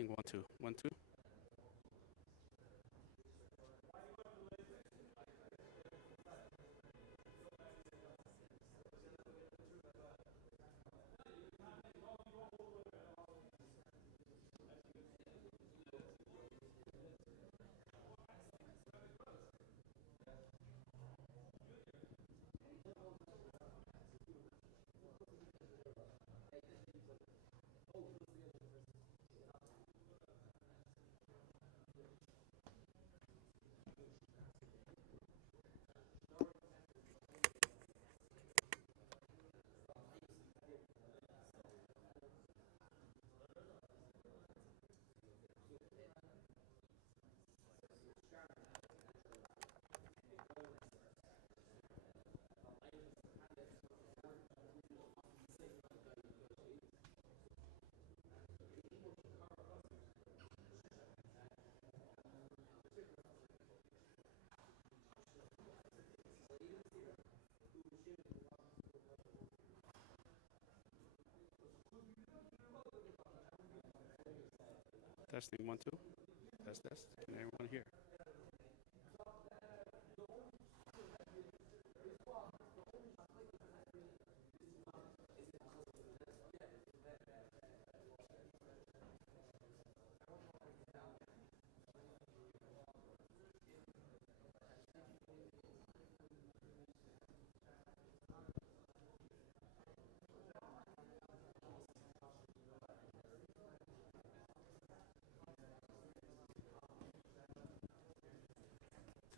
Testing 1 2 1 2. Testing 1 2. Test. Can everyone hear?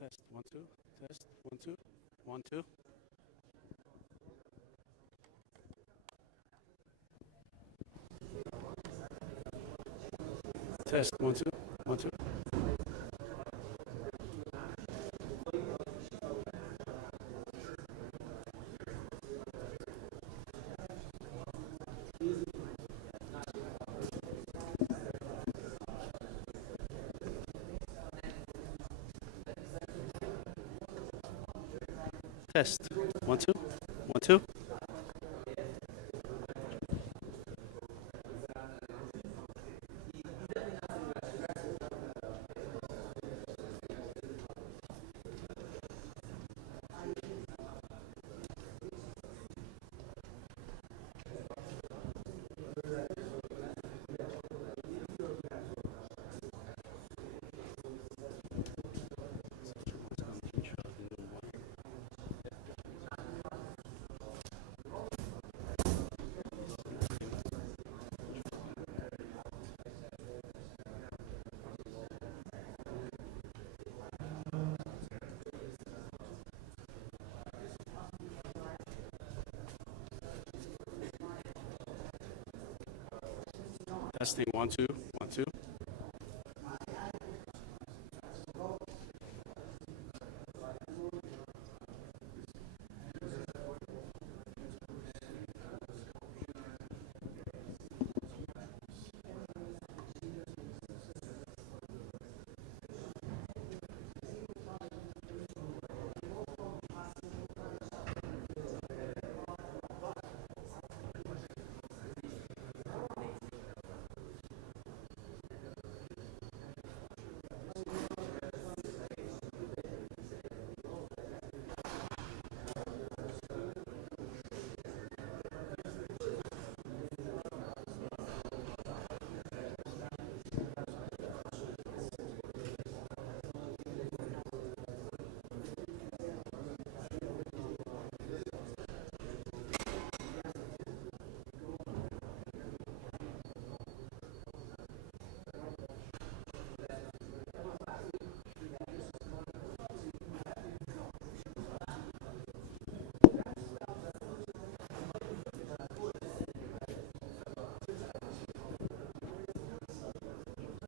Test 1 2. Test 1 2 1 2. Test 1 2 1 2. Test 1 2 1 2. Testing 1 2 1 2.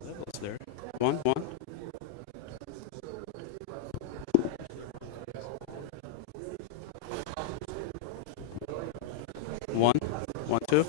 Levels there. 1 1. 1 1 2.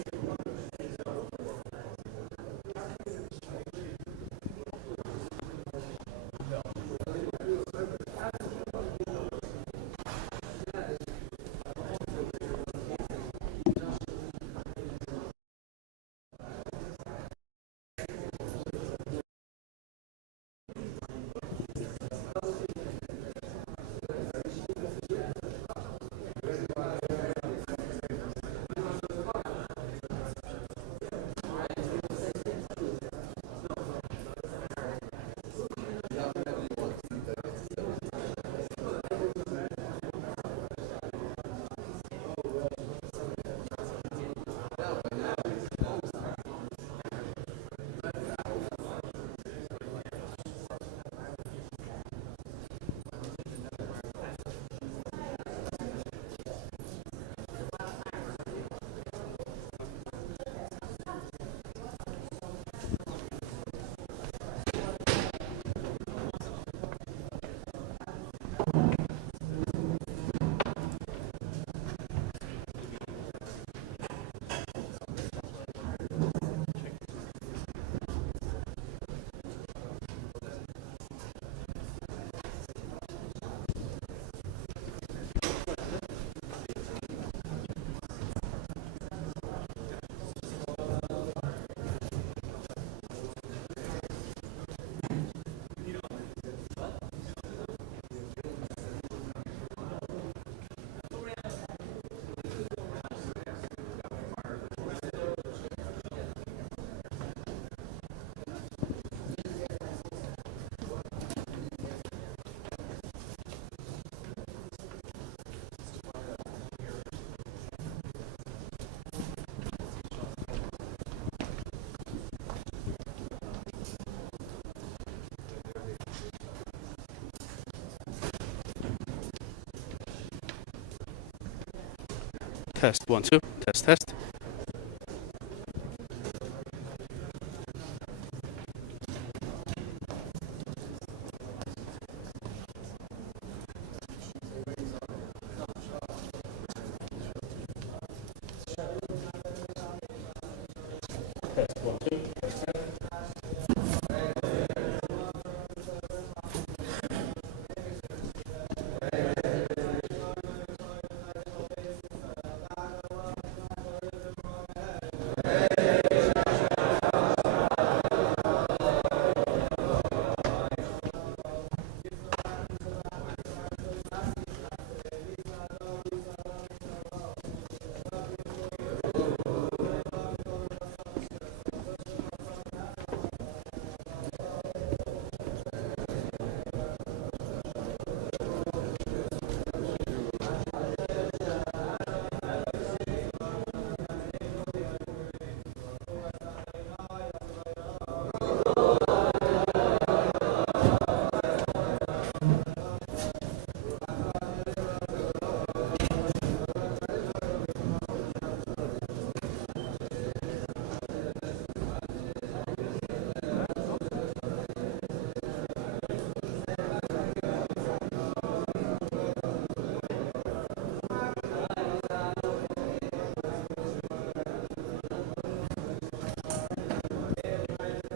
Test 1 2. Test test. Test 1 2.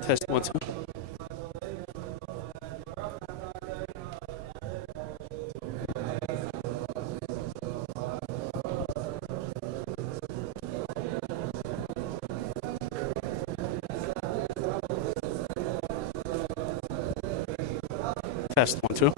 Test 1 2. Test 1 2.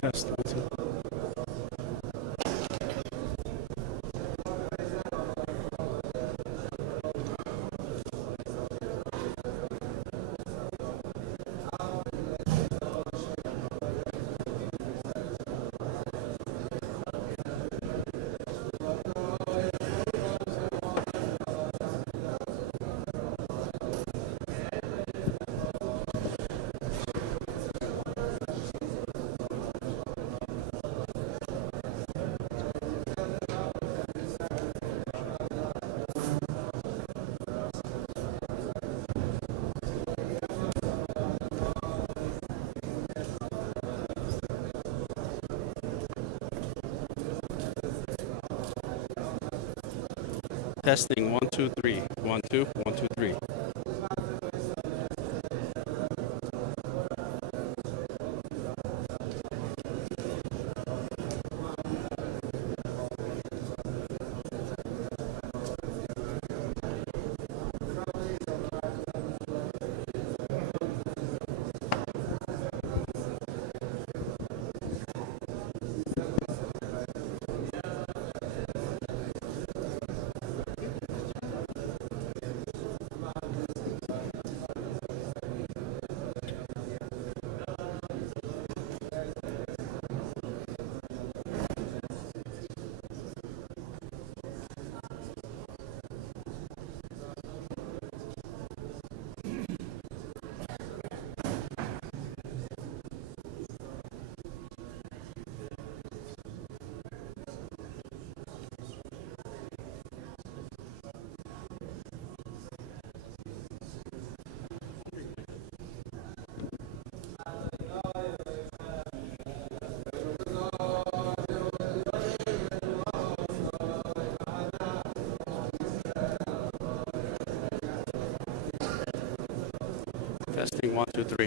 Test 1 2. Testing 1 2 3. 1 2 1 2 3. Testing 1 2 3.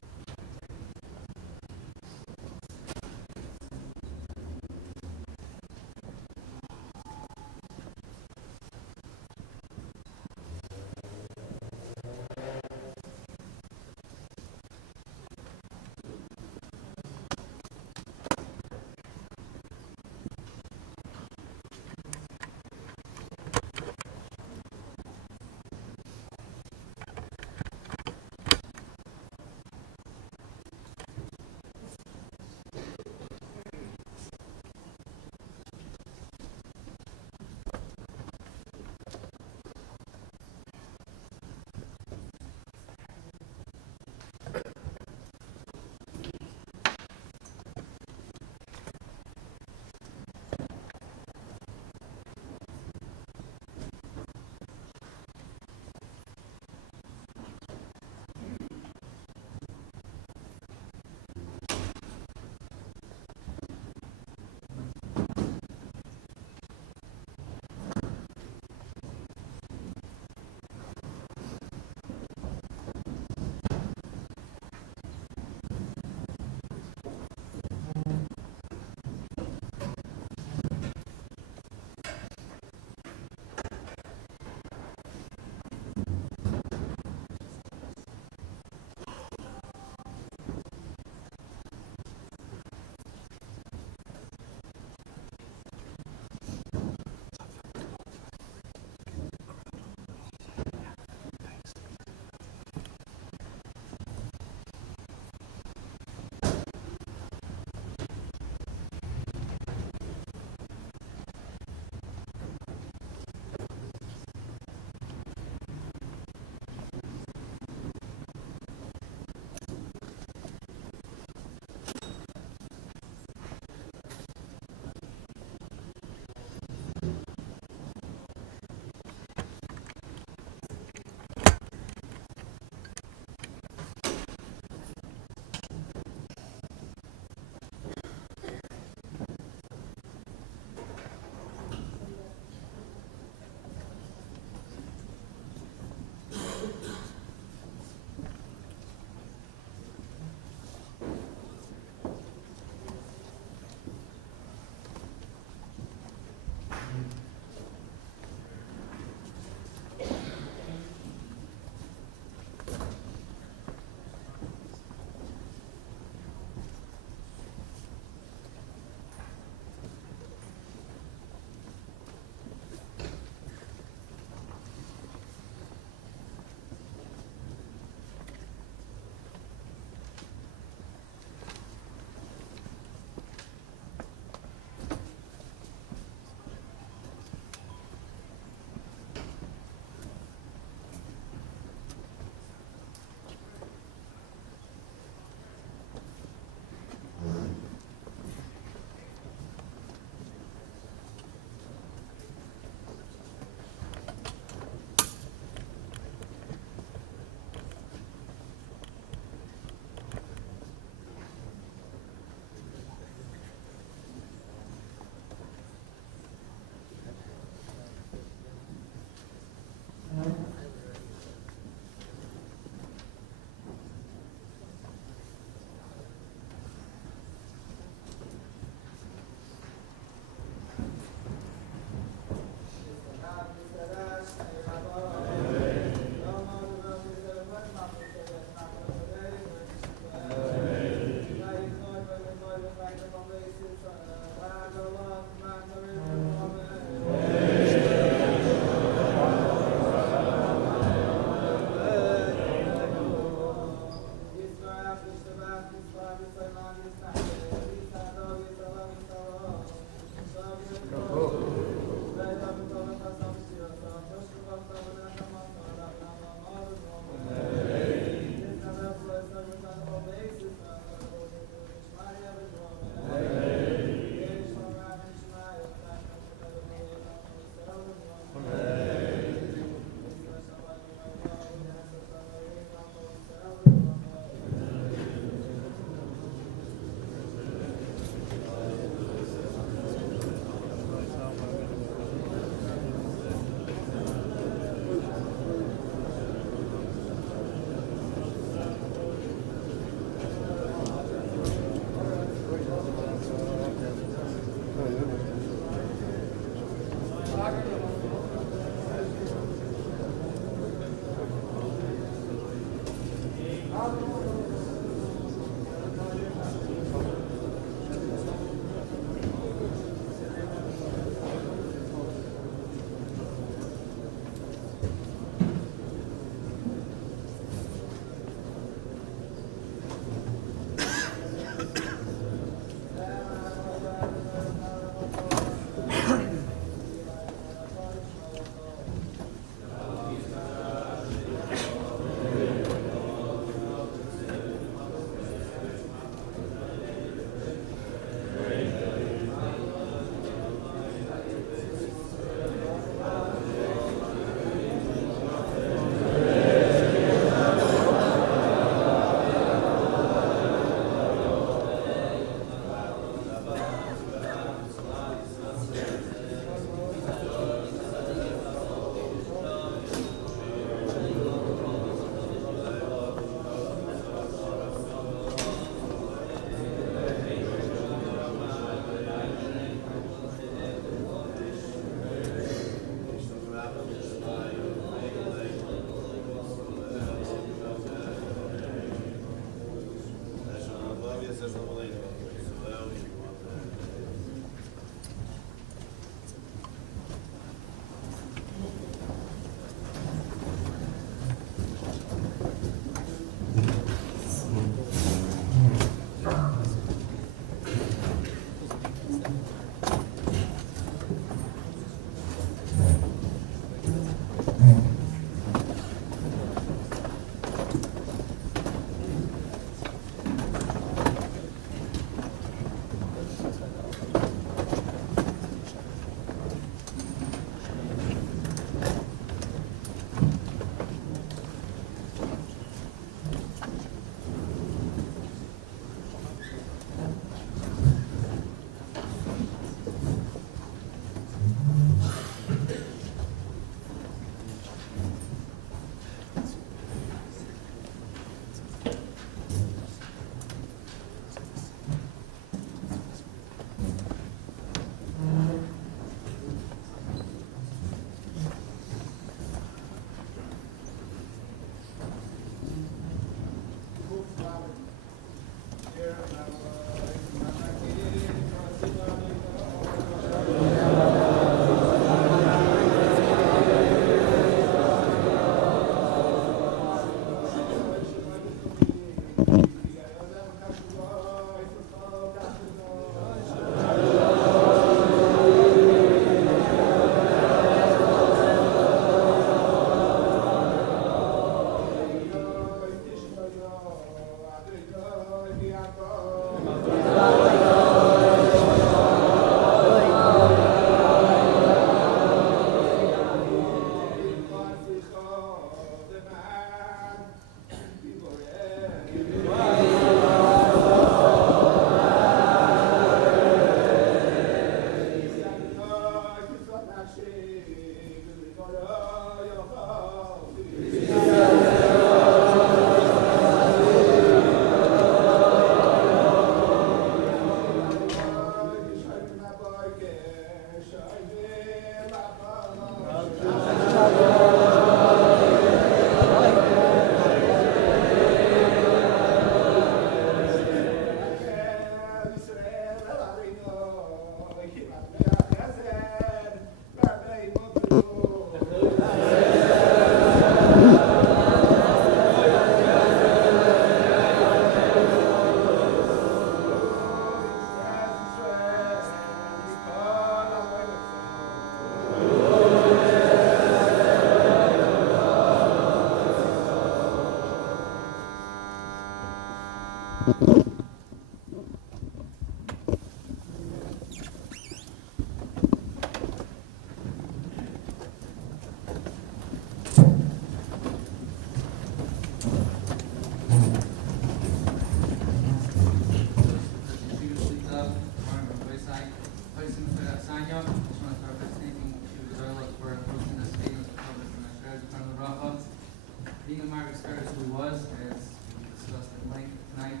Hespedim are experienced who was, as we discussed at length tonight,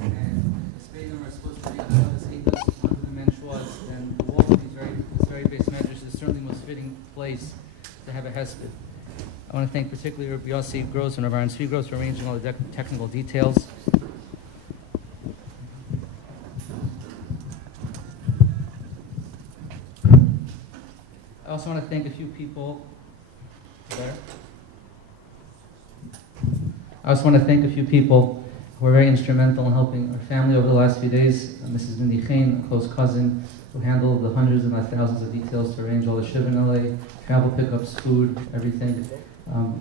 and Hespedim are supposed to be Ahavas Eidos, one of the menschwas, and the wall of this very base measures is certainly the most fitting place to have a Hesped. I want to thank particularly Rabbi Dovid Gruman and Rabbi Dovid Gruman for arranging all the technical details. I also want to thank a few people who were very instrumental in helping our family over the last few days. Mrs. Mindy Khain, a close cousin, who handled the hundreds and not thousands of details to arrange all the shiva in LA, travel pickups, food, everything.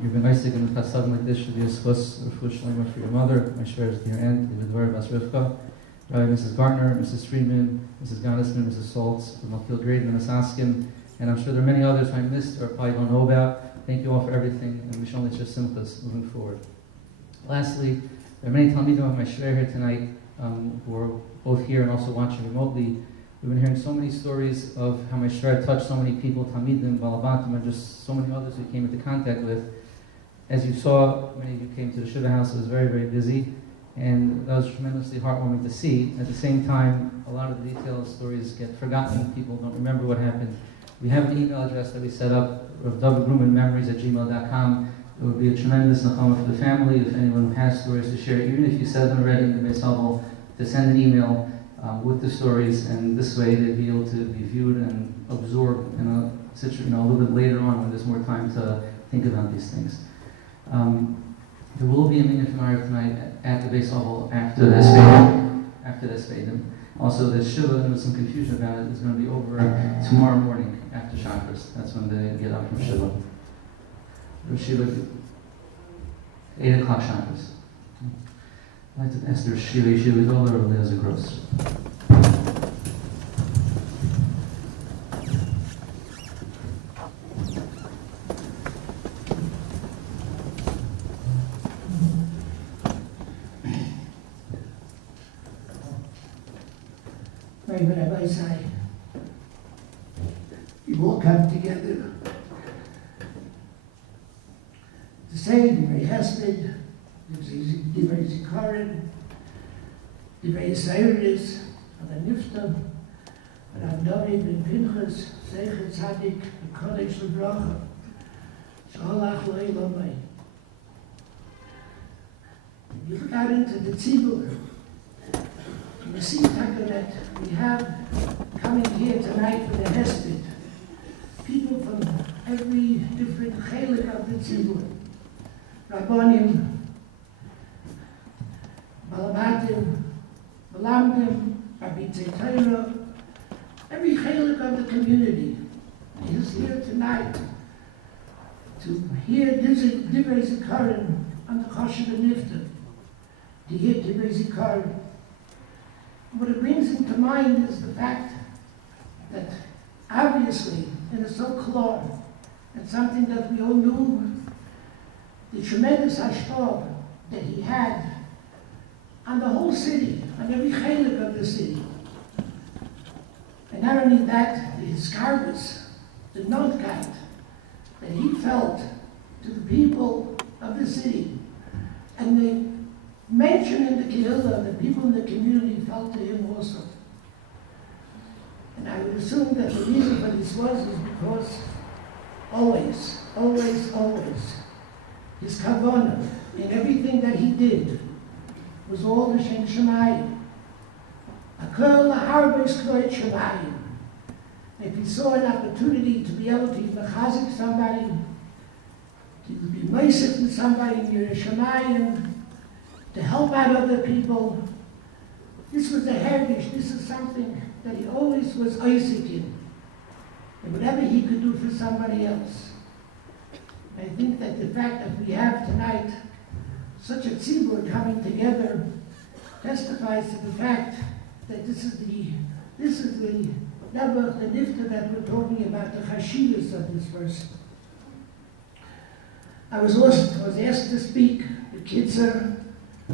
You've been nice in the Pasad like this should be a schus or shlema for your mother, my shver's dear aunt, Yvidvar Bas Rivka, Rabbi Mrs. Gartner, Mrs. Friedman, Mrs. Gonisman, Mrs. Saltz, Malkiel Graydon, and Ms. Askin, and I'm sure there are many others who I missed or probably don't know about. Thank you all for everything, and we shall only share simchas moving forward. Lastly, there are many Talmidim of my shver here tonight who are both here and also watching remotely. We've been hearing so many stories of how my shver touched so many people, Talmidim, Balabatim, and just so many others we came into contact with. As you saw, many of you came to the Shiva house. It was very, very busy, and that was tremendously heartwarming to see. At the same time, a lot of the detailed stories get forgotten. People don't remember what happened. We have an email address that we set up, Dovid Gruman memories@gmail.com. It would be a tremendous nachama for the family if anyone has stories to share, even if you said them already in the Beis Havel, to send an email with the stories, and this way they'd be able to be viewed and absorbed in a little bit later on when there's more time to think about these things. There will be a minyan from Erev tonight at the Beis Havel after the Hespedim. Also, the Shiva, there was some confusion about it, is going to be over tomorrow morning after Shabbos. That's when they get up from Shiva. Shiva, 8 o'clock Shabbos. I'd like to ask the Shiva Dollar or Leo's Gross. Rabbi say, you all come together to say Divrei Hesped, Divrei Zikaron, Divrei Seiris, and the Nifta, and Dovid ben Pinchas, Zecher Tzadik, and Kodesh Lebracha, Shalach Le'elamai. You look out into the Tzibur, you see that we have coming here tonight for the Hesped, people from every different chelik of the Tzibur, Rabbonim, Balabatim, Malamdim, Rabbi Tzitayra, every chelik of the community is here tonight to hear Divrei Zikaron on the Choshev Nifta, to hear Divrei Zikaron. What it brings into mind is the fact that obviously, in a so clear, and something that we all knew, the tremendous hashpah that he had on the whole city, on every chelik of the city. And not only that, the hiskarvus, the notkat that he felt to the people of the city, and the mention in the Kehillah, the people in the community felt to him also. And I would assume that the reason for this was because always, his kavanah in everything that he did was all the Shem Shemayim. Akol laharbes kloit Shemayim. If he saw an opportunity to be able to mechazik somebody, to be meisif with somebody near Shemayim, to help out other people. This was a heritage. This is something that he always was Isaac in. And whatever he could do for somebody else. I think that the fact that we have tonight such a tzibur coming together testifies to the fact that this is the nifta that we're talking about, the chashivas of this person. I was asked to speak, the kitzur,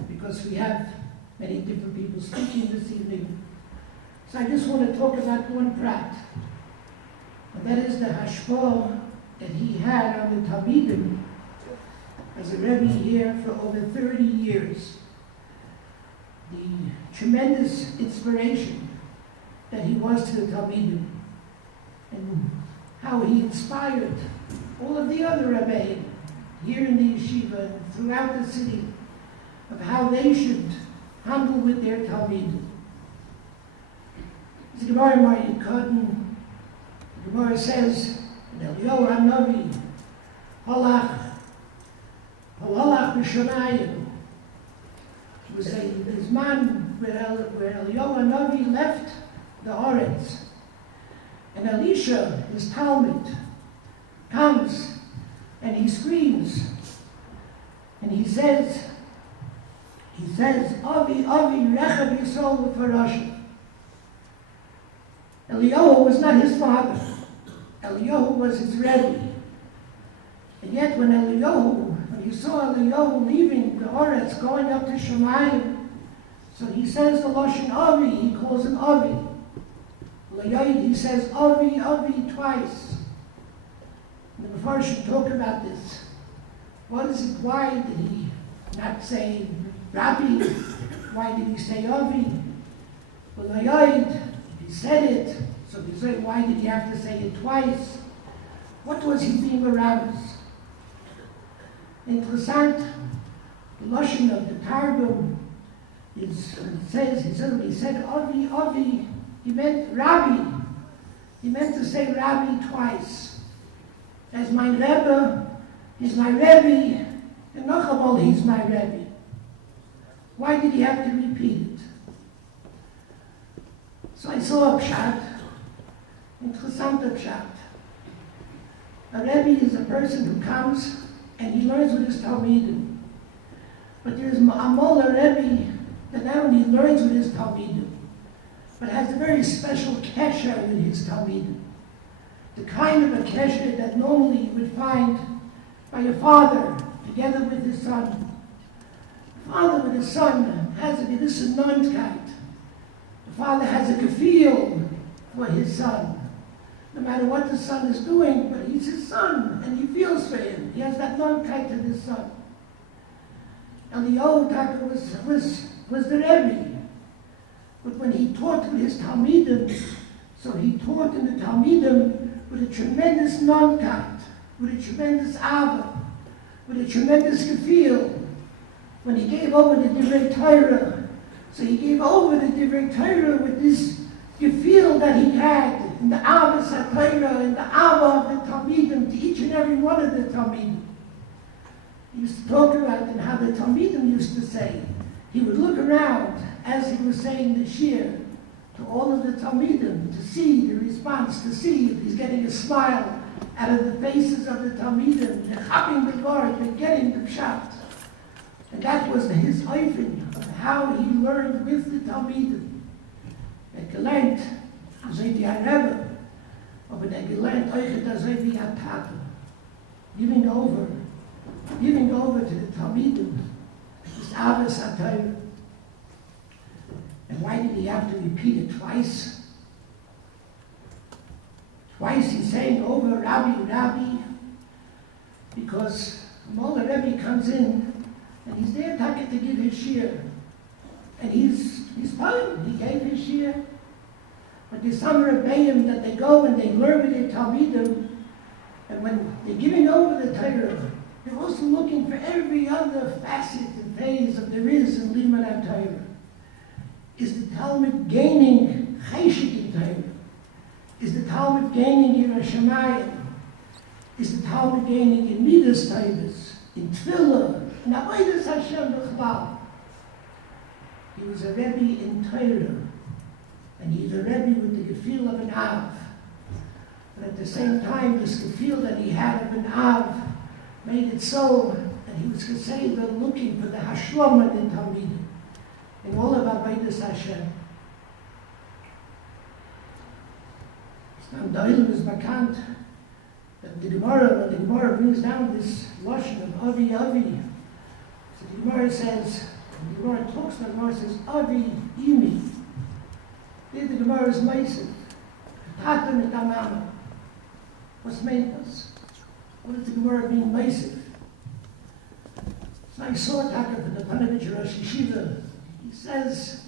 because we have many different people speaking this evening. So I just want to talk about one prat, and that is the hashpah that he had on the Talmidim as a Rebbe here for over 30 years. The tremendous inspiration that he was to the Talmidim, and how he inspired all of the other Rebbeim here in the yeshiva and throughout the city of how they should handle with their Talmidim. The Gemara in Mar'it Koden, the Gemara says, Eliyahu HaNavi, Halach b'Shamayim. It was this man where Eliyahu HaNavi left the Oretz. And Elisha, his Talmud, comes and he screams. And he says, Avi, Rechav Yisrael v'Farashim. Eliyahu was not his father. Eliyahu was his Rebbe. And yet when you saw Eliyahu leaving the Oretz, going up to Shemayim, so he says the Lashon Avi, he calls him Avi. L'Yayid, he says Avi, Avi twice. And the Mepharshim talk about this. What is it? Why did he not say Rabbi? Why did he say Avi? Well, L'Yayid, he said it, so they say, why did he have to say it twice? What was he being around us? Interessant, the Lashon of the Targum is, when he said Avi, he meant Rabbi. He meant to say Rabbi twice. As my Rebbe, he's my Rebbe, and Nochabol, he's my Rebbe. Why did he have to repeat it? So I saw a pshat, interessant pshat. A Rebbe is a person who comes and he learns with his Talmidim. But there's a Mola Rebbe that not only learns with his Talmidim, but has a very special kesher with his Talmidim. The kind of a kesher that normally you would find by a father together with his son. The father with his son has a gewisse Nonkeit. The father has a gefühl for his son. No matter what the son is doing, but he's his son, and he feels for him. He has that Nonkeit to his son. And the old Taka was the Rebbe. But when he taught with his Talmidim, so he taught in the Talmidim with a tremendous Nonkeit, with a tremendous Ava, with a tremendous gefühl. When he gave over the Divrei Torah, so he gave over the Divrei Torah with this gefühl that he had in the Ava Satira, in the Ava of the Talmidim, to each and every one of the Talmidim. He used to talk about and how the Talmidim used to say. He would look around as he was saying the shir to all of the Talmidim to see the response, to see if he's getting a smile out of the faces of the Talmidim. They're chapping the guard, they're getting the pshat. And that was his oifin of how he learned with the Talmidim. Gelernt, so die Rebbe, aber gelernt euch das wie a Tate. Giving over to the Talmidim, this Abbas HaTorah. And why did he have to repeat it twice? Twice he's saying over Rabbi, Rabbi, because Mola Rebbe comes in and he's there to give his shir. And he's fine, he gave his shir. But there's some Rebbeim that they go and they learn with their Talmidim, and when they're giving over the Torah, they're also looking for every other facet and phase of there is in Limud Torah. Is the Talmud gaining Cheshik in Torah? Is the Talmud gaining in Hashemayim? Is the Talmud gaining in Midas Taivas, in Tefillah, in Avodas Hashem B'chbal? He was a Rebbe in Torah, and he's a Rebbe with the gefühl of an Av. But at the same time, this gefühl that he had of an Av made it so that he was Cheseda looking for the Hashlama in Talmidim, in all of Avodas Hashem. Now, the Ilm is bekannt that when the Gemara brings down this Lashon of Avi, Avi, so the Gemara says, the Gemara talks, the Gemara says, Avi, Imi. There the Gemara is Meisiv. Tata mit Amama. What's maintenance? What is the Gemara being Meisiv? I saw a talk of the Panovich Rosh Yeshiva. He says,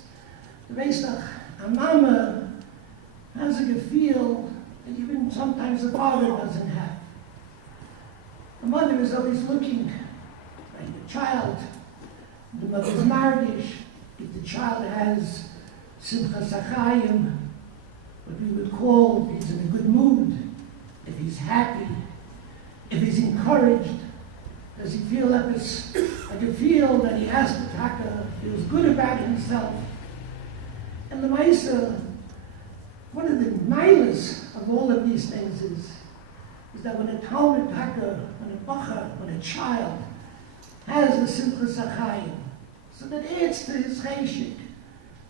the Veistach, a mama has a feel that even sometimes the father doesn't have. The mother is always looking at the child. The mother's margish. If the child has simchas achayim, what we would call if he's in a good mood, if he's happy, if he's encouraged, does he feel like this? I can feel that he has to taka, feels good about himself. And the Maisa, one of the milas of all of these things is that when a Talmud taka, when a bacha, when a child has a simchas achayim, so that adds to his cheshik,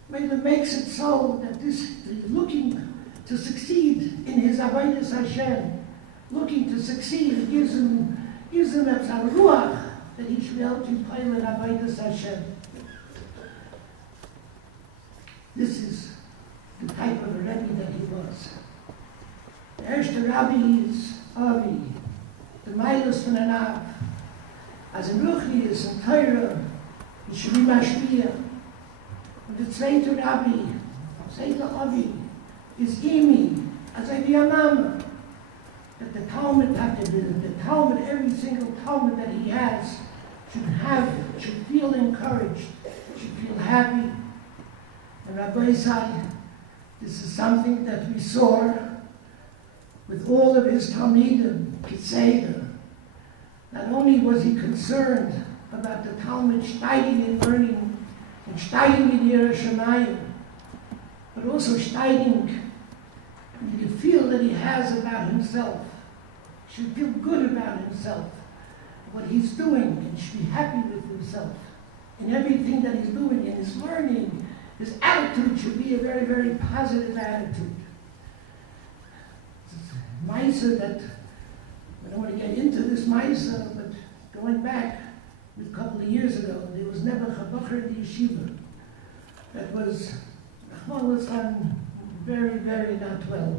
maybe makes it so that he's looking to succeed in his avodas Hashem, looking to succeed, it gives him a ruach that he should be able to play with avodas Hashem. This is the type of a Rebbe that he was. The erste Rabbi is Avi, the Milos von an Av, as in Ruchnius and Torah, he should be Mashpia. Und der zweite Rabbi, zweite Avi, is Imi, as I be a mama. That the Talmud had to do, the Talmud, every single Talmud that he has, should feel encouraged, should feel happy. And Rabbi said, this is something that we saw with all of his Talmidim, Kiseda. Not only was he concerned about the Talmud steiging in learning and steiging in Yerushalayim, but also steiging in the feel that he has about himself. He should feel good about himself, what he's doing, and should be happy with himself. In everything that he's doing, in his learning, his attitude should be a very, very positive attitude. Maisa that, I don't want to get into this Maisa, but going back a couple of years ago, there was never a bacher in the yeshiva that was very, very not well.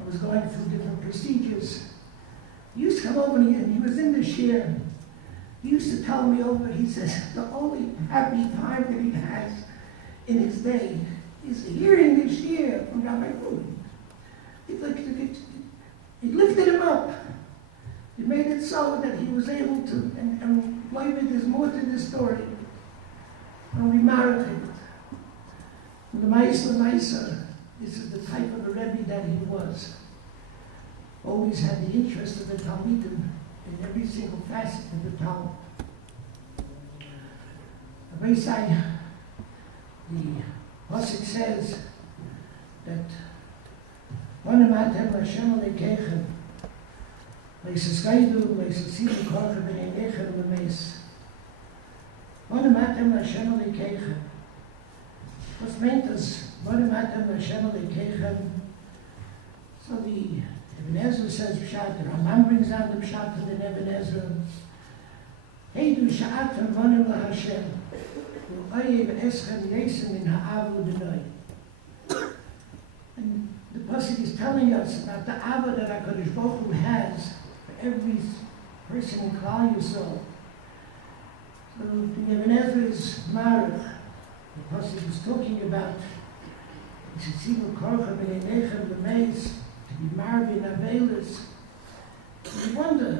I was going through different procedures. He used to come over and he was in the share. He used to tell me over, he says, the only happy time that he has in his day is hearing this year from Rabbi Gruman. It lifted him up. It made it so that he was able to, and there's more to this story. And we married him. The Maisa, this is the type of a Rebbe that he was. Always had the interest of the Talmidim in every single facet of the Talmud. Rabbi Say, the Pasuk says that Onematem Hashem Alekeichem Leiseskaidu Leisesidu Korcha B'neinechem L'meis Onematem Hashem Alekeichem. Was meint das Onematem Hashem Alekeichem? So the Ibn Ezra says Pshat, the Rambam brings down the Pshat to the Ibn Ezra. Hey du Sha'atem Vonim LaHashem U'ayev Eschem Yesem in Ha'avu D'noi. And the Pasuk is telling us about the Ava that HaKadosh Baruch Hu has for every person in Klal Yisrael. So the Ibn Ezra is Marach. The Pasuk is talking about Tzitzivu Korcha B'neinechem L'meis, to be married in Avelis. We wonder,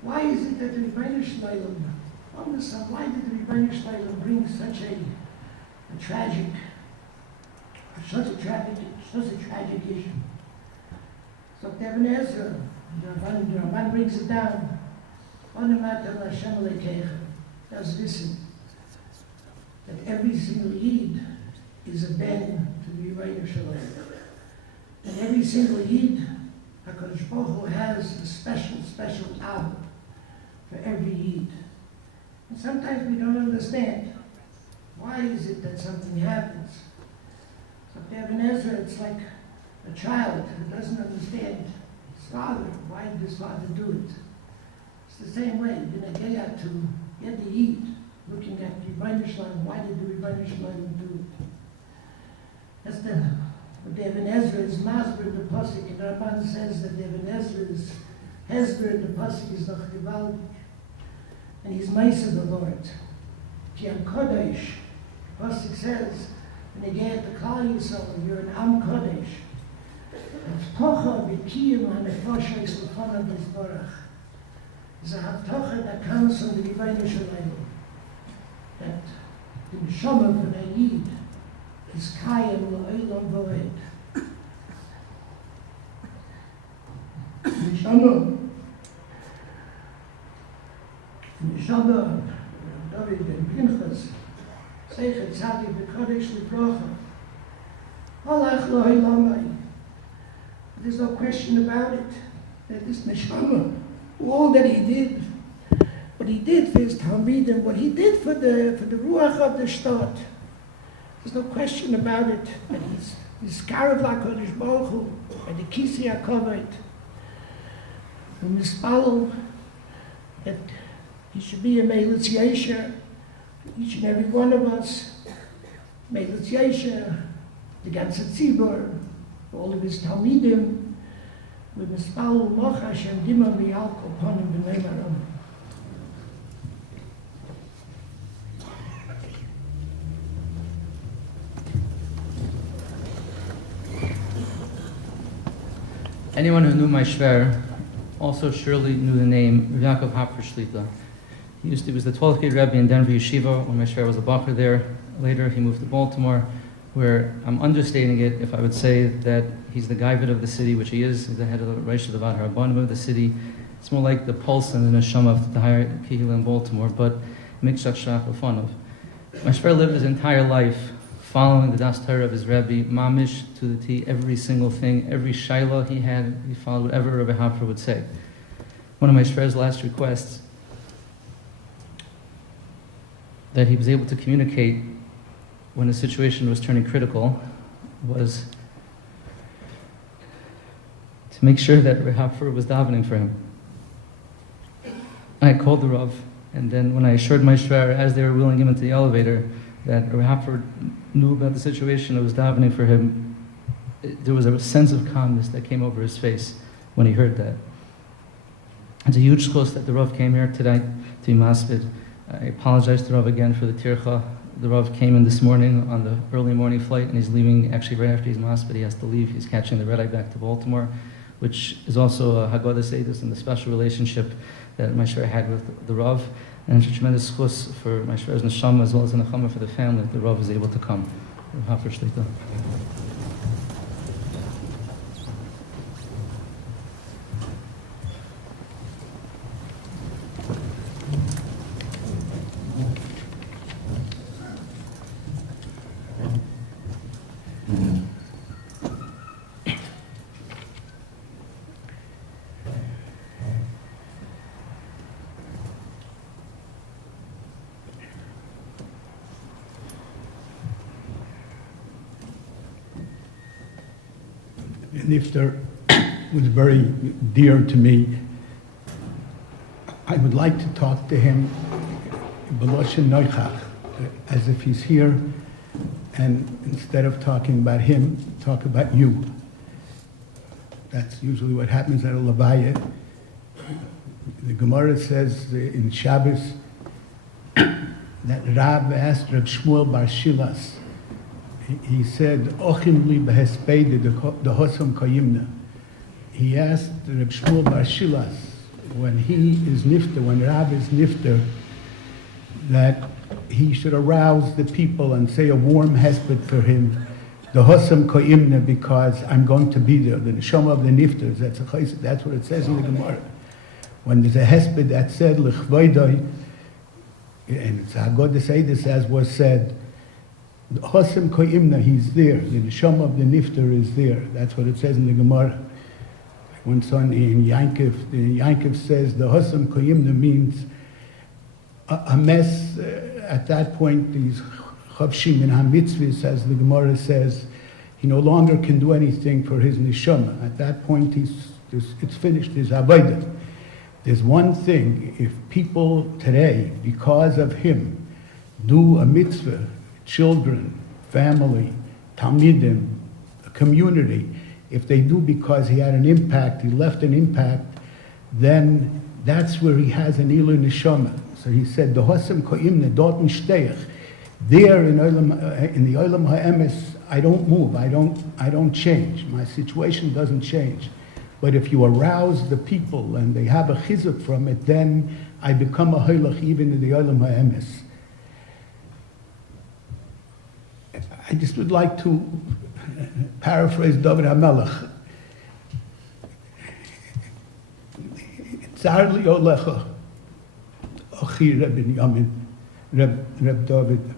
why is it that the Rebbeinu Shleilim, why did the Rebbeinu Shleilim bring such a tragic issue? So Ibn Ezra, the Ramban brings it down. Onematem Hashem Alekeichem. Does listen that every single Yid is a ben to the Rebbeinu Shleilim. And every single Yid, HaKadosh Baruch Hu has a special Av for every Yid. And sometimes we don't understand. Why is it that something happens? So if Ibn Ezra, it's like a child who doesn't understand his father. Why did his father do it? It's the same way. In a gaya to get the Yid, looking at the Rebbeinu Shleilim, why did the Rebbeinu Shleilim do it? That's but the Ibn Ezra is Masber in the Pasuk, and Rabban says that the Ibn Ezra is Hespedim, the Pasuk is noch gewaltig. and he's nice of the Lord. Ki am Kodesh, Pasuk says, when you get the Klal Yisrael, you're an Am Kodesh. Haftocha b'kiyum ha'nefosha is l'fanav Yisborach. It's a haftocha that comes from the Ribono Shel Olam, that the neshama for the Yid is kayem la'olam v'oed. Neshama Dovid Gruman zatzal Tzadik v'kodesh l'brocha. Halach lo ha'olamai. There's no question about it, that this neshama, all that he did, what he did for his Talmidim, what he did for the ruach of the shtot, there's no question about it, that he's Karav LaKodesh Baruch Hu, by the Kisi HaKavod, and mispalel that he should be a Meilitz Yesha, each and every one of us, Meilitz Yesha, the ganze Tzibur, all of his Talmidim, with mispalel moch Hashem dimam v'yalk upon him b'nei maram. Anyone who knew my shver also surely knew the name Yaakov Happer Shlita. He was the 12th grade Rebbe in Denver Yeshiva when my shver was a bacher there. Later he moved to Baltimore, where I'm understating it if I would say that he's the Gaivet of the city, which he is. He's the head of the Reish Levad HaRabbanim of the city. It's more like the pulse and the neshama of the higher Kehillah in Baltimore, but Mikshach Shach Lefanov. My shver lived his entire life following the Das Torah of his Rebbe, mamish to the T, every single thing, every shayla he had, he followed whatever Rabbi Happer would say. One of my shver's last requests that he was able to communicate when the situation was turning critical was to make sure that Rabbi Happer was davening for him. I called the Rav, and then when I assured my shver as they were wheeling him into the elevator that Rabbi Happer knew about the situation and was davening for him, there was a sense of calmness that came over his when he heard that. It's a huge zchus that the Rav came here today to be maspid. I apologize to the Rav again for the tircha. The Rav came in this morning on the early morning flight, and he's leaving actually right after he's maspid. He has to leave. He's catching the red eye back to Baltimore, which is also a Haggadah Seidus and the special relationship that my shver had with the Rav. And it's a tremendous chus for my shver's neshama as well as a nechama for the family that the Rav is able to come. Hafar Shlita. Nifter was very dear to me. I would like to talk to him b'loshen noichach, as if he's here, and instead of talking about him, talk about you. That's usually what happens at a levaya. The Gemara says in Shabbos that Rab asked Reb Shmuel Bar Shilas. He said, "Ochim li b'Hespedim the Hosam Kayimna." He asked Reb Shmuel Bar Shilas when he is nifter, when Rab is nifter, that he should arouse the people and say a warm hesped for him, the Hosam Kayimna, because I'm going to be there. The neshama of the nifters. That's what it says in the Gemara. When there's a hesped that said l'chvoidai, and it's Haggadah Seidus as was said. Hosam Koimna, he's there. The neshama of the nifter is there. That's what it says in the Gemara. One son in Yankov says the Hosam Koimna means a mess. At that point, these chavshim and hamitzvahs, as the Gemara says, he no longer can do anything for his neshama. At that point, it's finished. His avodah. There's one thing: if people today, because of him, do a mitzvah, children, family, talmidim, a community, if they do because he had an impact, he left an impact, then That's where he has an ilu neshama. So he said, "Dohasem koimne dorten steich." There in the olam ha'emes, I don't move. I don't change. My situation doesn't change. But if you arouse the people and they have a chizuk from it, then I become a hoylach even in the olam ha'emes. I just would like to paraphrase David HaMelech. Tsar li olecha, achi Reb Binyamin, Reb Dovid.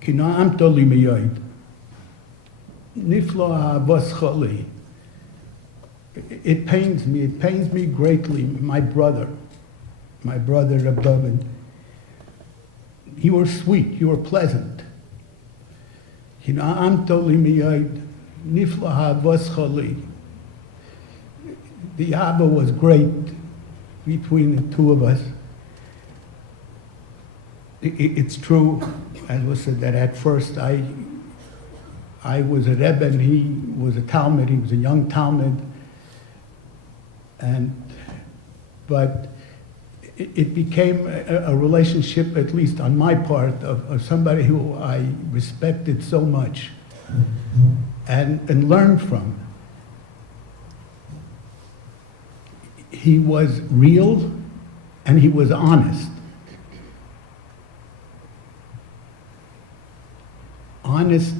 Ki na'amto li miyod, niflo ha'avos choli. It pains me greatly, my brother Reb Dovid. You were sweet, you were pleasant. Ki na'amto li miyod, niflo ha'avos choli. The Abba was great between the two of us. It's true, as was said, that at first I was a Rebbe and he was a Talmud. He was a young Talmud, but it became a relationship, at least on my part, of somebody who I respected so much and learned from. He was real and he was honest. Honest,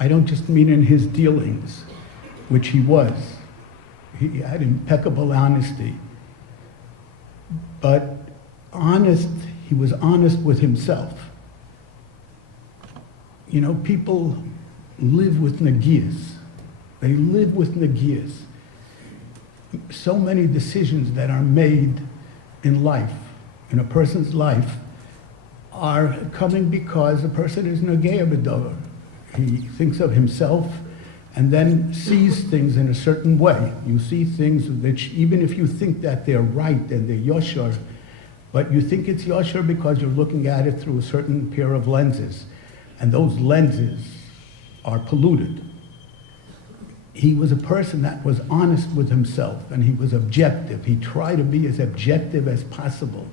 I don't just mean in his dealings, which he was. He had impeccable honesty. But honest, he was honest with himself. You know, people live with nagias. They live with nagias. So many decisions that are made in life, in a person's life, are coming because a person is nageya b'davar. He thinks of himself and then sees things in a certain way. You see things which, even if you think that they're right and they're yashar, but you think it's yashar because you're looking at it through a certain pair of lenses, and those lenses are polluted. He was a person that was honest with himself, and he was objective. He tried to be as objective as possible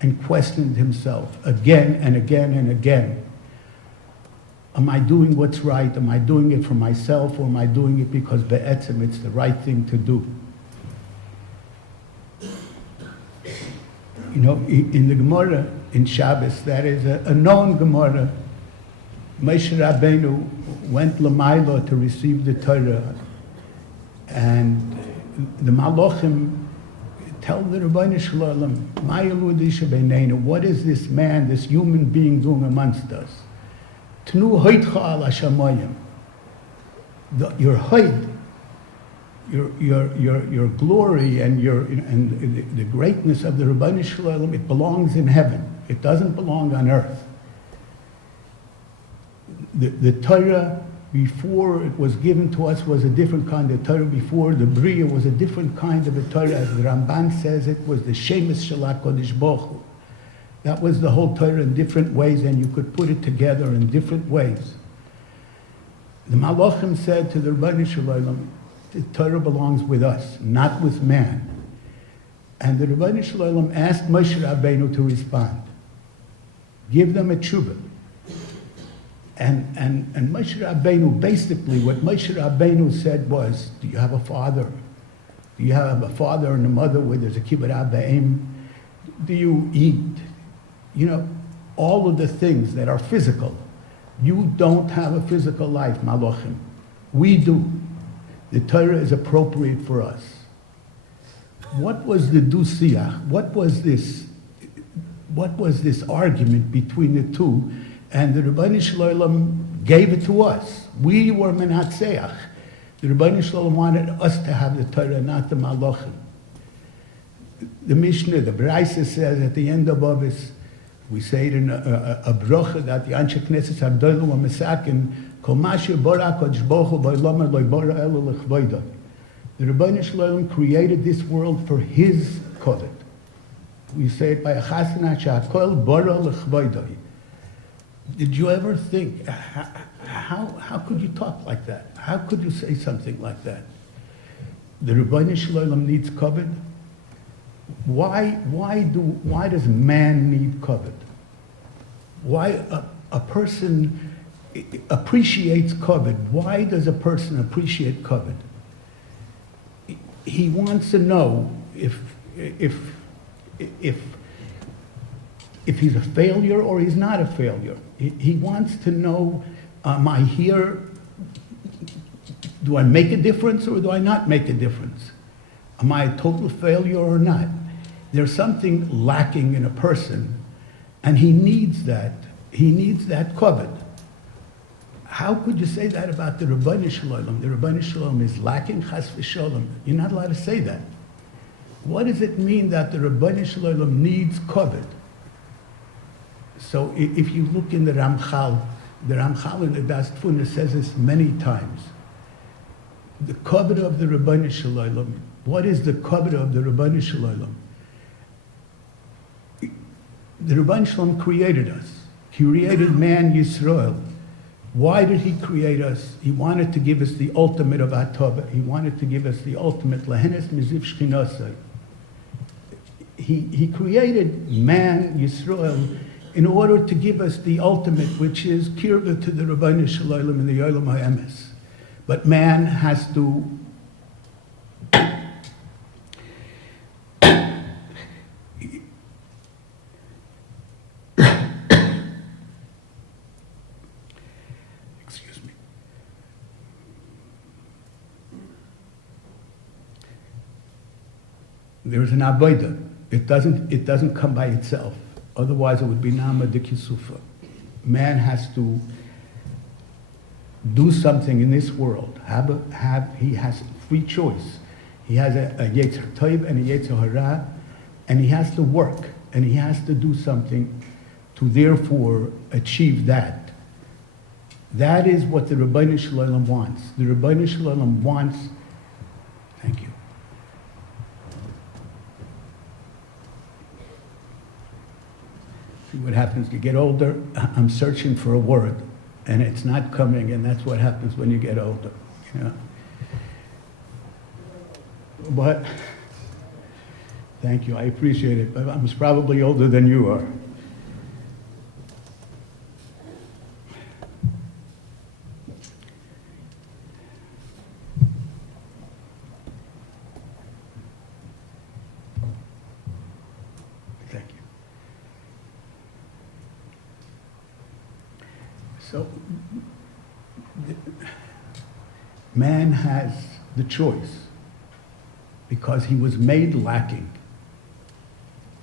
and questioned himself again and again and again. Am I doing what's right? Am I doing it for myself, or am I doing it because be'etzem it's the right thing to do? You know, in the Gemara, in Shabbos, that is a known Gemara, Moshe Rabbeinu went L'mayla to receive the Torah, and the Malachim tell the Rebbeinu Shalom, what is this man, this human being doing amongst us? Tnu hoitcha al hashamayim. Your height, your glory, and the greatness of the Rebbeinu Shalom, it belongs in heaven. It doesn't belong on earth. The Torah, before it was given to us, was a different kind of Torah. Before the Bria was a different kind of a Torah. As the Ramban says, it was the Shemes Shel HaKodesh Baruch Hu. That was the whole Torah in different ways, and you could put it together in different ways. The Malachim said to the Rebbeinu Shalom, the Torah belongs with us, not with man. And the Rebbeinu Shalom asked Moshe Rabbeinu to respond. Give them a tshuva. And Moshe Rabbeinu, basically, what Moshe Rabbeinu said was, do you have a father? Do you have a father and a mother where there's a kibbut Abbaim? Do you eat? You know, all of the things that are physical. You don't have a physical life, Malachim. We do. The Torah is appropriate for us. What was the dusiyah? What was this argument between the two? And the Rebbeinu Shalom gave it to us. We were menatzeach. The Rebbeinu Shalom wanted us to have the Torah, not the Malachim. The Mishnah, the Braisa says at the end of Avis, we say it in a bracha that the Anshe Knesset Agdolim wa Mesakin, Kol Masher Bara Kodesh Baruch Hu V'Lomer Lo Bara Elo L'Chvodo. The Rebbeinu Shalom created this world for His kodet. We say it by a chasana she'akol bara l'chvodo. Did you ever think, how could you talk like that? How could you say something like that? the Rebbeinu Shalom needs kavod? Why does man need kavod? Why a person appreciates kavod? Why does a person appreciate kavod? He wants to know if he's a failure or he's not a failure. He wants to know, am I here? Do I make a difference or do I not make a difference? Am I a total failure or not? There's something lacking in a person, and he needs that. He needs that kavod. How could you say that about the Rebbeinu Shalom? The Rebbeinu Shalom is lacking, chas v'sholom. You're not allowed to say that. What does it mean that the Rebbeinu Shalom needs kavod? So if you look in the Ramchal in the Das Tfuna says this many times. The kavod of the Rebbeinu Shalom. What is the kavod of the Rebbeinu Shalom? The Rebbeinu Shalom created us. He created man Yisrael. Why did he create us? He wanted to give us the ultimate of Atova. He wanted to give us the ultimate Lehenes Miziv Shchinosai. He created man Yisrael in order to give us the ultimate, which is kirva to the Rebbeinu Shalom and the Yolam HaEmes. But man has to excuse me. There's an avodah. It doesn't come by itself. Otherwise, it would be nama de kisufa. Man has to do something in this world. He has free choice. He has a yetzer tov and a yetzer hara, and he has to work and he has to do something to therefore achieve that. That is what the Rebbeinu Shalom wants. The Rebbeinu Shalom wants. Thank you. See what happens? You get older. I'm searching for a word, and it's not coming, and that's what happens when you get older. You know. But thank you. I appreciate it. But I'm probably older than you are. So, man has the choice because he was made lacking.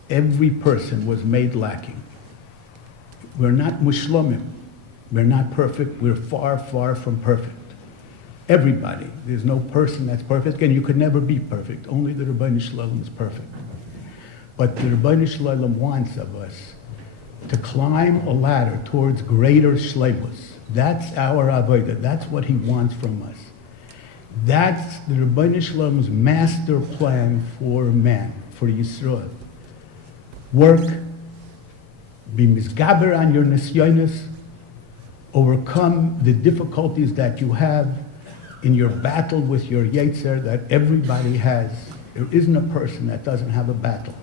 Every person was made lacking. We're not mushlomim. We're not perfect. We're far, far from perfect. Everybody. There's no person that's perfect, and you could never be perfect. Only the Rebbeinu Shalom is perfect. But the Rebbeinu Shalom wants of us to climb a ladder towards greater shleimus. That's our avodah. That's what he wants from us. That's the Rabbeinu Shalom's master plan for man, for Yisrael. Work, be misgaber on your nisyonis, overcome the difficulties that you have in your battle with your yetzer that everybody has. There isn't a person that doesn't have a battle.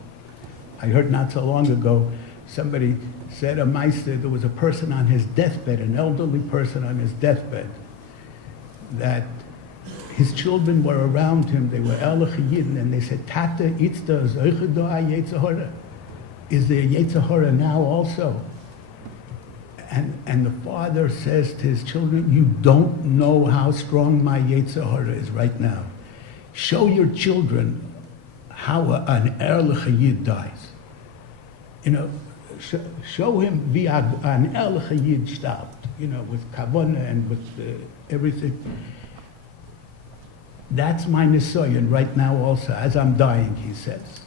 I heard not so long ago, somebody said a meister, there was a person on his deathbed, an elderly person on his deathbed, that his children were around him, they were Erlich Yidden, and they said, Tata, itzda zoiche do a yetzahora? Is there yetzahora now also? And the father says to his children, you don't know how strong my yetzahora is right now. Show your children how an Erlich Yid dies. You know, show him wie an Erlich Yid stirbt, you know, with kavana and with everything. That's my nisoyan right now also, as I'm dying, he says.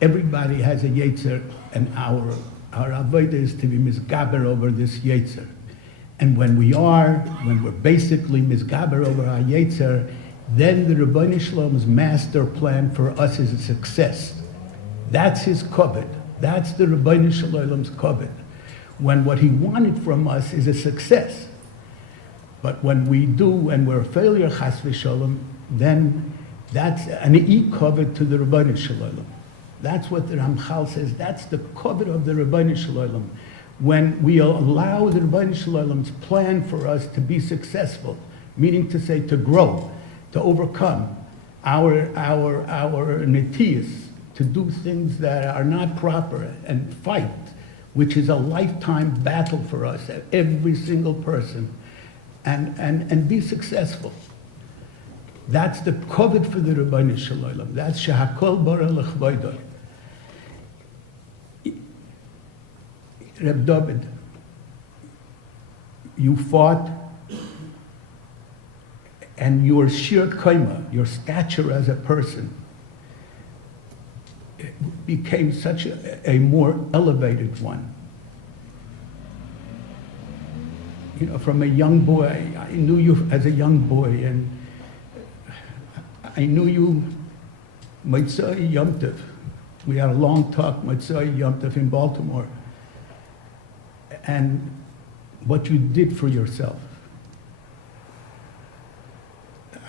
Everybody has a yetzer, and our avodah is to be misgaber over this yetzer. And when we're basically misgaber over our yetzer, then the Rebbeinu Shalom's master plan for us is a success. That's his kavod. That's the Rebbeinu Shalom's kavod. When what he wanted from us is a success. But when we do, and we're a failure, chas v'sholom, then That's an e-covet to the Rebbeinu Shalom. That's what the Ramchal says. That's the covet of the Rebbeinu Shalom. When we allow the Rebbeinu Shalom's plan for us to be successful, meaning to say to grow, to overcome our netiyas, to do things that are not proper and fight, which is a lifetime battle for us, every single person, and be successful. That's the covet for the Rebbeinu Shalom. That's shehakol bara l'chvoido. Reb Dovid, you fought, and your shir kaima, your stature as a person, became such a more elevated one. You know, from a young boy, I knew you as a young boy, and I knew you Motzei Yom Tov. We had a long talk, Motzei Yom Tov in Baltimore, and what you did for yourself.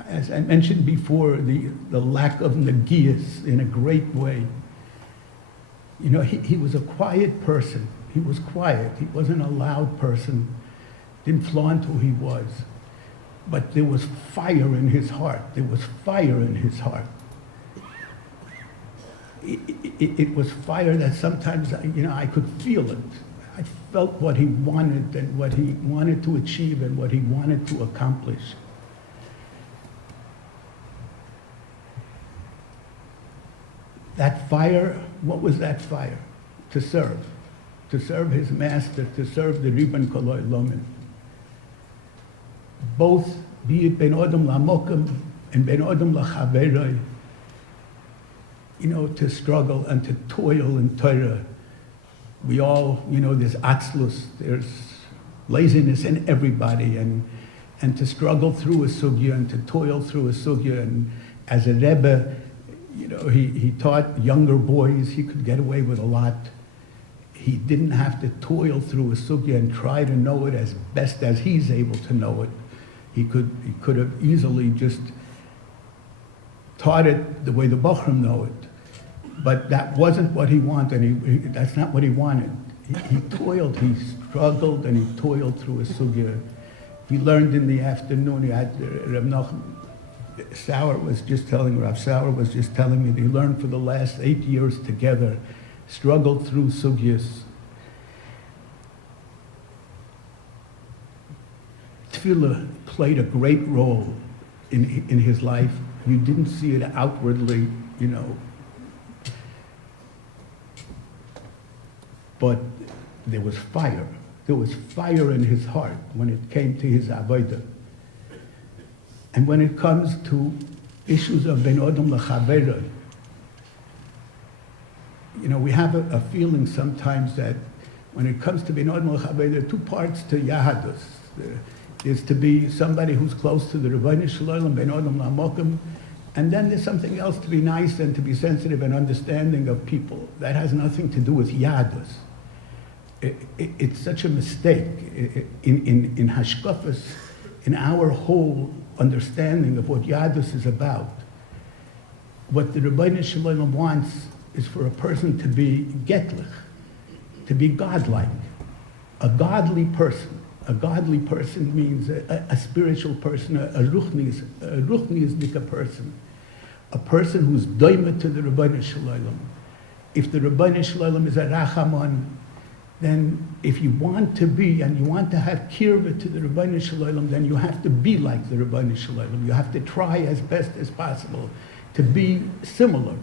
As I mentioned before, the lack of nagias in a great way. You know, he was a quiet person. He was quiet. He wasn't a loud person. Didn't flaunt who he was. But there was fire in his heart. There was fire in his heart. It was fire that sometimes, you know, I could feel it. I felt what he wanted and what he wanted to achieve and what he wanted to accomplish. That fire, what was that fire? To serve his master, to serve the Ribbon Koloi Lomin. Both, be it Ben Odom Lamokim and Ben Odom Lachaveroi, you know, to struggle and to toil in Torah. We all, you know, there's atzlus, there's laziness in everybody, and to struggle through a sugya and to toil through a sugya. And as a Rebbe, you know, he taught younger boys he could get away with a lot. He didn't have to toil through a sugya and try to know it as best as he's able to know it. He could have easily just taught it the way the Bochum know it. But that wasn't what he wanted. That's not what he wanted. He toiled, he struggled, and he toiled through a sugya. He learned in the afternoon. He had Rav Nachum Sauer was just telling me that he learned for the last 8 years together, struggled through sugyas. Tefillah played a great role in his life. You didn't see it outwardly, you know, but there was fire. There was fire in his heart when it came to his avodah. And when it comes to issues of Ben Odom L'Chaveroi, you know, we have a feeling sometimes that when it comes to Ben Odom L'Chaveroi, there are two parts to Yahadus. There is to be somebody who's close to the Rebbeinu Shalom, Ben Odom L'Amokim, and then there's something else to be nice and to be sensitive and understanding of people. That has nothing to do with Yahadus. It's such a mistake in Hashkafas, in our whole understanding of what Yadus is about. What the Rebbeinu Shalom wants is for a person to be getlich, to be godlike, a godly person. A godly person means a spiritual person, a ruchniisnika person, a person who's doimet to the Rebbeinu Shalom. If the Rebbeinu Shalom is a rachamon, then if you want to be and you want to have kirva to the Rebbeinu Shalom, then you have to be like the Rebbeinu Shalom. You have to try as best as possible to be similar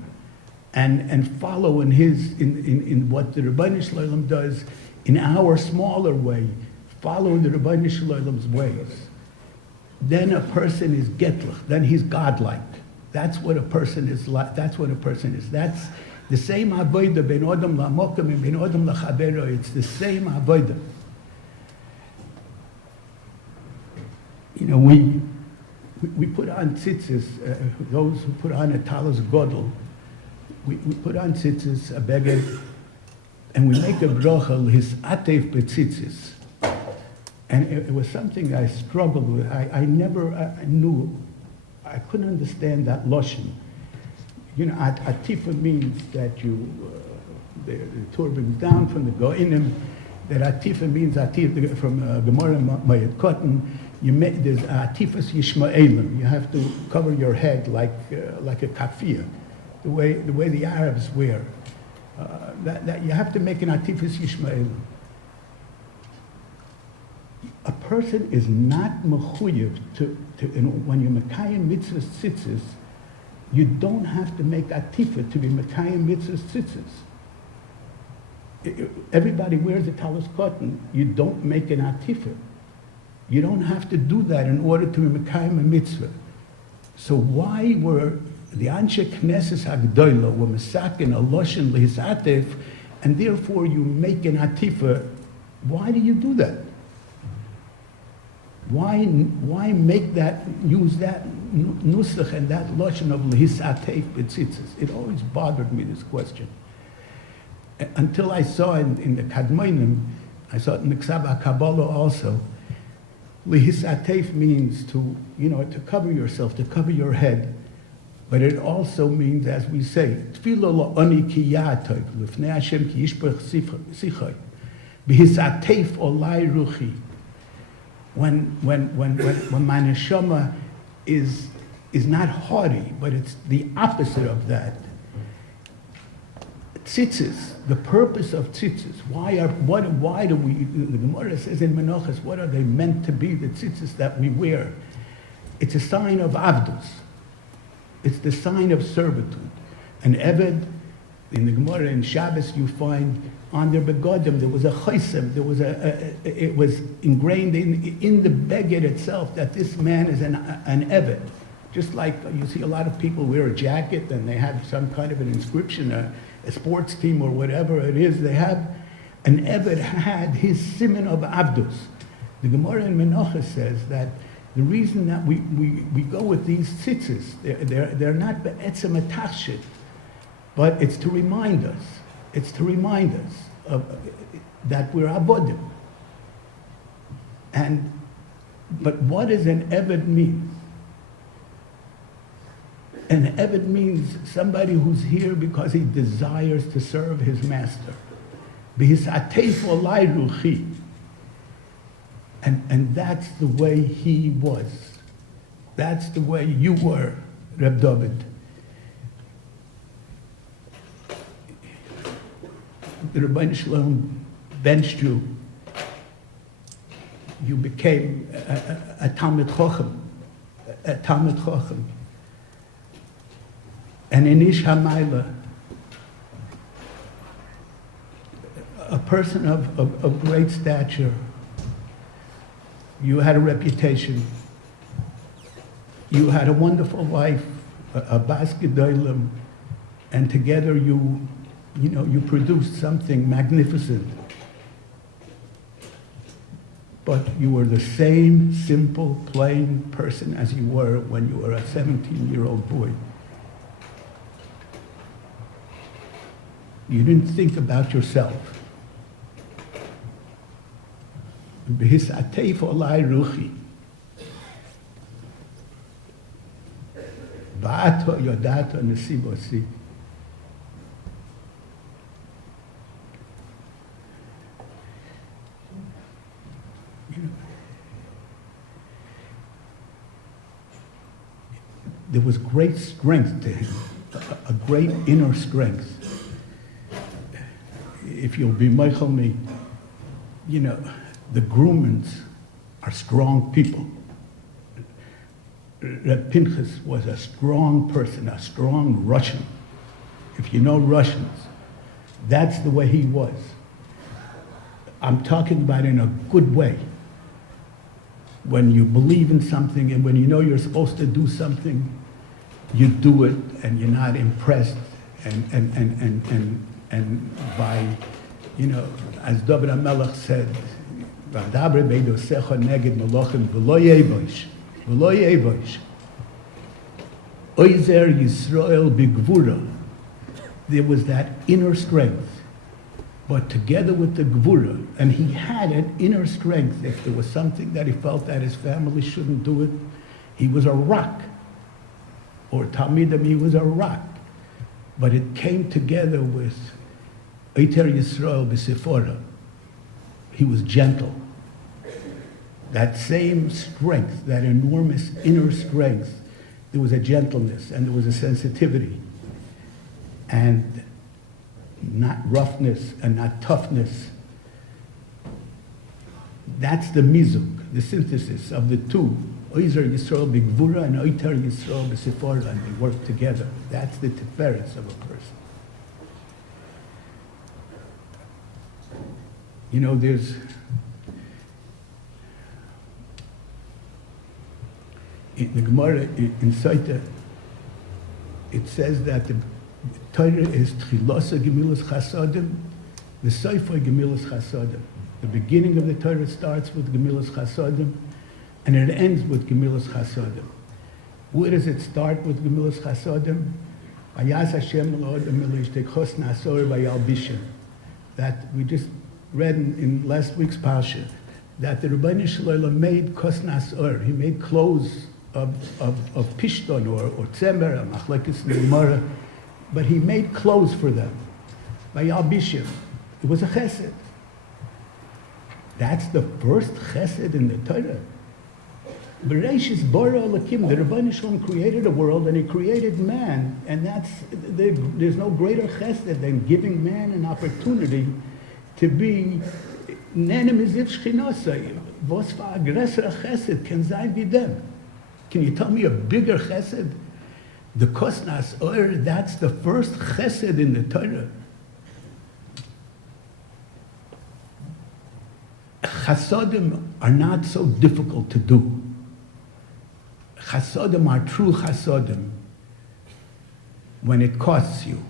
and follow in what the Rebbeinu Shalom does in our smaller way, follow the Rebbeinu Shalom's ways. Then a person is getlich, then he's godlike. That's what a person is like. That's what a person is. That's the same avodah ben Odom lamokim and ben Odom lachavero. It's the same avodah. You know, we put on tzitzis. Those who put on a talis godel, we put on tzitzis, a beged, and we make a brochel his atef betzitzis. And it was something I struggled with. I never knew I couldn't understand that lashon. You know, atifa means that the Torah brings down from the goinim. That atifa means atifa from Gemara Mayat Cotton. There's atifas yishmaelim. You have to cover your head like a kafir, the way the Arabs wear. That you have to make an atifas yishmaelim. A person is not mechuyev when you mekayim mitzvahs tzitzis, you don't have to make atifa to be mekayim mitzvahs tzitzis. Everybody wears a talis cotton. You don't make an atifa. You don't have to do that in order to be mekayim a mitzvah. So why were the Anshe Knesses Hagdoila were mesakin a loshen lehisatif, and therefore you make an atifa? Why do you do that? Why make that, use that nusach and that loshen of lehisatif b'tzitzis? It always bothered me, this question. Until I saw in the Kadmonim, I saw it in the Ksaba Kabbalah also, lehisatif means to cover yourself, to cover your head. But it also means, as we say, tefillah la'ani ki ya'atov, lifnei Hashem ki yishbach sichai, b'hisatef olai ruchi. When my neshama is not haughty, but it's the opposite of that. Tzitzis, the purpose of tzitzis. Why do we? The Gemara says in Menachos, what are they meant to be? The tzitzis that we wear. It's a sign of avdus. It's the sign of servitude. An eved, in the Gemara in Shabbos, you find on their begodim there was a chaysem, it was ingrained in the beged itself that this man is an eved. Just like you see a lot of people wear a jacket and they have some kind of an inscription, a sports team or whatever it is, they have, an eved had his siman of avdus. The Gemara in Menachos says that the reason that we go with these tzitzis, they're not be'etzem atachshit, but it's to remind us. It's to remind us that we're abodim. But what does an eved mean? An eved means somebody who's here because he desires to serve his master. B'hisatef olai ruchi. And that's the way he was. That's the way you were, Reb Dovid. The Rebbeinu Shalom benched you. You became a Talmid Chochem. A Talmid Chochem. And in Ish HaMayla, a person of great stature. You had a reputation. You had a wonderful wife, a bas gedolim, and together you produced something magnificent. But you were the same simple, plain person as you were when you were a 17-year-old boy. You didn't think about yourself. B'hisatef olai ruchi. Ba'ato yodato nesibosi. There was great strength to him, a great inner strength. If you'll be Michael me, the Grumans are strong people. Reb Pinchas was a strong person, a strong Russian. If you know Russians, that's the way he was. I'm talking about in a good way. When you believe in something and when you know you're supposed to do something, you do it and you're not impressed and by, as David HaMelech said, there was that inner strength, but together with the gvura, and he had an inner strength. If there was something that he felt that his family shouldn't do it, he was a rock. or Talmidim, he was a rock. But it came together with Eiter Yisrael b'Sephora. He was gentle. That same strength, that enormous inner strength, there was a gentleness and there was a sensitivity. And not roughness and not toughness. That's the mizuk, the synthesis of the two. Oizer Yisrael b'Gvura and Oiter Yisrael b'Sephora, and they work together. That's the tiferes of a person. You know, there's in the Gemara in Saita, it says that the Torah is Tchilosa Gemilas Chasadim, the Sefer Gemilas Chasadim. The beginning of the Torah starts with Gemilas Chasadim, and it ends with Gemilas Chasadim. Where does it start with Gemilas Chasadim? Vayas Hashem l'Odam l'Yishtechos Nasor v'Yalbishim. That we just read in last week's Parsha, that the Rebbeinu Shalom made Kos Nasor. He made clothes of Pishton or Tzemer, Machlekes Gemara, but he made clothes for them. V'Yalbishim. It was a chesed. That's the first chesed in the Torah. Bereshis bara Elokim, the Rebbeinu Shalom created a world and he created man, and there's no greater chesed than giving man an opportunity to be nenem izif shchinosai. Was for a greater chesed can sein wie dem? Can you tell me a bigger chesed? The Kosnas Or, that's the first chesed in the Torah. Chasadim are not so difficult to do. Chasadim are true chasadim when it costs you.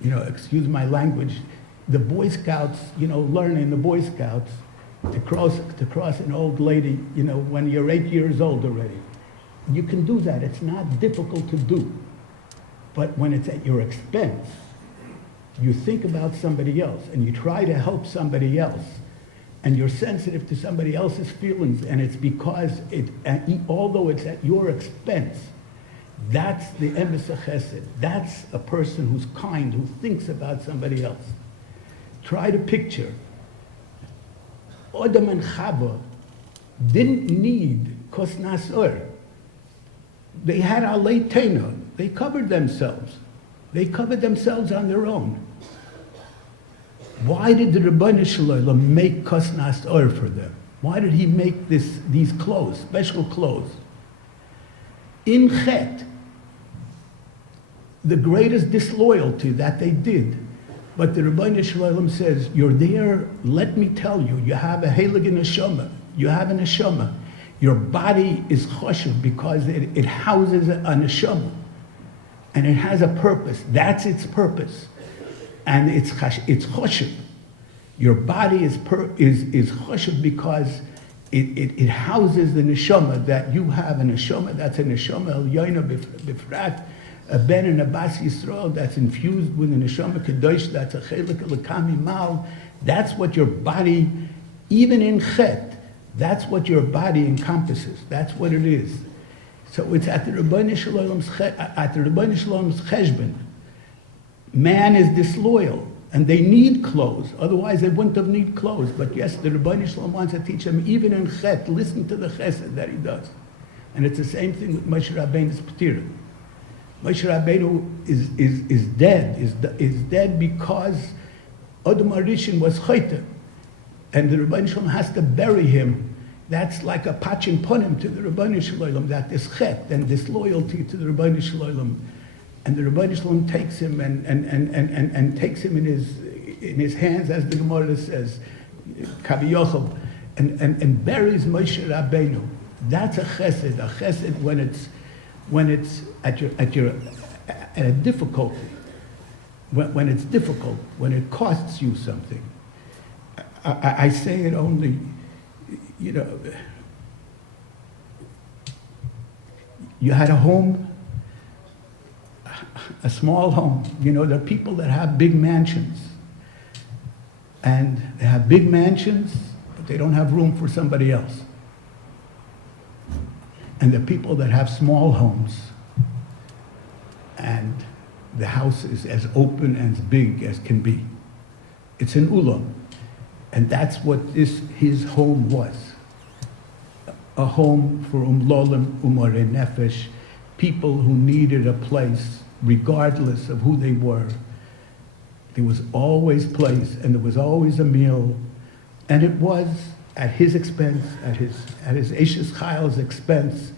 You know, excuse my language, the Boy Scouts, you know, learn in the Boy Scouts to cross an old lady, you know, when you're 8 years old already. You can do that. It's not difficult to do. But when it's at your expense, you think about somebody else and you try to help somebody else, and you're sensitive to somebody else's feelings, and it's because although it's at your expense, that's the emes of chesed. That's a person who's kind, who thinks about somebody else. Try to picture. Adam and Chava didn't need kos nasor. They had alei tena. They covered themselves. They covered themselves on their own. Why did the Rebbeinu Shalom make kos nasor for them? Why did he make these clothes, special clothes? In Chet, the greatest disloyalty that they did, but the Rebbeinu Shalom says, you're there, let me tell you, you have a heilige neshama, you have a neshama. Your body is choshev because it houses a neshama, and it has a purpose. That's its purpose. And it's choshev. Your body is choshev because it houses the neshama, that you have a neshama, that's a neshama elyoina bifrat, a ben and a bas Yisrael that's infused with a neshama kadosh, that's a chelik l'kami mal. That's what your body, even in chet, that's what your body encompasses. That's what it is. So it's at the Rebbeinu Shalom's cheshbon. Man is disloyal, and they need clothes. Otherwise, they wouldn't have need clothes. But yes, the Rebbeinu Shalom wants to teach them, even in chet, listen to the chesed that he does. And it's the same thing with Moshe Rabbeinu's Petira. Moshe Rabbeinu is dead because Adam Arishin was chayte, and the Rebbeinu Shalom has to bury him. That's like a pachin ponim to the Rebbeinu Shalom, that is chet and disloyalty to the Rebbeinu Shalom. And the Rebbeinu Shalom takes him and takes him in his hands, as the Gemara says, Kaviyochel, and buries Moshe Rabbeinu. That's a chesed when it's at a difficulty, when it's difficult, when it costs you something. I say it only, you know, you had a home, a small home. You know, there are people that have big mansions, and they have big mansions, but they don't have room for somebody else. And the people that have small homes, and the house is as open and as big as can be. It's an ulam. And that's what his home was. A home for umlolim, umare nefesh, people who needed a place, regardless of who they were. There was always place, and there was always a meal, and it was at his expense, at his Eshes Chayil's expense.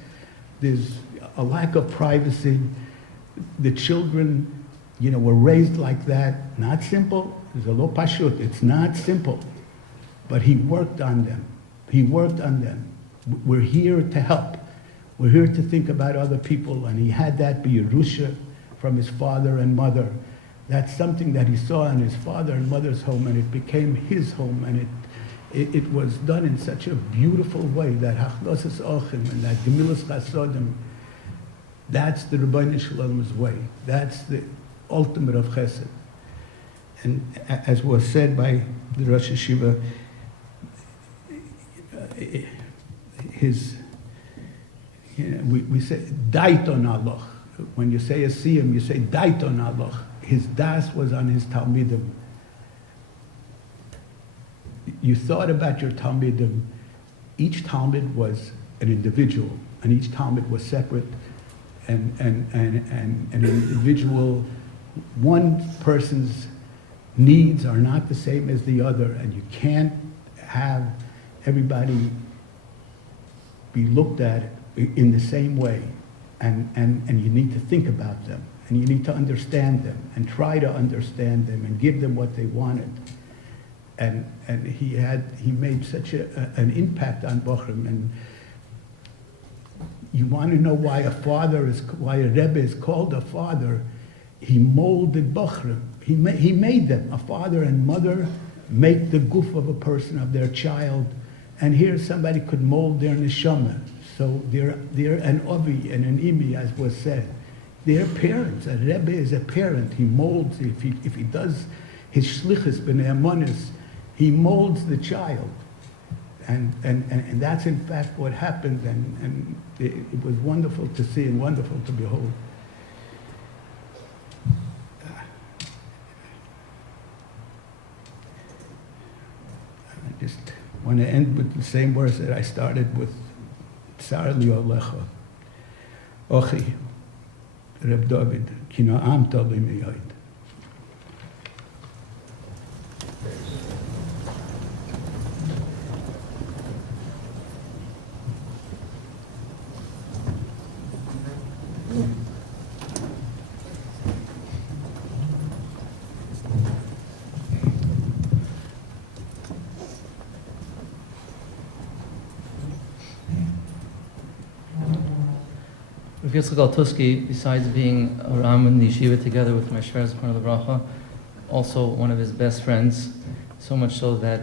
There's a lack of privacy. The children, were raised like that. Not simple. There's a lo pashut. It's not simple, but he worked on them. He worked on them. We're here to help. We're here to think about other people, and he had that Yerusha from his father and mother. That's something that he saw in his father and mother's home, and it became his home, and it was done in such a beautiful way, that Hachdosas Ochim and that Gemilas Chasodim, that's the Rebbeinu Shalom's way. That's the ultimate of Chesed. And as was said by the Rosh Yeshiva, we say Daiton Allah. When you say a siyum, you say Daiton Allah. His das was on his Talmidim. You thought about your Talmidim. Each Talmid was an individual, and each Talmid was separate, and an individual. One person's needs are not the same as the other, and you can't have everybody be looked at in the same way, and you need to think about them, and you need to understand them, and try to understand them, and give them what they wanted. And he made such an impact on Bochum. And you want to know why a Rebbe is called a father? He molded Bochum. He made them. A father and mother make the goof of a person, of their child. And here somebody could mold their neshama. So they're an ovi and an imi, as was said. They're parents. A Rebbe is a parent. He molds. If he does his shlichus b'nei amonis, he molds the child. And that's in fact what happened, and it was wonderful to see and wonderful to behold. I just want to end with the same words that I started with. Tsar li olecha, ochi, Rabbi Dovid, ki na'amta li miyod. Rabbi Yitzchak Altuski, besides being a Ram in the yeshiva together with my Shver Zichrono Livracha, also one of his best friends, so much so that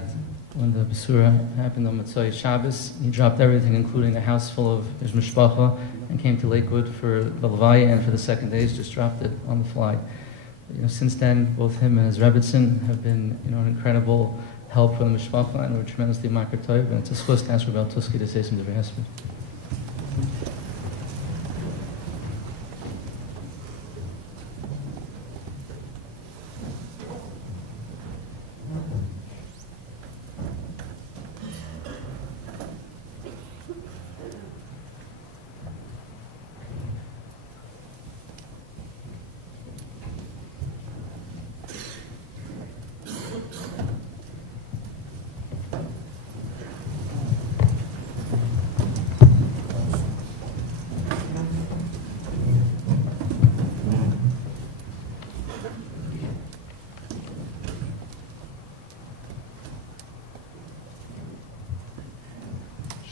when the Basura happened on Motzei Shabbos, he dropped everything, including a house full of his mishpacha, and came to Lakewood for the Levaya and for the second days, just dropped it on the fly. Since then, both him and his Rebbitzin have been an incredible help for the mishpacha, and we're tremendously makar tov, and it's a schus to ask Rabbi Altuski to say some Divrei Hesped.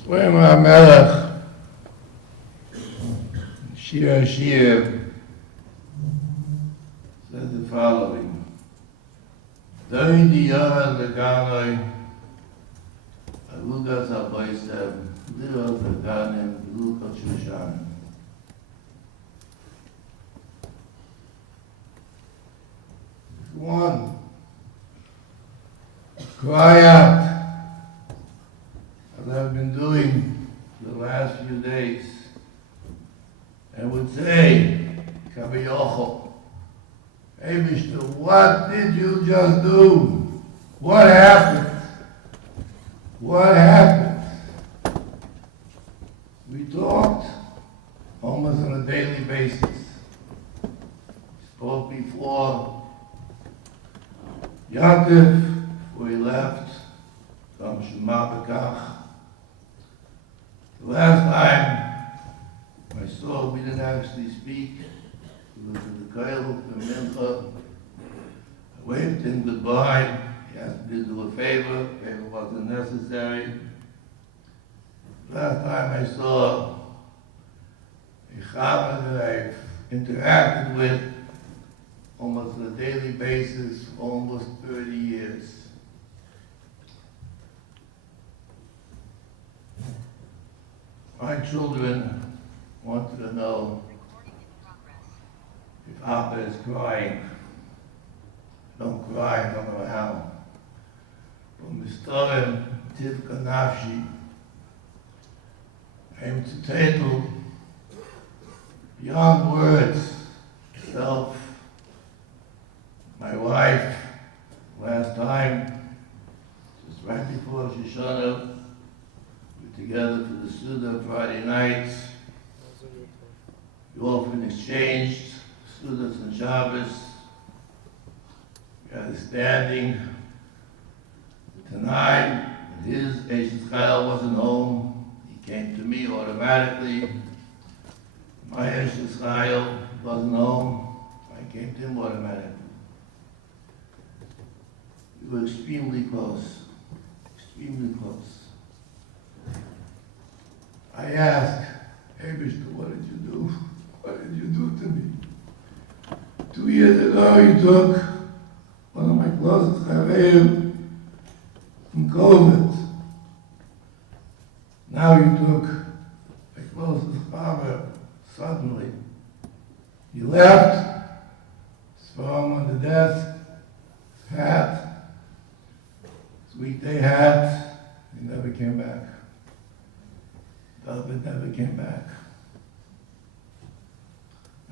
Shlomo HaMelech, Shir said the following: Dovid Gruman zatzal Alugas HaBoisem, Lil Zaganim, Lukot Shushan. One, cry out, as I've been doing for the last few days, and would say, Kaviyochel, what did you just do? What happened? What happened? We talked almost on a daily basis. Spoke before Yaakov, before he left, from Shema Bekach. The last time I saw, we didn't actually speak. He was in the Kail, the Mincha. I waved him goodbye. He asked me to do a favor. The favor wasn't necessary. Last time I saw a Chava that I've interacted with almost on a daily basis for almost 30 years. My children wanted to know if Abba is crying. Don't cry, I don't know how. But Mistorim Tivka Nafshi, I'm to table beyond words, self, my wife, last time, just right before Shoshana, we were together for the Suda Friday nights. We often exchanged Sudas and Shabbos. We had a standing. Tonight, when his Eishes Chayil wasn't home, he came to me automatically. My Eishes Chayil wasn't home, I came to him automatically. We were extremely close, extremely close. I asked, hey, Bishka, what did you do? What did you do to me? 2 years ago, you took one of my closest Chaveim from COVID. Now you took my closest father suddenly. You left, saw him on the desk, his hat, his weekday hat. He never came back. Dovid never came back.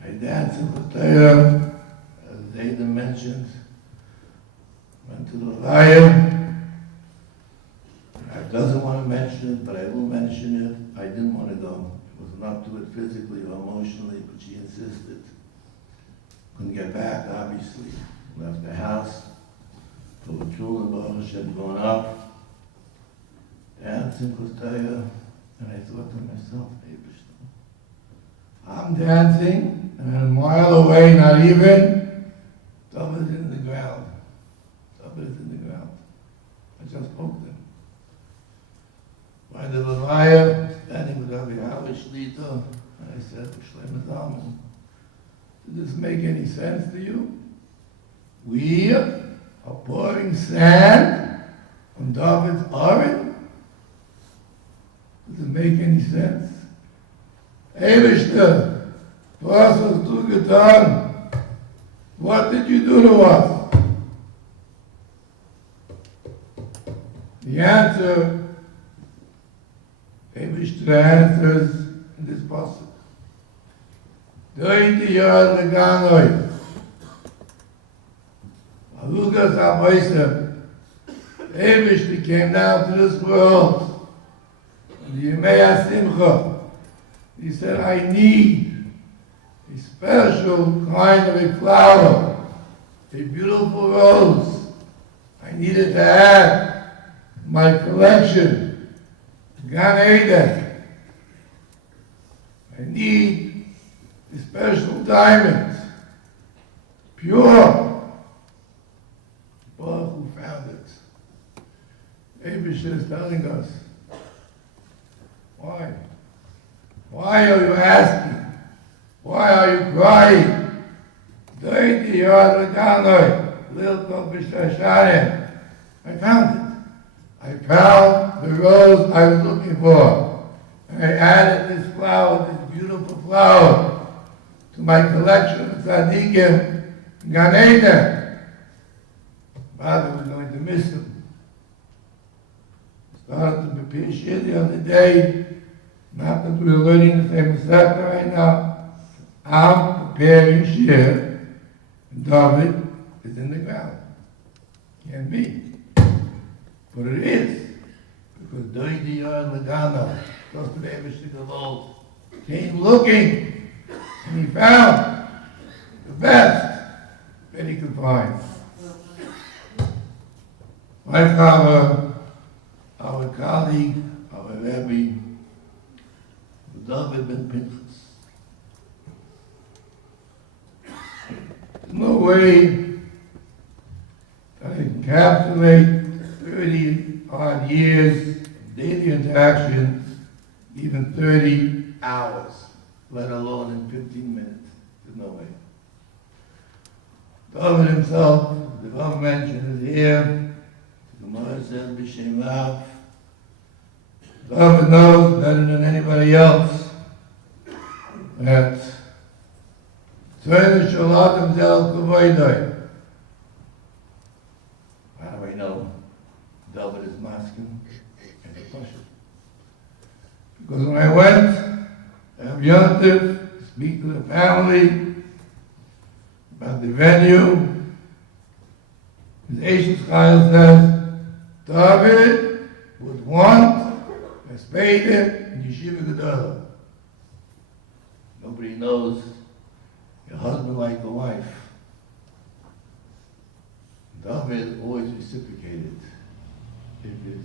I danced in the Torah, as Adam mentioned, went to the Raya. I doesn't want to mention it, but I will mention it. I didn't want to go. I wasn't up to it physically or emotionally, but she insisted. Couldn't get back, obviously. Left the house. The children, Baruch Hashem, going up. Dancing with Torah. And I thought to myself, I'm dancing, and a mile away, not even, Dovid is in the ground. Dovid is in the ground. I just poked him. By the Levaya, standing with Rabbi Dovid Shlita, and I said, Shlema Zalman, did this make any sense to you? We are pouring sand on David's Aron? Does it make any sense? Eibishter, to us was too getan. What did you do to us? The answer, Eibishter answers in this passage. Doid yad leganoi. Alugas haboisem. Eibishter came down to this world. The Yemei Simcha. He said, I need a special kind of a flower, a beautiful rose. I needed to add my collection, Gan Eden. I need a special diamond, pure. Baruch who found it. Abishah is telling us, why? Why are you asking? Why are you crying? I found it. I found the rose I was looking for. And I added this flower, this beautiful flower, to my collection of tzaddikim in Gan Eden. Father was going to miss him. Started to be Pishir the other day. Not that we're learning the same Masechta right now. I'm preparing Shir, David, is in the ground. Can't be. But it is. Because Doidi Lagana, close to the Ebershtik of old, came looking, and he found the best that he could find. My father, our colleague, our Rabbi, Dovid ben Pinchas. There's no way that I can encapsulate 30 odd years of daily interaction, even 30 hours, let alone in 15 minutes. There's no way. Dovid himself, the Rav mentioned is here. The Gemara says, B'Shem Rav. Dovid knows better than anybody else that Tzvei Shalatim Zel Kavoidai. How do I know Dovid is masking and a pusher? Because when I went to have Yontif, speak to the family about the venue, his Eishes Chayil says, David would want Hespedim in Yeshiva Gedolah. Nobody knows your husband like the wife. David always reciprocated. If his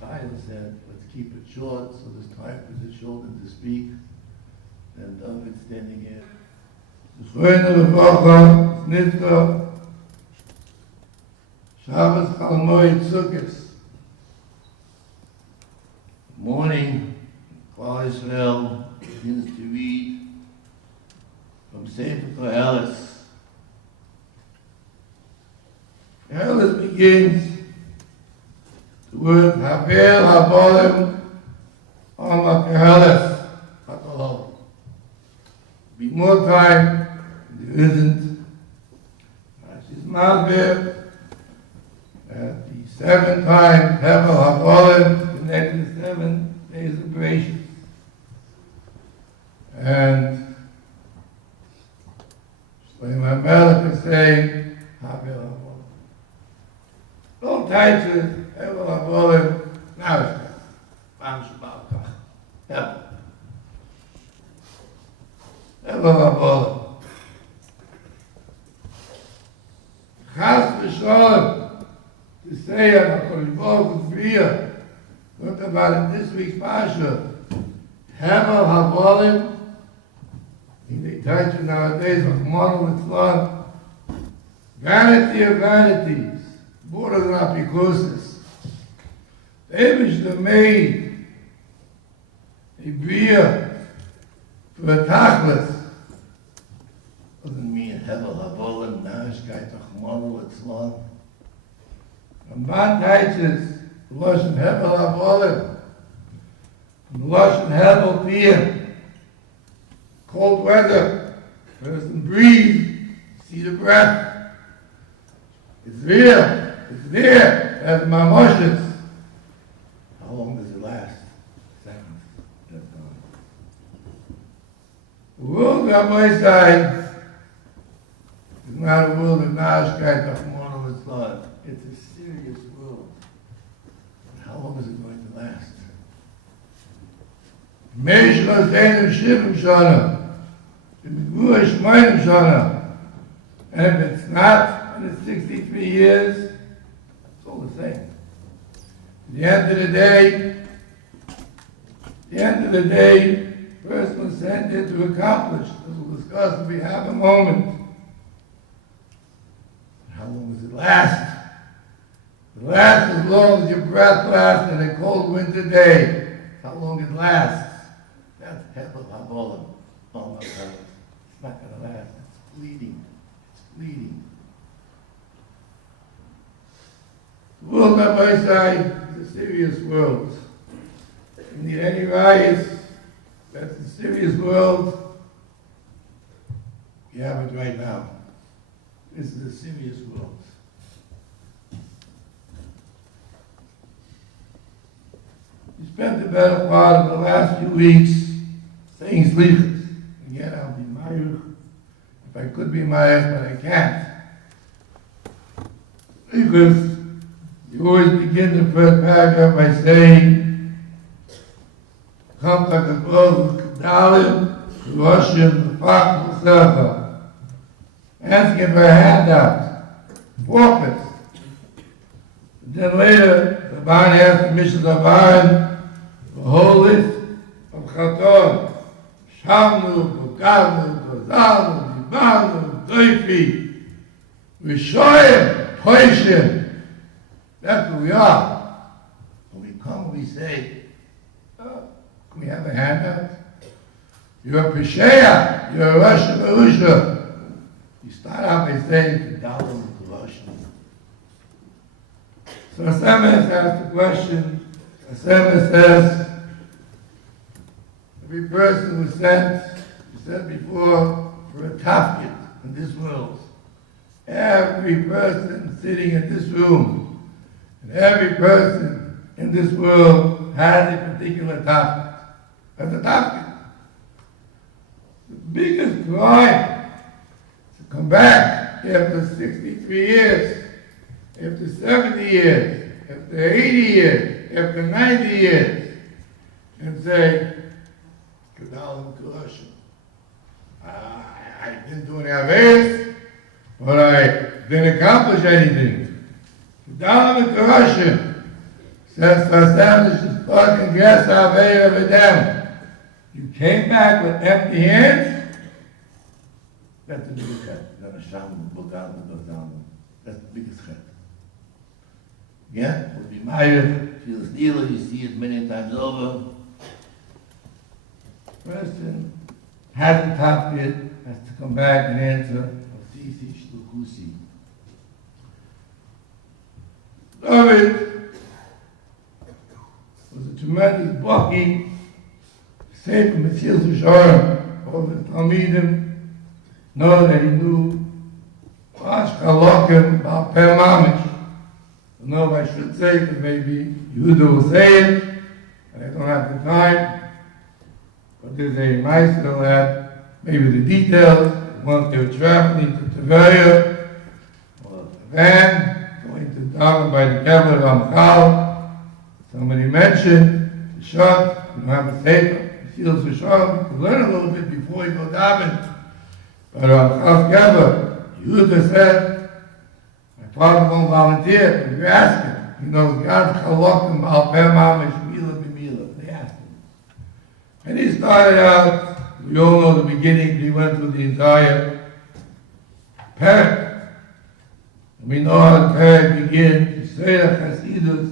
Chayil said, let's keep it short, so there's time for the children to speak, then David standing here. Zechreinu Levracha, Nifta, Shabbos Chalmoi Tzukis. Morning, Klal Yisrael begins to read from Sefer Koheles. Koheles begins the word Havel Habolim on Koheles Hatolov. Be more time, there isn't. She's Malbir at the 7th time, Havel Habolim, connected to 7 days of gracious. And Shlomo Melech is saying, Havel Habolim. Don't touch it, Havel Habolim, now it's done. Pam Shabbat Kach. Havel. Havel Habolim. Chas v'sholem, to say on HaKadosh Baruch Hu's Bria, talked about in this week's Pasha, Havel Habolim, they touch it nowadays with model Islam. Vanity of vanities, borders on apikosis. The image that made a Bria for a Tachlis doesn't mean Havel Habolim, Nashkeit, model Islam. Ramban teaches the Lashon Havel Habolim, the Lashon Havel Piyam. Cold weather, person breathe, see the breath. It's real, it's there, as mamoshes. How long does it last? Seconds, that's gone. The world on my side is not a world of Nashkeit, Achmon, Islam. It's a serious world. And how long is it going to last? Mesh Lasenim Shivim Shana. And if it's not in the 63 years, it's all the same. At the end of the day, person was sent here to accomplish, as we'll discuss if we have a moment. How long does it last? It lasts as long as your breath lasts in a cold winter day. How long it lasts. That's Havel Habolim. Oh my God. It's not going to last. It's bleeding. It's bleeding. The world on my side is a serious world. If you need any riots, that's a serious world. You have it right now. This is a serious world. We spent the better part of the last few weeks saying slichas. Again, I'll be Mayuch. If I could be Mayuch, but I can't. because you always begin the first paragraph by saying, come to the world of Kedalim, Russian, the Fakul Sefer, asking for a handout, purpose. Then later, the Baron asked the mission of Baron, the whole list of Chaton, Shamnu, Bukavnu, Kozalnu, Dibanu, Doifi, Rishoyim, Toishim. That's who we are. When we come, we say, oh, can we have a handout? You're a Pesheya, you're a Rosh Hashanah. You start out by saying, Kedalim, Russian. So Hashem asked the question, Hashem says, every person was sent, you said before, for a tafkid in this world. Every person sitting in this room, and every person in this world has a particular tafkid. That's a tafkid. The biggest crime is to come back after 63 years, after 70 years, after 80 years, after 90 years, and say, Kedalim Kulashin. I didn't do any Averis, but I didn't accomplish anything. Kedalim Kulashin says Hashem is fucking guess Aveir of them. You came back with empty hands, that's the biggest head. That's the biggest head. Yeah, would be Meyer, feels dealer, you see it many times over. Person has a tafkid, has to come back and answer, Osisi Shlukusi. Dovid was a tremendous bucky, safe from Mesil Zusharim, all the Talmidim know that he knew Pash Chalokim, Baal Peh Mamish. No, I should say, because maybe Yehuda will say it, and I don't have the time. But there's a nice little that maybe the details, once they were traveling to Tveria, or the van, going to down by the Kever Ramchal. Somebody mentioned the shot, you don't have a sefer, the seals for shot, you can learn a little bit before you go daven. But Ramchal's Kever, Yehuda said, father won't volunteer, but you ask him. He knows God Chalokim Baal Peh Mamish Mila B'Mila. They asked him. And he started out, we all know the beginning, he went through the entire parak. And we know how the parak begins. Yisrael Chasidus,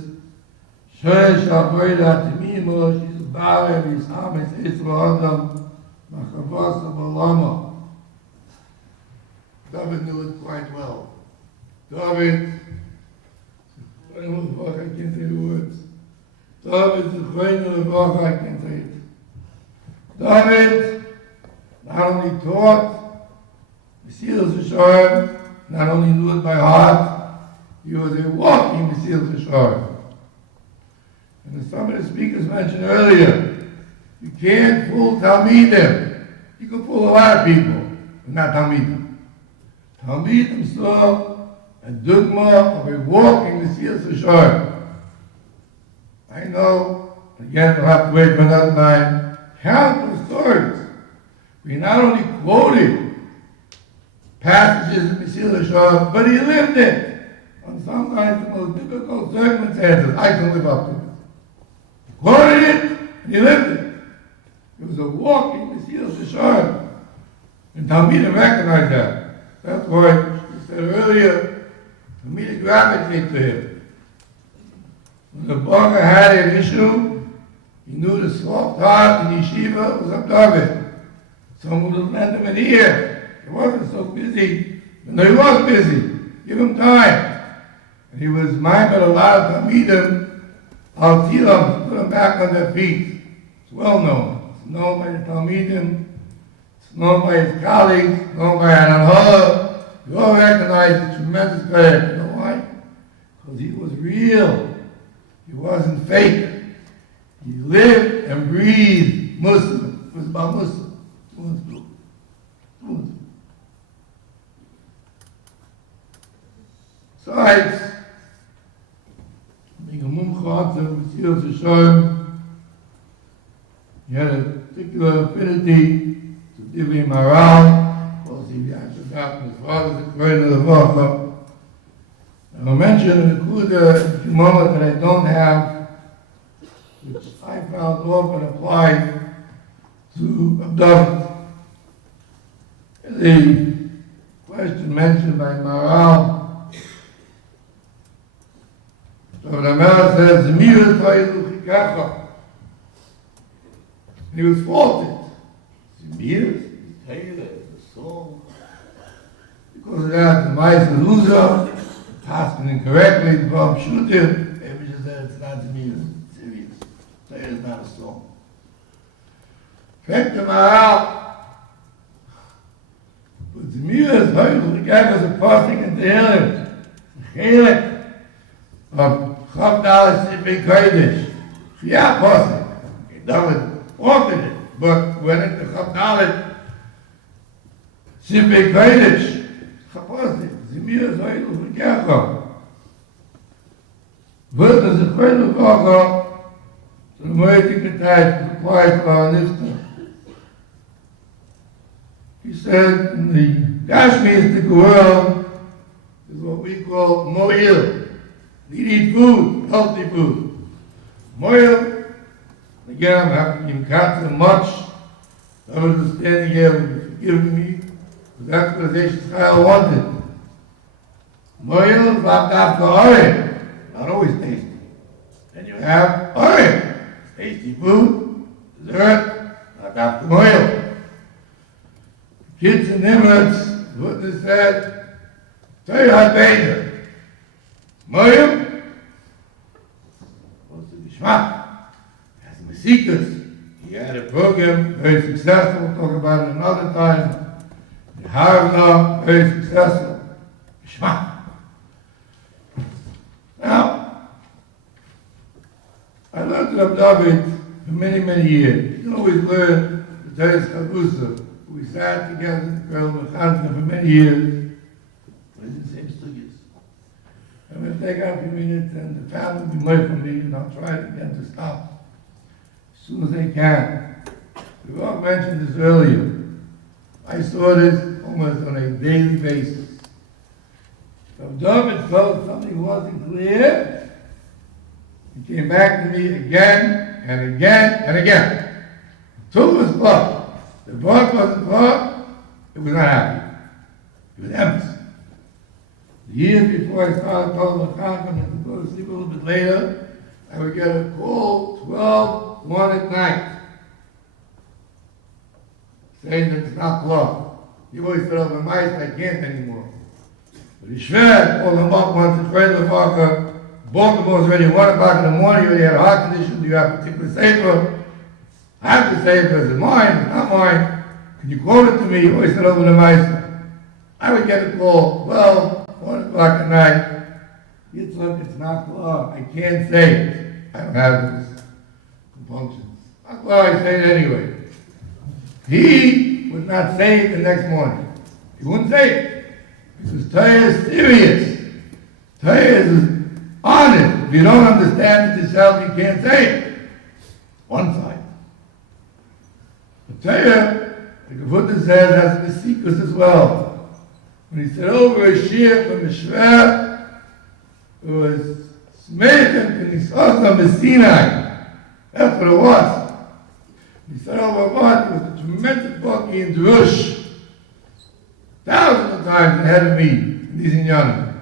Shoy Shalboida Timimo, she's a Barev, Yisam, Yisrael Adam, Machavasa Balama. David knew it quite well. Dovid, I can't say the words. Dovid, I can't say it. Dovid not only taught Mesil Zusharim, not only knew it by heart, he was a walking Mesil Zusharim. And as some of the speakers mentioned earlier, you can't fool Talmidim. You can fool a lot of people, but not Talmidim. Talmidim saw a dogma of a walking Mesil Zusharim. I know, again, we'll have to wait for another time, countless stories. We not only quoted passages of Mesil Zusharim, but he lived it. On sometimes the most difficult circumstances, I can live up to it. He quoted it, and he lived it. It was a walking Mesil Zusharim. And Talmidim recognized that. That's why we said earlier, for me to gravitate to him. When the Baruch had an issue, he knew the soft heart in yeshiva was up Dovid. Someone would lend him an ear. He wasn't so busy. But no, he was busy. Give him time. And he was minded a lot of Talmidim, Al-Tilam, to put them back on their feet. It's well known. It's known by the Talmidim. It's known by his colleagues. It's known by Ananhola. You all recognize the tremendous credit. You know why? Because he was real. He wasn't fake. He lived and breathed Muslim. It was about Muslim. Besides, Mesilas Yesharim. He had a particular affinity to Divrei Maharal. Of course, he had forgotten his father's Kohen Levachah. And I'll mention in the Kuda in a few moments that I don't have, which I found often applied to Dovid. The question mentioned by Maharal, so the Maharal says, Zemir Toilu Chikacha. He was faulted. Zemir, the song. Because of that, the Ma'aser loser, passing incorrectly, the Bob Shutir, maybe just said it's not Zemir, it's serious. Torah is not a song. Fact the Maharal, but Zemir is Toilu Chikacha is a passing in Tehillim. Chelek of Chav Dalet Sifrei Kodesh. Yeah, passing. David wanted it, but when it the Chav Dalet Sifrei Kodesh, Chapasik, Zemir Zoylu V'Kecha. Wird as a friend of Vacha, so the Moedik Ketayt applied to our Nifta. He said, in the Gashmistic world, is what we call Mo'il. You eat food, healthy food. Mo'il, again, I'm having to give much. I was standing here, would you forgive me? But that's what the Israel wanted. Mo'il is not after oil. Not always tasty. Then you have oil. Tasty food, dessert, not after mo'il. Kids in Nimitz, the witness said, Torah HaBeiner. Mo'il, what's the Geschmack? Has Mesikas. He had a program, very successful, we'll talk about it another time. The Harvard, very successful. Geschmack. Now, I learned of Dovid for many, many years. You can always learn the Teres Chavusa. We sat together in the girl Mechanka for many years. But it's the same studies. I'm going to take out a few minutes and the family will be away from me and I'll try again to stop as soon as I can. We've all mentioned this earlier. I saw this almost on a daily basis. So Dovid felt something wasn't clear. He came back to me again and again and again. Until it was blocked. The block wasn't blocked, it was not happy. It was empty. The years before I started Dovid Gruman and to go to sleep a little bit later, I would get a call 1 at night saying that it's not blocked. He always said, over mice, I can't anymore. But he shred, called him up once, afraid of the Barker. Baltimore was already 1 o'clock in the morning, you already had a heart condition, do you have a particular safer? I have to say, is it mine? It's not mine. Can you quote it to me? He always said over the mice. I would get a call, 1 o'clock at night. Yitzhak, it's not law. I can't say it. I don't have those compunctions. Not law, I say it anyway. He would not say it the next morning. He wouldn't say it. Because Torah is serious. Torah is honest. If you don't understand it yourself, you can't say it. One side. The Torah, like the Buddha says, has the secrets as well. When he said over a shear from the Shver, it was Smechem and he saw some of Sinai. That's what it was. He said over what? It was a tremendous book in Drush. Thousands of times ahead of me in these inyanim.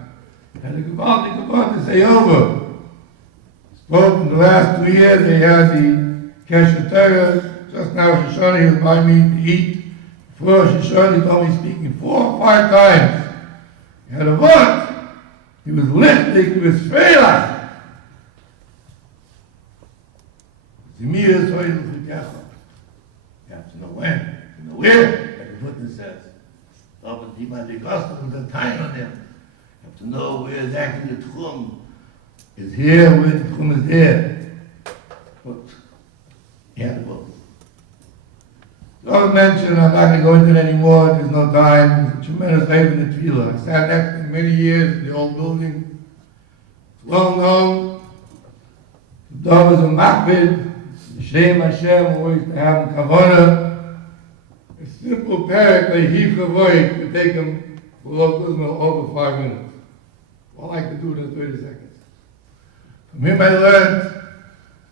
And the Kabbalah to say over. Spoke in the last 2 years, they had the Kesher Torah. Just now Shoshana, he was by me to eat. Before Shoshana, he told me speaking 4 or 5 times. He had a vote. He was lifting, he was feilach. Zemir is Zoylu V'Kecha. You have to know when, you know where, like the witness says. But he might be custom with a time on him. You have to know where exactly the Tchum is here, where the Tchum is there. But he had a vote. Don't mention, I'm not going to go into it anymore, there's no time. It's a tremendous favor in the tefillah. I sat next to him many years in the old building. It's well known. Dovid was a machbid, Shem Hashem, always to have him kavanah. A simple parak like he kavoid could take him for localism over 5 minutes. All I could do in 30 seconds. From him I learned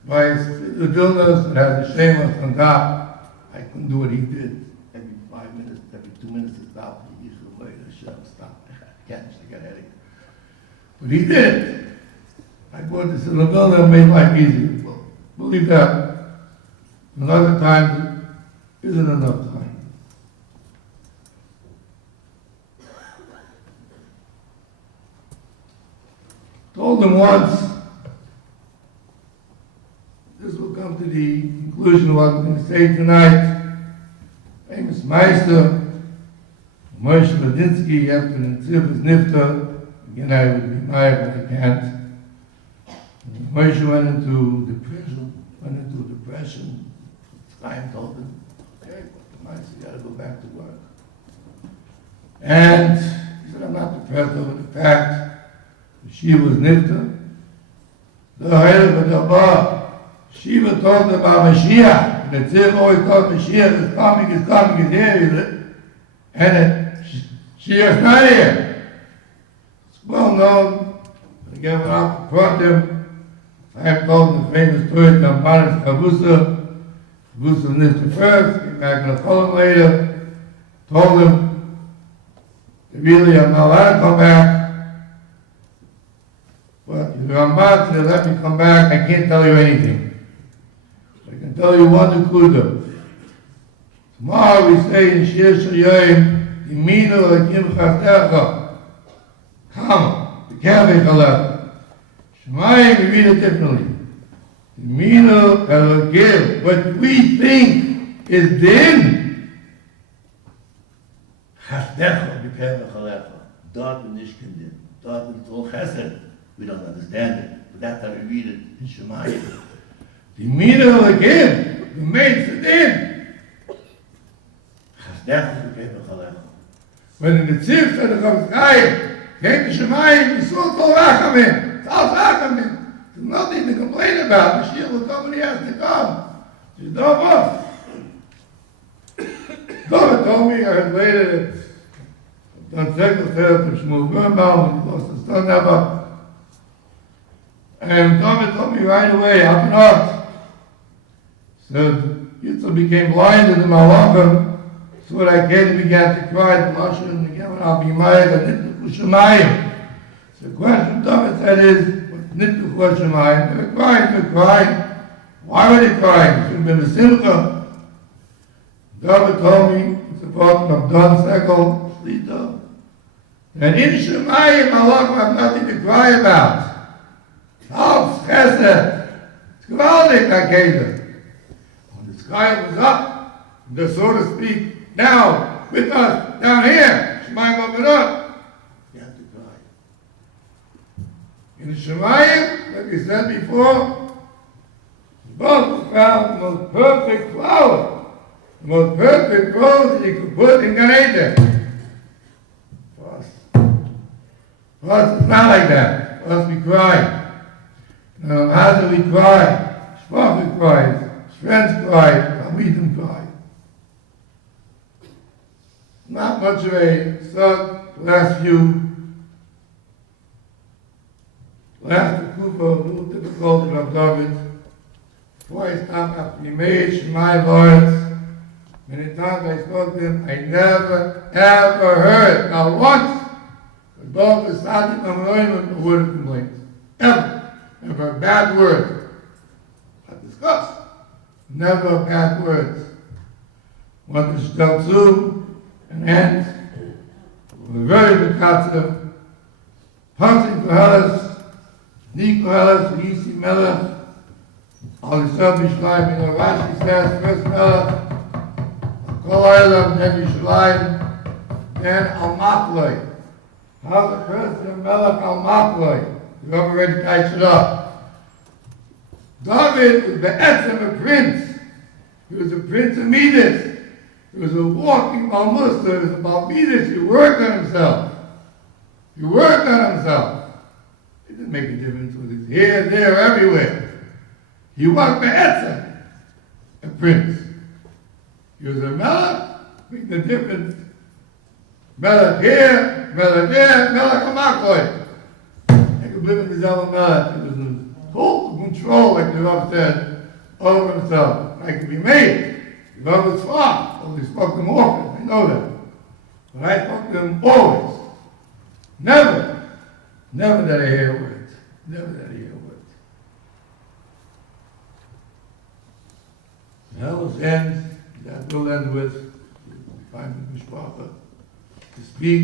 by the Vilnas that has a shameless on top. I couldn't do what he did. Every 5 minutes, every 2 minutes to stop. He kavoid, Hashem, stop. I can't, I got a headache. But he did it. I bought this in the Vilna and made life easier. Well, we'll leave that. Another time isn't enough time. Told him once, this will come to the conclusion of what I'm going to say tonight. Famous Meister, Moshe Ladinsky, after the Tziv is Nifta, again I would be mad, but I can't. Moshe went into depression. Chaim told him, okay, Meister, you got to go back to work. And he said, I'm not depressed over the fact that she was Nifta. The Hayel B'Dabah, Shiva talked about Mashiach. The Tziv always thought Mashiach is coming, is here. And Mashiach's not here. It's well known. Again, when I confront him, I told him the famous story of Manas Kavusa. Kavusa Nifta first, came back in the column later, told him, really, I'm not allowed to come back. But if I'm about to let me come back, I can't tell you anything. I can tell you one Nakuda. Tomorrow we say in Shir Shayoim, Yiminu Lakim Chastecha. Come, the Kaveh Chalecha. Shemayim, we read it differently. Yiminu Elokim. What we think is din. Chastecha b'kaveh chalecha. Dort and nishkin din. Dort and it's all chesed. We don't understand it, but that's how we read it in Shemayim. Yiminu Elokim. The main din. Chastecha b'kaveh chalecha. When in the Tziv said the Chaim came to Shemayim, he saw Tol Rachamim. Tol Rachamim. There's nothing to complain about. Mashiach will come when he has to come. She's done what? Dovid told me, I heard later that I've done technical therapy for Shmuel Birnbaum, he lost his son never. And Dovid told me right away, up and up. Said, Yitzhak became blinded in Malachim. So when I came and began to cry, the Mashal and again when I'll be married, I didn't do Shemayim. So the question Dovid said is, Nittu for Shemayim. They were crying. Why were they crying? It should have been a simcha. Dovid told me, it's about Abdon Sekel, Shlita. And in Shemayim, Allah have nothing to cry about. House, chesed. It's gewaldig, Akeda. When the sky was up, so to speak, now, with us, down here, Shemayim open up. You have to cry. In the Shemayim, like we said before, both found the most perfect flower, the most perfect rose that you could put in Gan Eden. For us, it's not like that. For us, we cry. Now, how do we cry? Shpachah cries, friends cry, Talmidim cry. Not much of a thought, last Kufa, a little difficult about David. Before I stopped after he made my words, many times I spoke to him, I never, ever heard, not once, but both the Sadiq and Manoim a word of complaint. Never a bad word. Not discussed. Never bad words. One to Shtelzu, and end. We're very bekatzer. Passing for Hellas, Nico Hellas, Yisi Melech, Al Yisrael Bishlayim, Rashi says, first Melech, Kol Ha'olam, then Yishalayim, then Al Makloi. How's the first Melech Al Makloi? We've already typed it up. David was be'etzem a prince. He was a prince of Midas. He was a walking Balmusa. He was a Balmidas. He worked on himself. He didn't make a difference with his here, there, everywhere. He was be'etzem, a prince. He was a melech, making the difference. Melech here, melech there, melech hamakoi. He could live in the Zelda melech. He was in total control, like the Rav said, over himself. I could be made. He was smart. Only spoke to him often, I know that. But I spoke to him always. Never that I hear words. Never that I hear words. Hell's end, that will end with, find the mishpacha, to speak.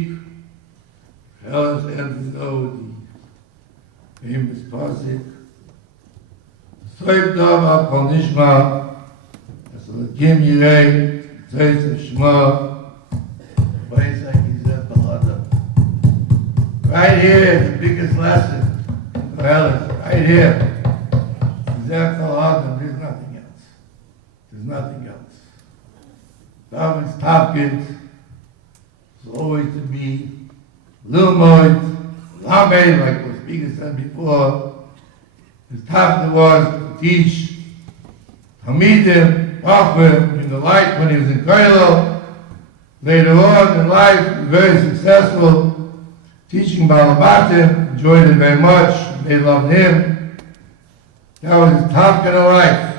Hell's end, we know the famous pasuk. Soif dava kol nishma, as Elokim yirei, tzeitzah shema, right here is the biggest lesson for Ellis. Right here. There's nothing else. There's nothing else. David's tafkid is always to be Lilmoid, Lamed, like the speaker said before. His tafkid was to teach Hamidim, Chachmim, in the life when he was in Kailo. Later on in life, he was very successful. Teaching Balabatim, enjoyed it very much, they loved him. That was his tafkid of life.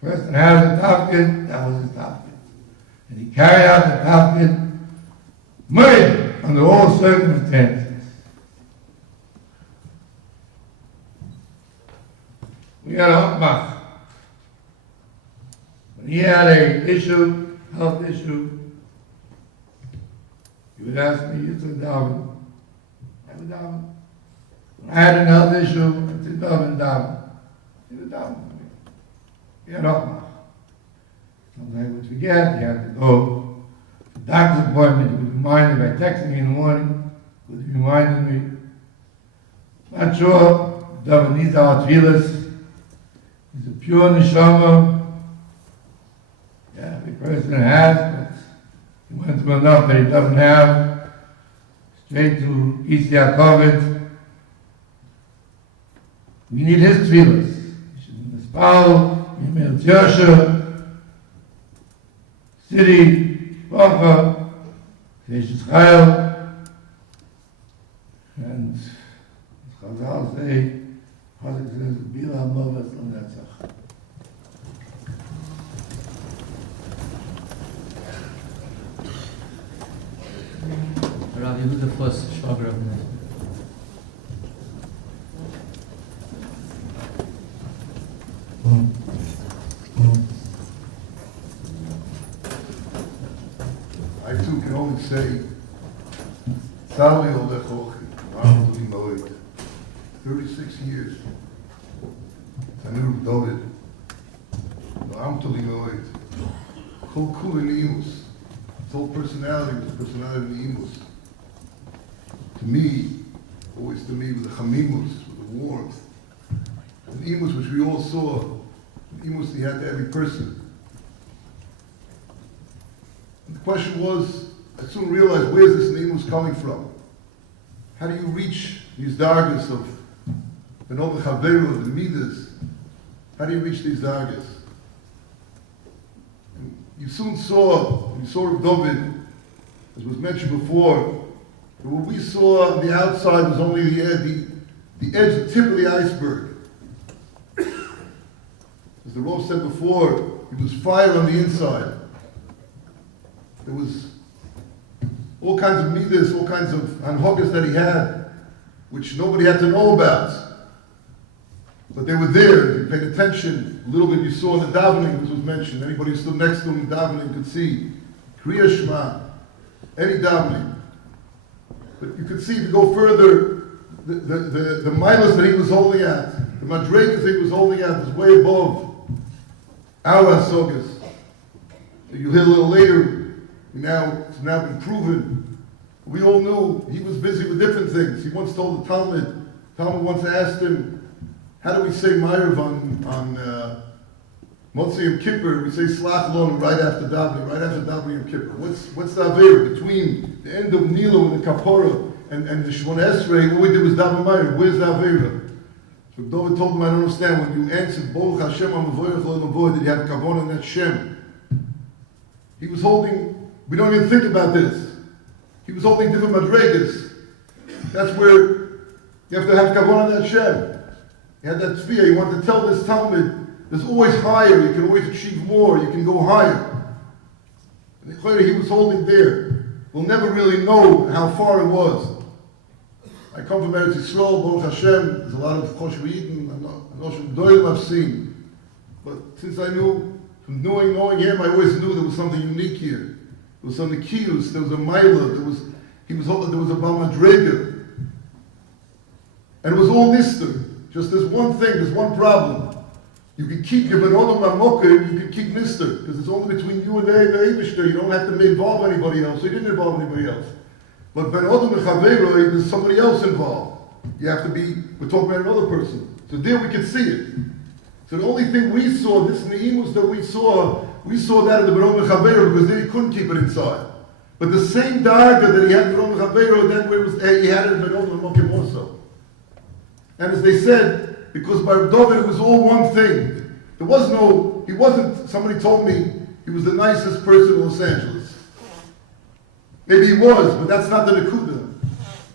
Person has a tafkid, that was his tafkid. And he carried out the tafkid made under all circumstances. We had a hukmach. When he had a issue, health issue, he would ask me, you took David. When I had an health issue, I said, David. He would daven for me. He had hukmach. Sometimes I would forget, he had to go to the doctor's appointment, he would remind me by texting me in the morning, he would remind me. Not sure, David needs our tefillas. He's a pure neshama. Yeah, every person has, but he went through enough that he doesn't have. Straight to East Yaakov. We need his tefillas. He should be Mispal, Yemel Tiyosha, City, Bacha, Seishes Chayil, and as Chazal say, Chazal says, Bila Movas L'Netzach. Rabbi, who's the first Shvager of the night? I too can only say, Tzali Olechochi, Rabbi Dovid, 36 years. I knew Dovid, Rabbi Dovid, Kol Kula Neimus. His whole personality was the personality of the Imus. To me, always to me, with the Chamimus, with the warmth. The Imus, which we all saw, the Imus he had to every person. And the question was, I soon realized, where's this Imus coming from? How do you reach these dargas of the Novel Chaveru, the Midas? How do you reach these dargas? You soon saw, when you saw Dovid, as was mentioned before, that what we saw on the outside was only the edge, the tip of the iceberg. As the Rav said before, it was fire on the inside. There was all kinds of midas, all kinds of anhokas that he had, which nobody had to know about. But they were there. If you paid attention a little bit, you saw in the davening, this was mentioned. Anybody who stood next to him in the davening could see Kriya Shema, any davening. But you could see, if you go further, the milas that he was holding at, the madregas that he was holding at, was way above our asogas. So you'll hear a little later, it's now been proven. We all knew he was busy with different things. He once told the Talmud once asked him, how do we say Ma'ariv on Motzei Yom Kippur? We say Slach Lon right after davening Yom Kippur. What's the Aveir between the end of Nilu and the Kapora and the Shmon Esrei? What we did was daven Ma'ariv. Where's the Aveir? So Dovid told him, I don't understand, when you answered, Baruch Hashem HaMavoyach L'Olam Haba, did you have kavanah in that Shem? He was holding, we don't even think about this. He was holding different madregas. That's where you have to have kavanah in that Shem. You had that tefillah, you want to tell this Talmud, there's always higher, you can always achieve more, you can go higher. And the Chayre he was holding there. We'll never really know how far it was. I come from Eretz Yisrael, Baruch Hashem, there's a lot of Chosh V'Yidin, I'm not sure Doyle I've seen. But since I knew, from knowing him, I always knew there was something unique here. There was some Nikiyus, there was a Maila, there was a Balmadrega. And it was all Nister. Just there's one thing, there's one problem. You can keep your Benodam Mamokim, you can keep Nister, because it's only between you and the Eibishter. You don't have to involve anybody else, so you didn't involve anybody else. But Benodam and Chaveroi, there's somebody else involved. You have to be, we're talking about another person. So there we can see it. So the only thing we saw, this Neimus that we saw that in the Benodam and Chaveroi, because then he couldn't keep it inside. But the same Darga that he had in Benodam and Chaveroi, then where it was, he had it in Benodam and Mamokim also. And as they said, because by Dovid it was all one thing. There was no, he wasn't, somebody told me, he was the nicest person in Los Angeles. Maybe he was, but that's not the Nekuda.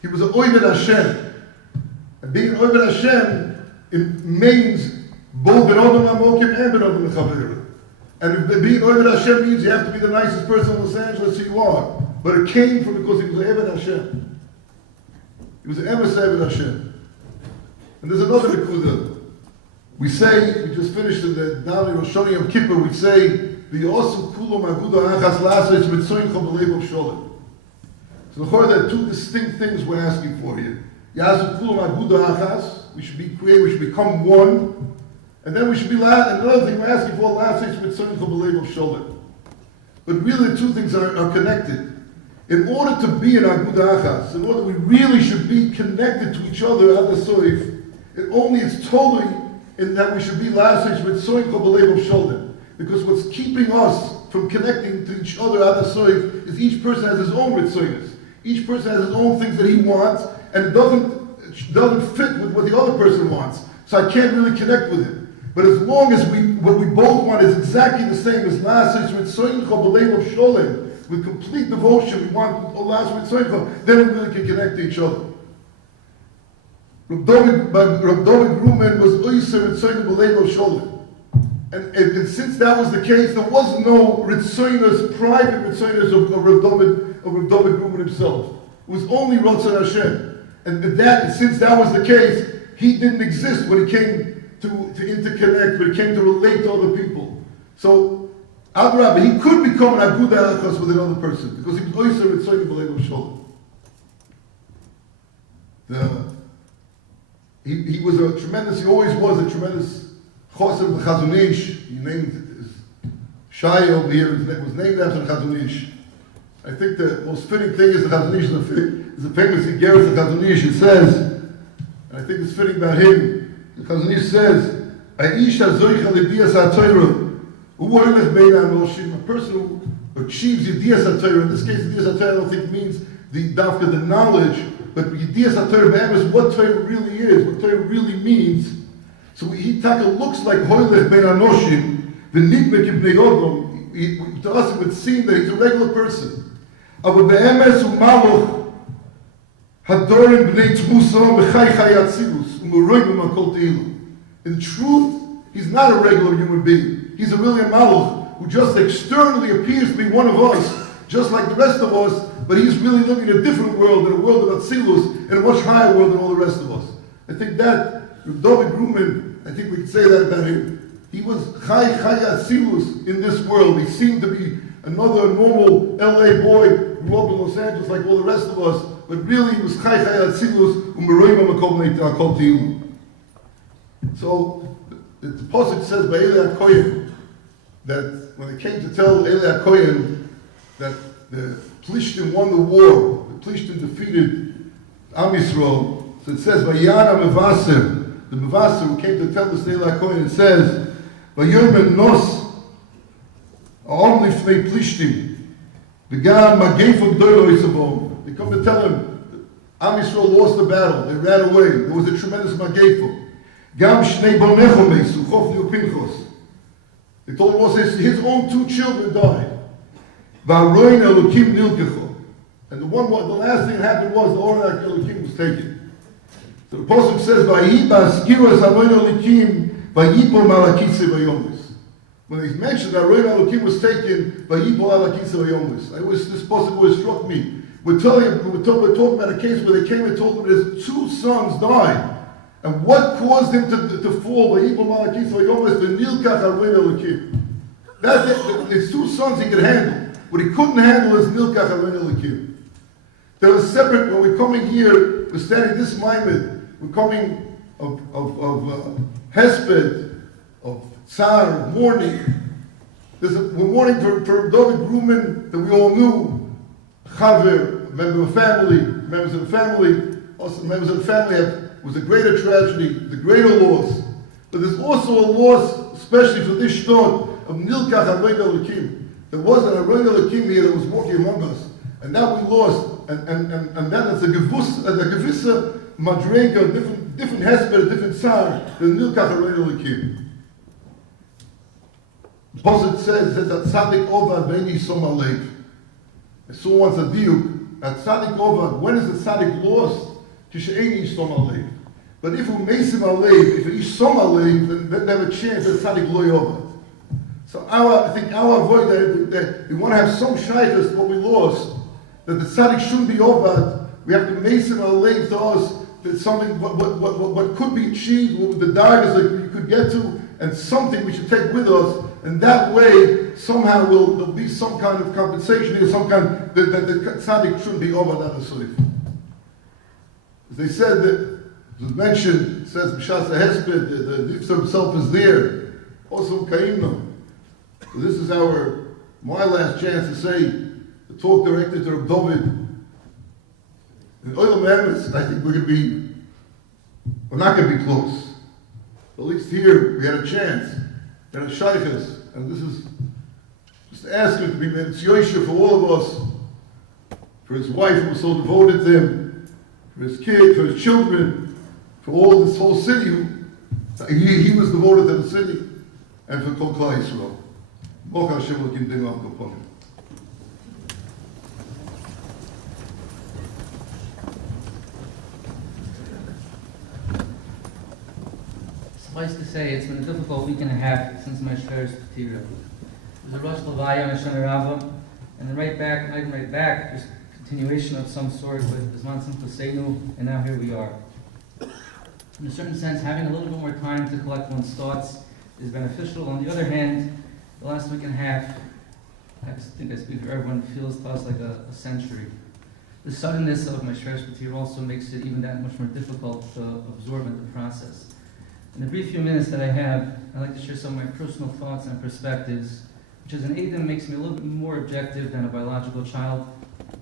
He was an Oived Hashem. And being an Oived Hashem, it means both Benodam Amokim and Benodam Chaverah. And being Oived Hashem means you have to be the nicest person in Los Angeles, so you are. But it came from because he was an Eved Hashem. He was an Emes Eved Hashem. And there's another Nekuda. We say, we just finished in the Dali Rosh Hashanah Yom Kippur, we say, V'yosu kulo maguda achas la'aseh mitzoincha b'leiv of sholem. So there are two distinct things we're asking for here. Yasu kulo maguda achas, we should be created, we should become one, and then we should be and another thing we're asking for, la'aseh mitzoincha b'leiv of sholem. But really the two things are connected. In order to be an aguda achas, in order we really should be connected to each other at the soif, it only is totally in that we should be lasage with soin kobalev of shoulder. Because what's keeping us from connecting to each other at the soif is each person has his own ritzoinus. Each person has his own things that he wants, and it doesn't fit with what the other person wants. So I can't really connect with him. But as long as what we both want is exactly the same as lasage with soin kobalev of shoulder, with complete devotion, we want lasage with soin, then we really can connect to each other. Rabbi Dovid Gruman was Oyser Ritzoyne B'Leiv Shoulder. And since that was the case, there was no Ritzoynes, private Ritzoynes of Rabbi Dovid Gruman himself. It was only Ratzon Hashem. And since that was the case, he didn't exist when he came to interconnect, when he came to relate to other people. So, Adrabah, he could become an Aguda Achas with another person, because he was Oyser Ritzoyne B'Leiv Shoulder. He was he always was a tremendous Chosim Chazon Ish. He named his Shai over here, was named after the Chazon Ish. I think the most fitting thing is the Chazon Ish is the famous Igeres of Chazon Ish. It says, and I think it's fitting about him, the Chazon Ish says, Aish HaZoich HaLidiyas HaTorah, U'oilech Bein HaNoshim, a person who achieves Yidiyas HaTorah. In this case, Yidiyas HaTorah I don't think means the knowledge, but Yidiyas HaTorah B'Emes is what Torah really is, what Torah really means. So he looks like Hoylech Ben Anoshim, the Nidmek Ibn Yodom. To us it would seem that he's a regular person. Aber B'Emes U'Maloch Hadorim B'nei Tmusa B'chai Chai Atzilus U'Muroi B'Makol Te'ilu. In truth, he's not a regular human being. He's really a Malach who just externally appears to be one of us, just like the rest of us, but he's really living in a different world, in a world of Atzilus, in a much higher world than all the rest of us. I think that, Dovid Gruman, I think we can say that about him. He was Chai Atzilus in this world. He seemed to be another normal LA boy, grew up in Los Angeles like all the rest of us, but really he was Chai Atzilus, U'Meroim HaMakom Te'ilu. So, the Pasuk says by Eli HaKoyen, that when they came to tell Eli HaKoyen that the Plishtim won the war, the Plishtim defeated Am Yisrael. So it says, Vayana Mevaser, the Mevaser who came to tell this Eli HaKoyen, it says, Vayomer Nos, Ha'om Lifnei Plishtim, V'gam Magefo Gdoilo Yisabom. They come to tell him, Am Yisrael lost the battle, they ran away, there was a tremendous Magefo. Gam shnei bonecho meisu, Chofni uPinchos. They told Moses his own 2 children died. V'aroin Elokim nilkecho. And the last thing that happened was the Oren Elokim was taken. So the Pasuk says, V'ayi ba'askiras Aroin Elokim, v'yipol malakitze v'yomis. When they mentioned that Aroin Elokim was taken, v'yipol malakitze v'yomis. This Pasuk always struck me. We're talking about a case where they came and told him his 2 sons died. And what caused him to fall? V'yipol malakitze v'yomis, v'nilkach Aroin Elokim. His 2 sons he could handle. What he couldn't handle is Nilkach Aroin Elokim. There was separate, when we're coming here, we're standing this Maimed, we're coming of Hesped, of Tsar, of mourning. We're mourning for Dovid Gruman that we all knew, Chaver, a member of family, members of the family, also members of the family was a greater tragedy, the greater loss. But there's also a loss, especially for this shtot, of Nilkach Aroin Elokim. There was an Aroin Elokim here that was walking among us, and now we lost, and that is a gewisse madrega, different hesped, different tsar, than Nilkach Aroin Elokim. The Pasuk says that tzaddik ovad ve'eni som alev. I saw once a diuk, that tzaddik ovad, when is the tzaddik lost? Kishe'eni som alev. But if we meisim alev, if ish som alev, then they have a chance that tzaddik loy ovad. So I think our avoid that we want to have some shaytas what we lost, that the tzaddik shouldn't be over. We have to mason our leg to us that something what could be achieved, what the darkness that we could get to, and something we should take with us, and that way somehow there'll be some kind of compensation here, some kind that the tzaddik shouldn't be over that asleep. As they said that it was mentioned, it says B'shas Hesped, the Yifzer himself is there, also Kaimno. So this is my last chance to say, to talk directly to Rabbi Dovid. In Olam Emes, I think we're not going to be close. At least here, we had a chance. We had a shaykhus, and this is just to ask him to be Metzioisha for all of us, for his wife who was so devoted to him, for his kid, for his children, for all this whole city. He was devoted to the city, and for Kol Klal Yisrael. Bocha Hashem Elokim Dinu Al Koponim. Suffice to say, it's been a difficult week and a half since my first Petira. It was a Rosh Levaya and a Shana Rava, and then right back, just continuation of some sort with Bisman Simcha Seinu, and now here we are. In a certain sense, having a little bit more time to collect one's thoughts is beneficial. On the other hand, the last week and a half, I think I speak for everyone, feels to us like a century. The suddenness of my Shresh B'tir also makes it even that much more difficult to absorb in the process. In the brief few minutes that I have, I'd like to share some of my personal thoughts and perspectives, which as an Adam makes me a little bit more objective than a biological child.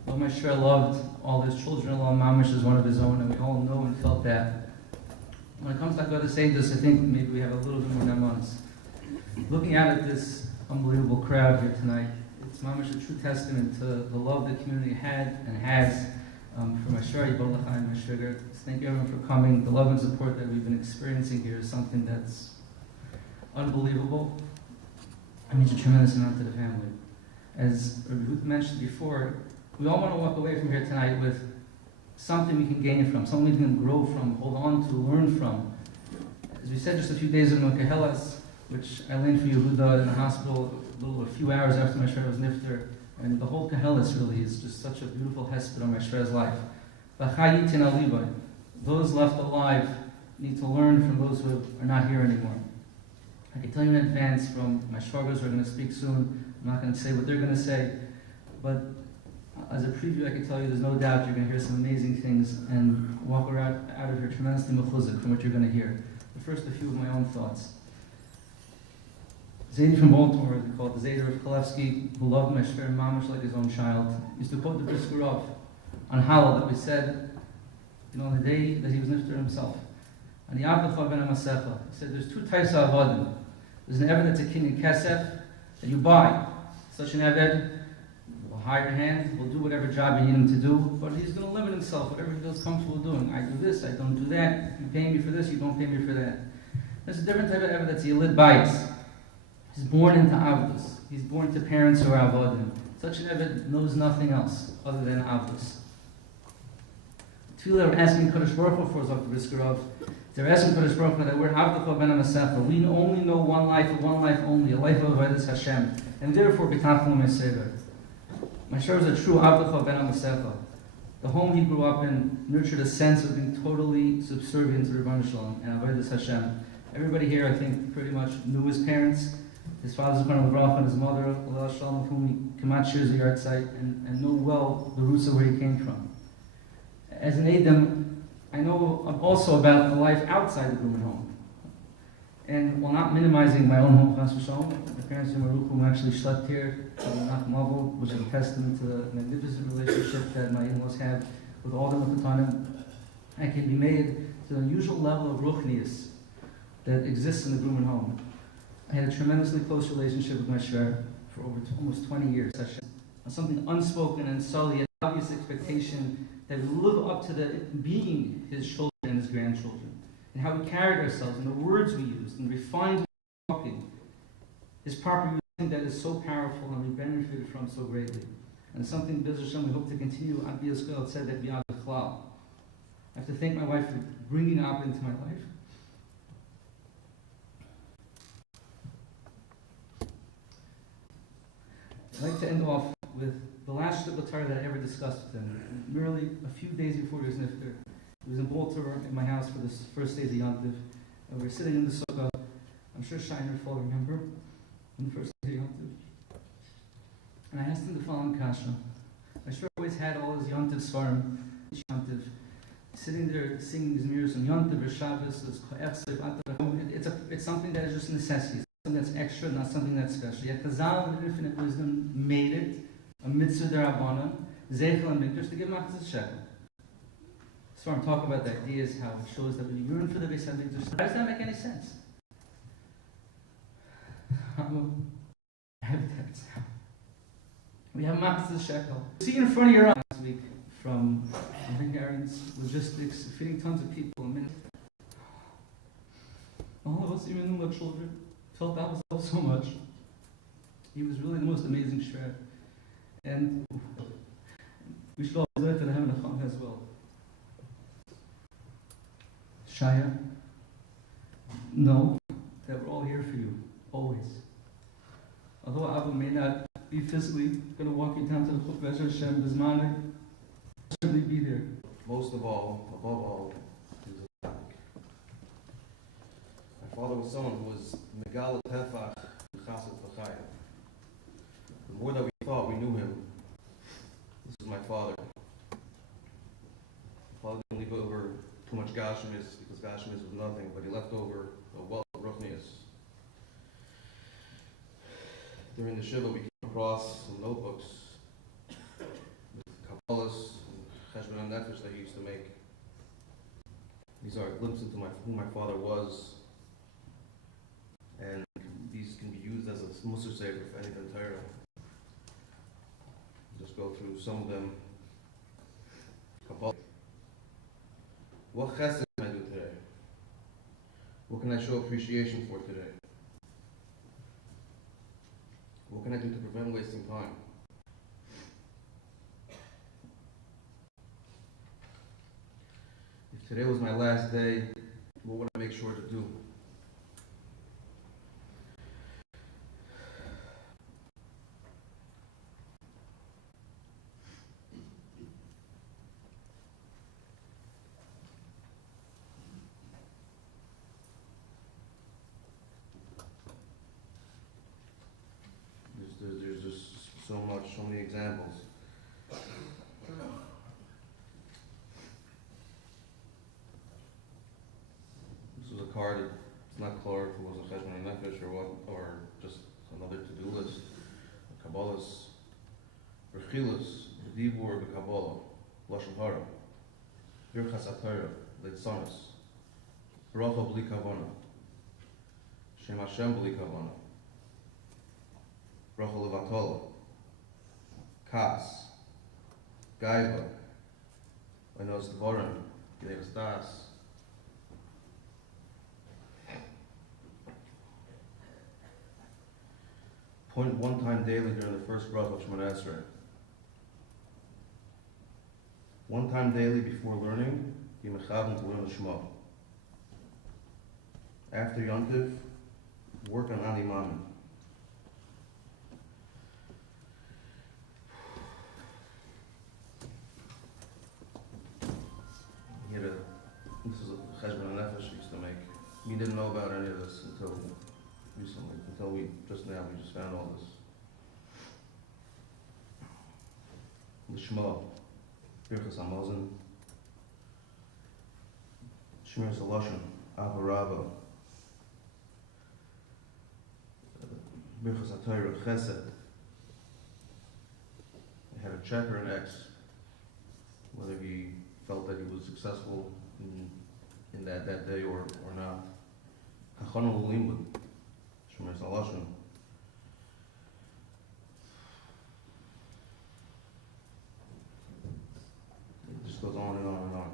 Though my Shresh loved all his children, Allah Mamish is one of his own, and we all know and felt that. When it comes to God to say this, I think maybe we have a little bit more months. Looking out at this unbelievable crowd here tonight, it's mamish a true testament to the love the community had and has for Mashari, Balacha, and Mashrigar. Thank you everyone for coming. The love and support that we've been experiencing here is something that's unbelievable. It means a tremendous amount to the family. As Ruth mentioned before, we all want to walk away from here tonight with something we can gain from, something we can grow from, hold on to, learn from. As we said just a few days ago in Kehelas, which I learned for Yehuda in the hospital a few hours after my Shreya was nifter, and the whole Kehelas really is just such a beautiful hesped on my Shreya's life. Those left alive need to learn from those who are not here anymore. I can tell you in advance from my shvagos who are going to speak soon, I'm not going to say what they're going to say, but as a preview, I can tell you there's no doubt you're going to hear some amazing things and walk out of here tremendously mechuzik from what you're going to hear. But first, a few of my own thoughts. Zaidi from Baltimore, they call it the Zaidi of Kalevsky, who loved my shver mamish like his own child, used to quote the Briskerov on Halal that we said, on the day that he was nifter himself. And the Abducha ben Amasecha, he said there's 2 types of avodim. There's an eved that's a king in kesef that you buy. Such an eved will hire your hand, will do whatever job you need him to do, but he's going to limit himself, whatever he feels comfortable doing. I do this, I don't do that. You pay me for this, you don't pay me for that. There's a different type of Eved that's Yelid Bais. He's born into Avdus. He's born to parents who are Avodim. Such an Eved knows nothing else other than Avdus. Tefillah are asking Kodesh Baruch Hu for Dr. Briskerov. They're asking Kodesh Baruch Hu that we're Avducha ben HaMasecha. We only know one life only, a life of Avodas Hashem. And therefore, B'tachlim Meseder. My shor is a true Avducha ben HaMasecha. The home he grew up in nurtured a sense of being totally subservient to Rebbeinu Shalom and Avodas Hashem. Everybody here, I think, pretty much knew his parents. His father's Zichrono Livracha and his mother, Allah Shalom, of whom he Kamat shares a yard site, and know well the roots of where he came from. As an Edom, I know also about the life outside the Gruman home. And while not minimizing my own home, Chas v'shalom, my parents in Marukum actually slept here, which is a testament to the magnificent relationship that my in-laws have with all the Mechatanim. I can be made to the unusual level of ruchnius that exists in the Gruman home. I had a tremendously close relationship with my shver for almost 20 years. Something unspoken and subtle, yet obvious expectation that we live up to the being his children and his grandchildren, and how we carried ourselves, and the words we used, and refined talking. His proper using that is so powerful and we benefited from so greatly. And something, B'ez Hashem, we hope to continue. Abbi Yisrael said that beyond the cloud. I have to thank my wife for bringing Abba into my life. I'd like to end off with the last shtickle Torah that I ever discussed with him. Merely a few days before his nifter. He was in Baltimore in my house for the first days of Yontiv. And we were sitting in the sukkah. I'm sure Shiner will remember. On the first day of Yontiv. And I asked him the following kasha. I sure always had all his Yontiv svarim, Yontiv, sitting there singing his mirrors on Yontiv or Shabbos. It's something that is just a necessity. Something that's extra, not something that's special. Yet Chazal in infinite wisdom made it a mitzvah derabanan, zeichel and mikdash, to give machzis shekel. So I'm talking about the ideas, how it shows that when you yearn for the Beis HaMikdash, why does that make any sense? We have machzis shekel. See in front of your eyes last week from Hungarians, logistics, feeding tons of people. All of us, even the children, felt that was so much. He was really the most amazing shver. And we should all learn to have a chum as well. Shaya, know that we're all here for you, always. Although Abba may not be physically going to walk you down to the Chuk Be'ez Hashem, Bizmanik, will certainly be there. Most of all, above all, is a tzaddik. My father was someone who was Megal Tefach Chassid V'chayim. The more that we thought we knew him, this is my father. My father didn't leave over too much Gashmis, because Gashmis was nothing, but he left over a wealth of Ruchnius. During the Shiva, we came across some notebooks with Kabbalahs and Hespedim that he used to make. These are a glimpse into who my father was, and these can be used as a Musar Sefer for any Torah. Just go through some of them. Kabbalah. What chesed can I do today? What can I show appreciation for today? What can I do to prevent wasting time? If today was my last day, what would I make sure to do? There's just so many examples. This was a card. It's not clear if it was a Cheshbon Nefesh or what, or just another to-do list. Kabbalahs, Rechilas, Dibur, Kabbalah, Lashon Hara, Birchas HaTorah, Leitzanos, Bracha Bli Kavana, Shem Hashem Bli Kavana, Bracha Levatola, Kas, Gaiva, Enos Dvorim, Gnevis Das. Point one time daily during the first bracha of Shemona Esrei. One time daily before learning, be mechaven to learn the Shema. After Yontif, work on Ani Mamin. This is a cheshbon nefesh we used to make. We didn't know about any of this until recently, we just found all this. L'shma, Birchas Hamazon, Shmiras Halashon, Avarava, Birchas HaTorah, Chesed. He had a check or an X, whether he felt that he was successful in that day or not. Kachon L'Limud, Shmiras Halashon. It just goes on and on and on.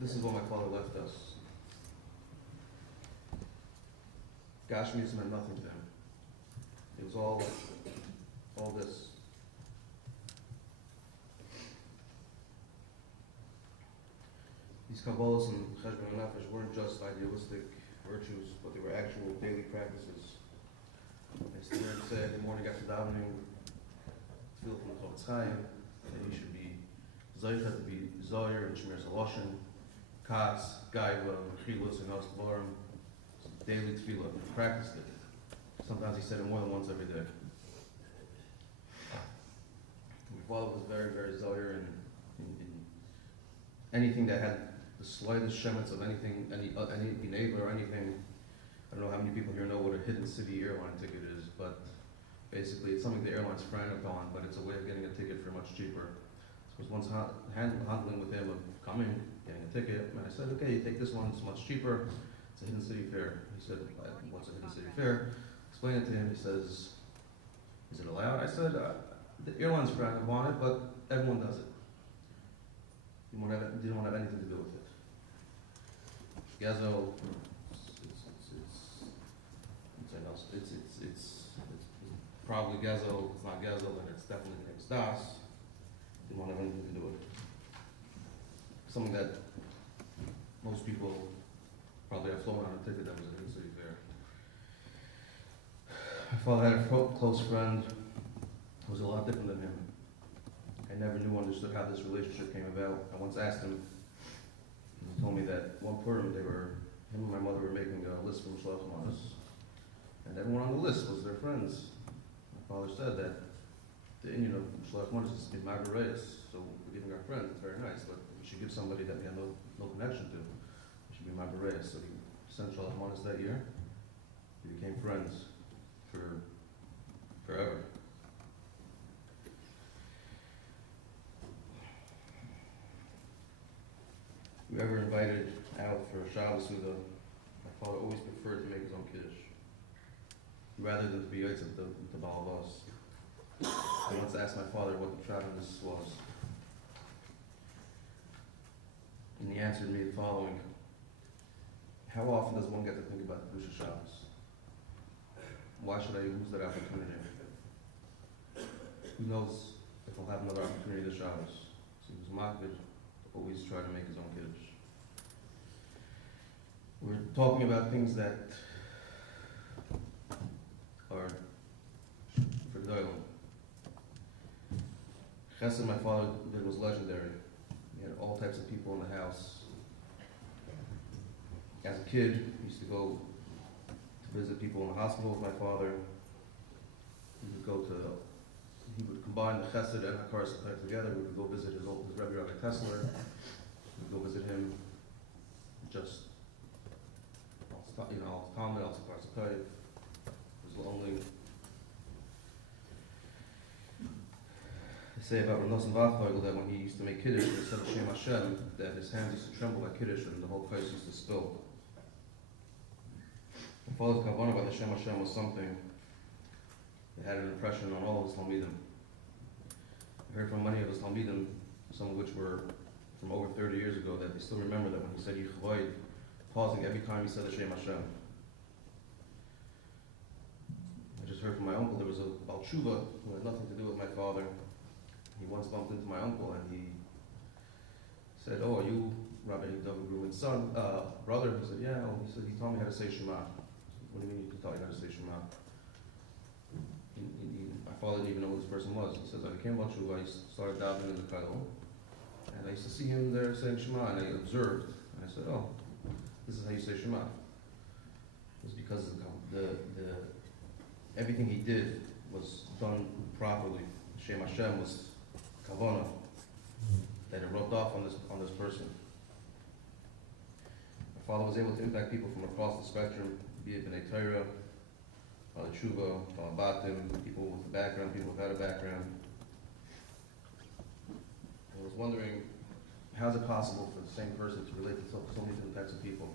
This is what my father left us. Gashmias meant nothing to him. It was all this. These Kabbalas and Cheshbon Nefesh weren't just idealistic virtues, but they were actual daily practices. As the Rebbe said, every morning after davening, feel from the Chofetz Chaim, that he should be Zaycha to be Zoyer and Shmiras Halashon, Katz, Gaiva, Chilus, and Ostvarim. Daily tefillah, he practiced it. Sometimes he said it more than once every day. My father was very, very Zoyer in anything that had the slightest shemets of anything, any enabler or anything. I don't know how many people here know what a hidden city airline ticket is, but basically it's something the airlines frown upon, but it's a way of getting a ticket for much cheaper. So I was once handling with him of coming, getting a ticket, and I said, okay, you take this one, it's much cheaper. It's a hidden city fare. He said, what's a hidden city fare? Explain it to him. He says, is it allowed? I said, the airlines frown upon it, but everyone does it. You didn't want to have anything to do with it. Gazo, it's probably Gazo. It's not Gazo, then it's definitely the next Das. Didn't want to have anything to do with it. Something that most people probably have flown on a ticket that was a hidden city fare. My father had a close friend who was a lot different than him. I never understood how this relationship came about. I once asked him, he told me that one Purim, him and my mother were making a list from Shlach Manos, and everyone on the list was their friends. My father said that the Indian of Shlach Manos is Magareus, so we're giving our friends, it's very nice, but we should give somebody that we have no connection to. It should be Magareus. So he sent Shlach Manos that year. We became friends for forever. If we ever invited out for a Shabbos Suda, my father always preferred to make his own Kiddush, rather than to be Yitzhak the Baal Bas. I once asked my father what the Shabbos was, and he answered me the following: how often does one get to think about the Kedusha Shabbos? Why should I lose that opportunity? Who knows if I'll have another opportunity this Shabbos? So he was makbid to always try to make his own Kiddush. We're talking about things that are for Doilim. Chesed my father did was legendary. He had all types of people in the house. As a kid, he used to go to visit people in the hospital with my father. He would combine the Chesed and Hakar Satai together. We would go visit his Rabbi Tessler. We would go visit him. Just, Talmud, Al Sakar Satai. It was lonely. They say about Rav Nosson Bachweigel that when he used to make Kiddush, instead of Shem Hashem, that his hands used to tremble by Kiddush and the whole place used to spill. My father's kavanah by the Shem Hashem was something that had an impression on all of his Talmidim. I heard from many of his Talmidim, some of which were from over 30 years ago, that they still remember that when he said Yichvoid, pausing every time he said the Shem Hashem. just heard from my uncle, there was a Baal Tshuva who had nothing to do with my father. He once bumped into my uncle and he said, "Oh, are you Rabbi Dovid Gruman's son, brother?" He said, "Yeah." He said, "He taught me how to say Shema." I said, "What do you mean he taught you how to say Shema?" My father didn't even know who this person was. He says, "I became Baal Tshuva, I started davening in the Kailo, and I used to see him there saying Shema, and I observed, and I said, oh, this is how you say Shema." It was because everything he did was done properly. Shem Hashem was kavanah, that it rubbed off on this person. My father was able to impact people from across the spectrum, be it B'nai Torah, B'nai Tshuva, B'nai Batim, people with a background, people without a background. I was wondering, how is it possible for the same person to relate to so many different types of people?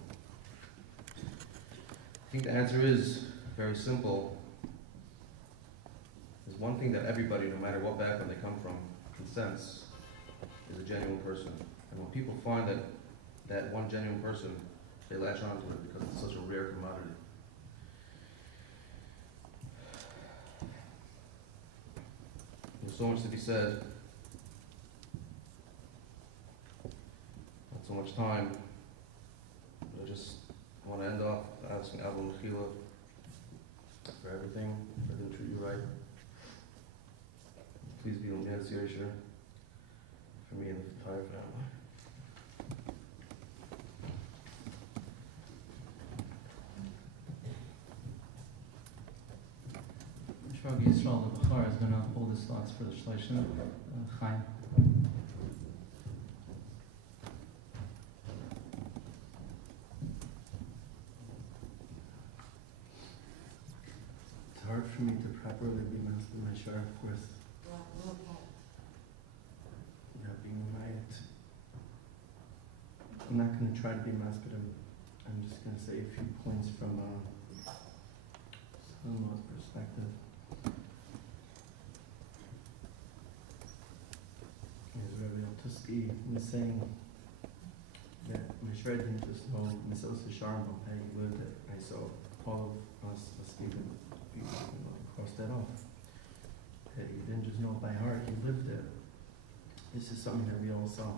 I think the answer is very simple. There's one thing that everybody, no matter what background they come from, can sense is a genuine person. And when people find that one genuine person, they latch onto it because it's such a rare commodity. There's so much to be said. Not so much time. But I just want to end off asking Abba Mechila for everything, for them to treat you right. Please be on the Yeshua for me and the entire family. Rabbi Yisrael the Bachar is going to hold his thoughts for the Shleishim. Chaim. It's hard for me to properly be master my share with being quiet. I'm not going to try to be masculine. I'm just going to say a few points from Salom's perspective. As Rabbi Altuski was saying, that Mishra didn't just know Misos Sharm, how he lived it. I saw all of us even cross that off. That he didn't just know it by heart, he lived it. This is something that we all saw.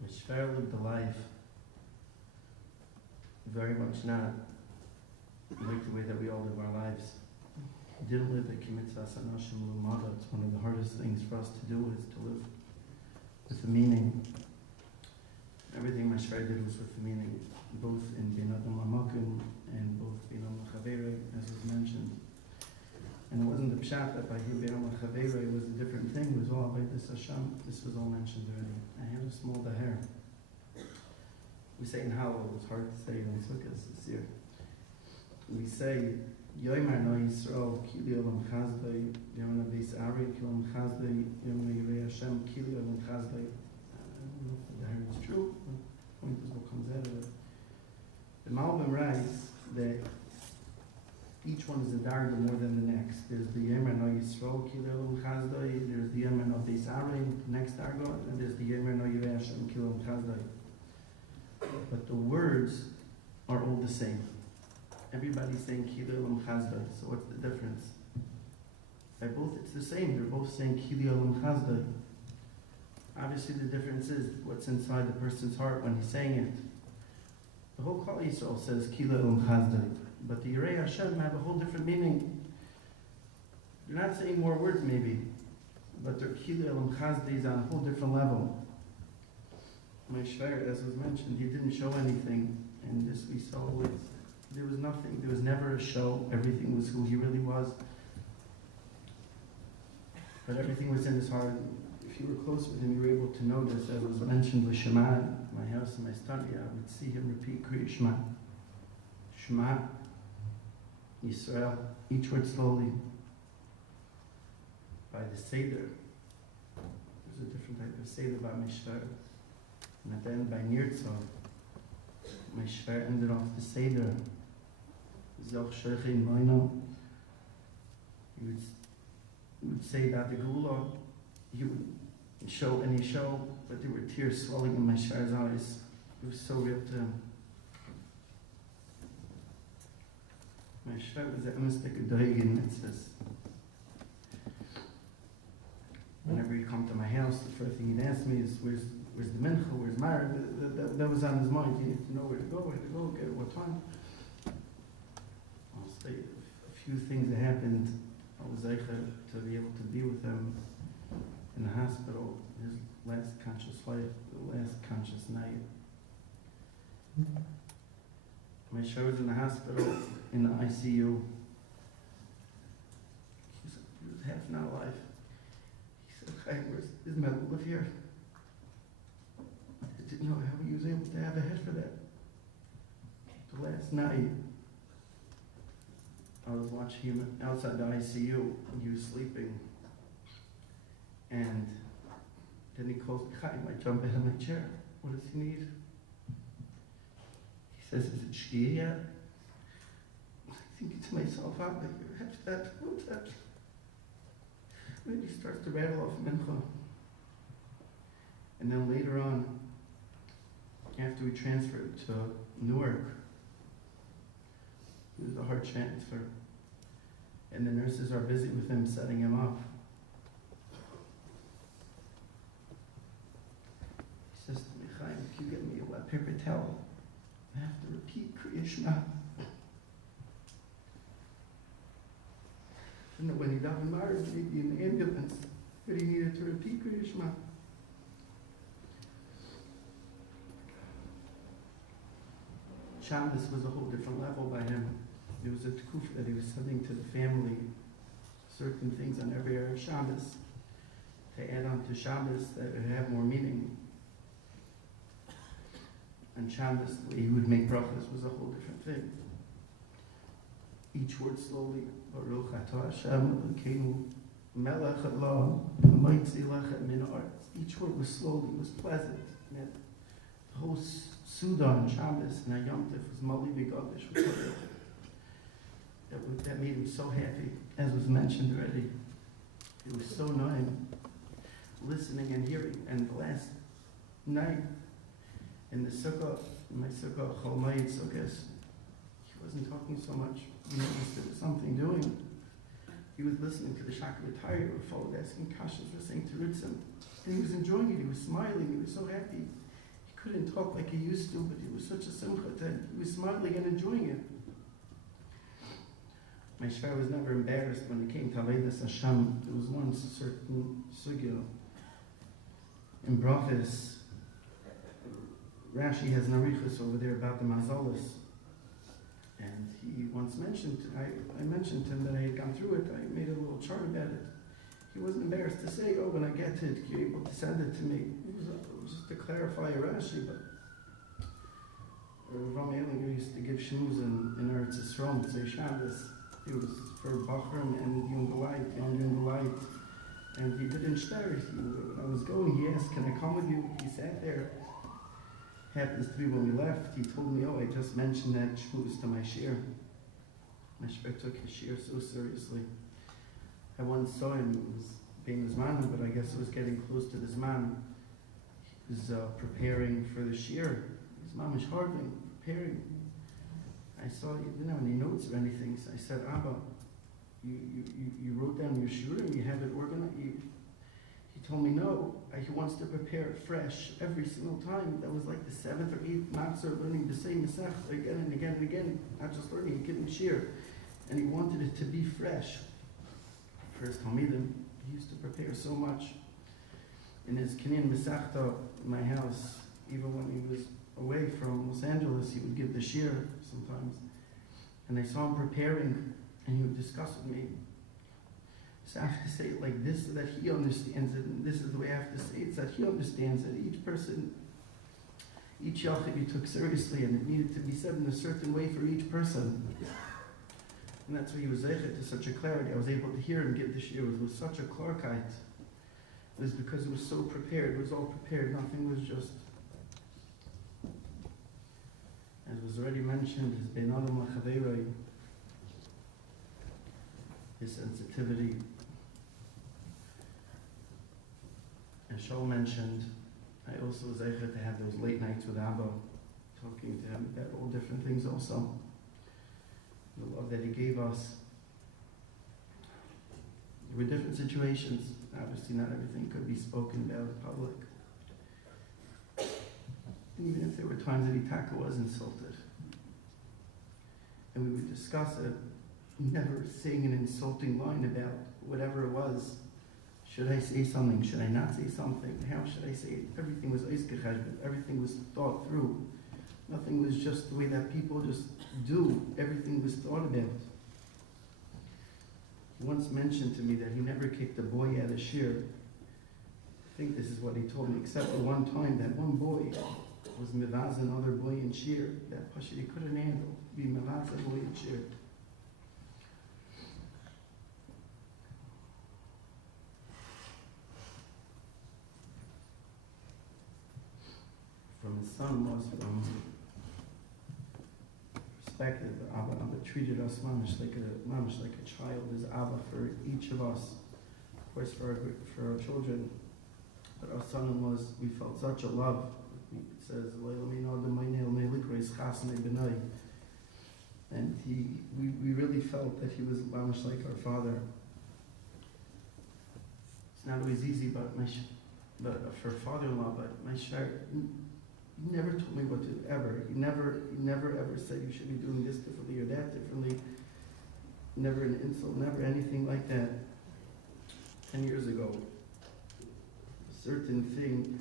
Mishra lived a life very much not like the way that we all live our lives. He didn't live a kimitzvah sanashim l'umada. It's one of the hardest things for us to do is to live with the meaning. Everything Mishra did was with the meaning, both in Bin Adam Amakim and both Bin Adam Chavere, as was mentioned. And it wasn't the pshat that by Bin Adam Chavere was a different thing, it was all by this Hashem. This was all mentioned already. I had a small daher. We say in Hallel, it was hard to say in Sukkot this year. We say, Yoymar no Yisrael, Kili Olam Chazdai, Yom Navis Ari, Kilam Chazdai, Yom Yirei Hashem, Kili Olam Chazdai. I don't know if the daher is true, but the point is what comes out of it. The Malbim writes that each one is a darga more than the next. There's the Yoymar no Yisrael, Kili Olam Chazdai, there's the Yoymar no Navis Ari, next darga, and there's the Yoymar no Yirei Hashem, Kili Olam Chazdai. But the words are all the same. Everybody's saying Kili Olam Chazdai. So what's the difference? By both, it's the same. They're both saying Kili Olam Chazdai. Obviously, the difference is what's inside the person's heart when he's saying it. The whole Klal Yisrael says Kili Olam Chazdai, but the Yirei Hashem have a whole different meaning. They're not saying more words, maybe, but their Kili Olam Chazdai is on a whole different level. My Shver, as was mentioned, he didn't show anything, and this we saw with, there was nothing, there was never a show, everything was who he really was. But everything was in his heart. If you were close with him, you were able to notice, as was mentioned with Shema, my house and my study, I would see him repeat Kriya Shema. Shema, Yisrael, each word slowly. By the Seder, there's a different type of Seder by Mishver. And then by Nirtzah, my Shver ended off the Seder. Zoch Shechin Moino. He would say that the Gula, he would show any show, but there were tears swelling in my Shver's eyes. It was so real to him. My Shrev is a mystic Doigin. It says, whenever he'd come to my house, the first thing he'd ask me is, where's the mincha, where's Mara? That was on his mind. He needed to know where to go, get at what time. I'll say a few things that happened. I was able to be able to be with him in the hospital, his last conscious life, the last conscious night. My show was in the hospital, in the ICU. He was half an hour alive. He said, "Chaim, is Mel live here?" I didn't know how he was able to have a head for that. The last night, I was watching him outside the ICU, and he was sleeping. And then he calls me, "Chaim, I jump out of my chair. What does he need?" He says, "Is it shkia yet?" I'm thinking to myself, "Abba, you have that, what's that?" Then he starts to rattle off mincha. And then later on, after we transferred to Newark, it was a hard transfer. And the nurses are busy with him, setting him up. He says to me, "Chaim, can you get me a wet paper towel? I have to repeat Kriya Shema." And then when he davened Marav, he'd be in the ambulance, but he needed to repeat Kriya Shema. Shabbos was a whole different level by him. There was a tikuf that he was sending to the family, certain things on every Erev Shabbos, to add on to Shabbos that would have more meaning. And Shabbos, the way he would make brachas was a whole different thing. Each word slowly, Baruch Atah Hashem Elokeinu Melech Haolam Hamoitzi Lechem Min Haaretz. Each word was slowly, was pleasant. And the whole Sudan, Shabbos, and Yom Tov was Mali B'Gadish. That made him so happy, as was mentioned already. It was so nice, listening and hearing. And the last night, in the sukkah, in my sukkah, Cholmayit Sukkos, he wasn't talking so much. He noticed there was something doing. He was listening to the Shakar Tire, who followed asking Kashas for saying Terutzim. And he was enjoying it, he was smiling, he was so happy. He couldn't talk like he used to, but he was such a simcha that he was smiling and enjoying it. My shvar was never embarrassed when it came to Avodas Hashem. There was once a certain sugya in Brachas. Rashi has narichas over there about the mazalas. And he once mentioned, I mentioned to him that I had gone through it. I made a little chart about it. He wasn't embarrassed to say, "Oh, when I get to it, you're able to send it to me." It was just to clarify a Rashi, but Rav Elinger used to give shmuz in Eretz Yisrael, say Shabbos. It was for Bachram and Yom Galait, Yom Galait. And he didn't share it. When I was going, he asked, "Can I come with you?" He sat there. Happens to be when we left, he told me, "Oh, I just mentioned that shmuz to my shir." My shir took his shir so seriously. I once saw him, it was being the Zman, but I guess it was getting close to the Zman. He was preparing for the shir. His mom was hardly preparing. I saw, he didn't have any notes or anything, so I said, "Abba, you wrote down your shir and you have it organized?" He told me no, he wants to prepare it fresh every single time. That was like the 7th or 8th matzah, learning the same Masech again and again and again, not just learning, getting shir. And he wanted it to be fresh. For his Talmidim, he used to prepare so much. In his Kinyan Masechta, my house, even when he was away from Los Angeles, he would give the shir sometimes. And I saw him preparing, and he would discuss with me. So I have to say it like this so that he understands it, and this is the way I have to say it so that he understands it. Each person, each yachid he took seriously, and it needed to be said in a certain way for each person. And that's why he was zeichet to such a clarity. I was able to hear him give the shir with such a klarkeit. It was because it was so prepared. It was all prepared. Nothing was just, as was already mentioned, his bein adam l'chaveiroi, his sensitivity. As Shaul mentioned, I I also was able to have those late nights with Abba, talking to him about all different things also. The love that he gave us. There were different situations. Obviously not everything could be spoken about in public. Even if there were times that Itaka was insulted. And we would discuss it, never saying an insulting line about whatever it was. Should I say something? Should I not say something? How should I say it? Everything was oiskechashbet. Everything was thought through. Nothing was just the way that people just do. Everything was thought about. He once mentioned to me that he never kicked a boy out of shir. I think this is what he told me, except for one time that one boy was mevaz another boy in shir. That pasha he couldn't handle. Be mevaz a boy in shir. From his son-in-law's perspective, Abba treated us mamish like a child, as Abba for each of us. Of course, for our children, but our son-in-laws, we felt such a love. It says, and we really felt that he was mamish like our father. It's not always easy, but for father-in-law, but my shar. He never told me what to ever. He never ever said you should be doing this differently or that differently. Never an insult, never anything like that. 10 years ago, a certain thing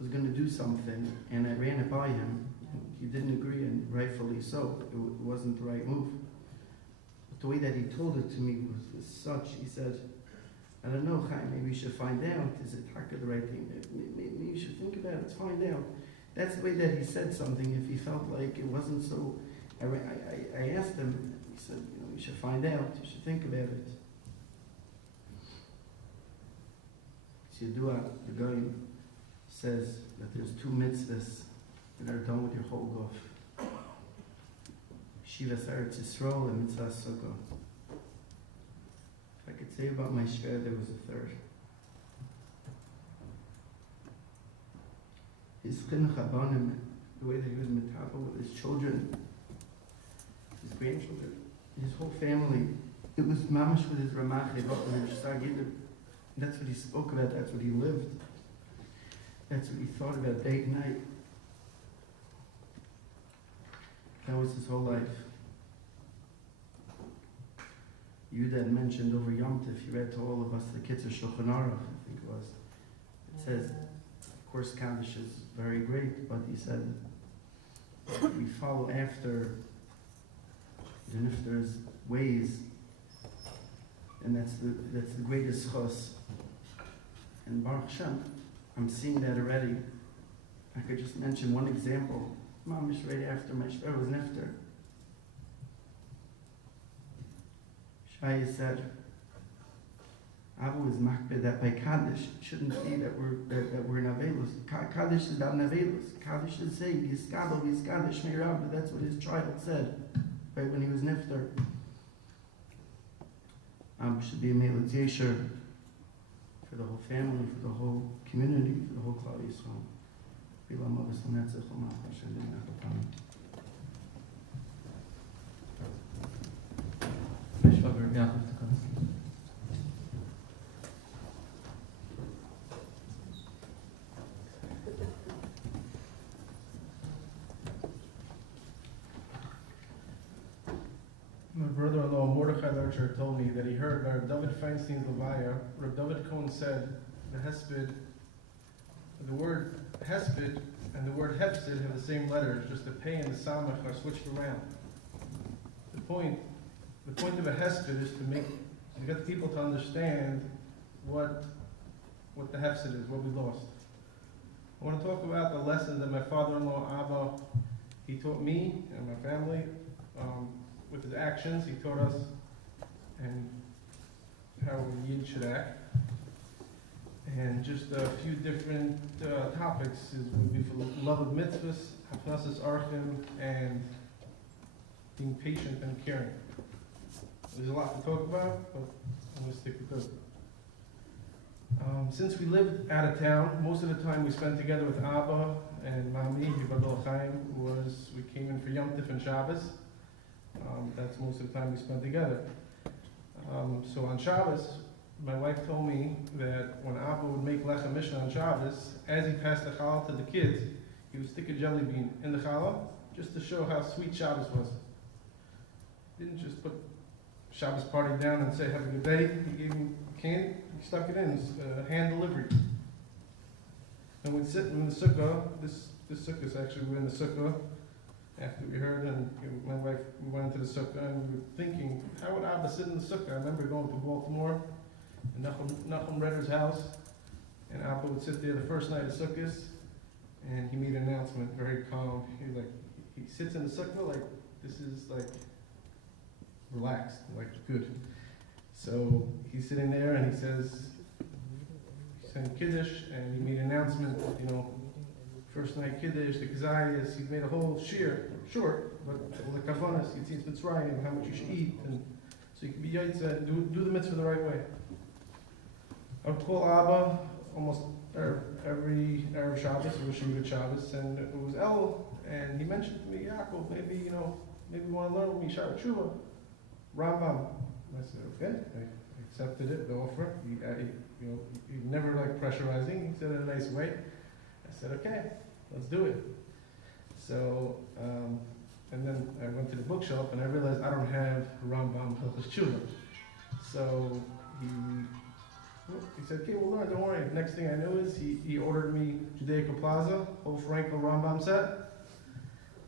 was going to do something, and I ran it by him. He didn't agree, and rightfully so. It wasn't the right move. But the way that he told it to me was such. He said, I don't know, Chaim, maybe you should find out. Is it taka the right thing? Maybe you should think about it. Let's find out. That's the way that he said something. If he felt like it wasn't so, I asked him. He said, you should find out. You should think about it. Yidua, the guy says that there's 2 mitzvahs that are done with your whole guf. Shivas Eretz Yisrael and Mitzvah Sukkah. If I could say about my shver, there was a third. His chinuch abanim, the way that he was metapa with his children, his grandchildren, his whole family. It was mamash with his ramach. That's what he spoke about. That's what he lived. That's what he thought about day and night. That was his whole life. You then mentioned over Yom Tov, you read to all of us the Kitzur Shulchan Aruch, I think it was. It says, of course, Kaddish is very great, but he said, we follow after the Nifter's ways, and that's the greatest chos. And Baruch Shem, I'm seeing that already. I could just mention one example. Mamish right after my shver was Nifter. Shaya said, Abu is makbid that by Kaddish it shouldn't be that we're Navelus. Kaddish is about Navelus. Kaddish is saying Yiskabel, Yiskadish Meirab. That's what his child said right when he was Nifter. Should be a Melech Yesher for the whole family, for the whole community, for the whole Klal Yisrael. My brother-in-law Mordechai Lercher told me that he heard by Rabbi David Feinstein's Levaya, Rabbi David Cohen said the Hesped, the word Hesped and the word Hepsid have the same letters, just the Pei and the Samach are switched around. The point of a Hesped is to get people to understand what the Hepsid is, what we lost. I want to talk about the lessons that my father-in-law Abba, he taught me and my family. With his actions, he taught us and how a Yid should act. And just a few different topics would be for love of mitzvahs, hafnasas archim, and being patient and caring. There's a lot to talk about, but I'm going to stick with it. Since we lived out of town, most of the time we spent together with Abba and Mami, Yibadol Chaim, we came in for Yom Tif and Shabbos. That's most of the time we spent together. So on Shabbos, my wife told me that when Abba would make Lechem Mishnah on Shabbos, as he passed the challah to the kids, he would stick a jelly bean in the challah just to show how sweet Shabbos was. He didn't just put Shabbos party down and say, have a good day. He gave him a can, he stuck it in, it was hand delivery. And we'd sit in the sukkah, this sukkah is actually, we were in the sukkah after we heard, and my wife, we went into the sukkah and we were thinking, how would Abba sit in the sukkah? I remember going to Baltimore, in Nachum Redder's house, and Abba would sit there the first night of Sukkot, and he made an announcement, very calm. He was like, he sits in the sukkah like, this is like, relaxed, like good. So he's sitting there and he says, he's saying Kiddush, and he made an announcement, you know, first night Kiddush, the Kazayas, he made a whole shir, short, but the Kavanas, Yitzis Mitzrayim, how much you should eat, and so you can be Yaitza, do the mitzvah the right way. I would call Abba almost every Erev Shabbos, or Rishon Good Shabbos, and it was El, and he mentioned to me, Yaakov, maybe you want to learn with me Shara Tshuva, Rambam. I said, okay, I accepted it, the offer. He never like pressurizing, he said it in a nice way. I said, okay, let's do it. So, and then I went to the bookshelf and I realized I don't have Rambam Hilchos Tshuva. So he said, okay, we'll learn, don't worry. Next thing I knew is he ordered me Judaica Plaza, whole Frankel Rambam set,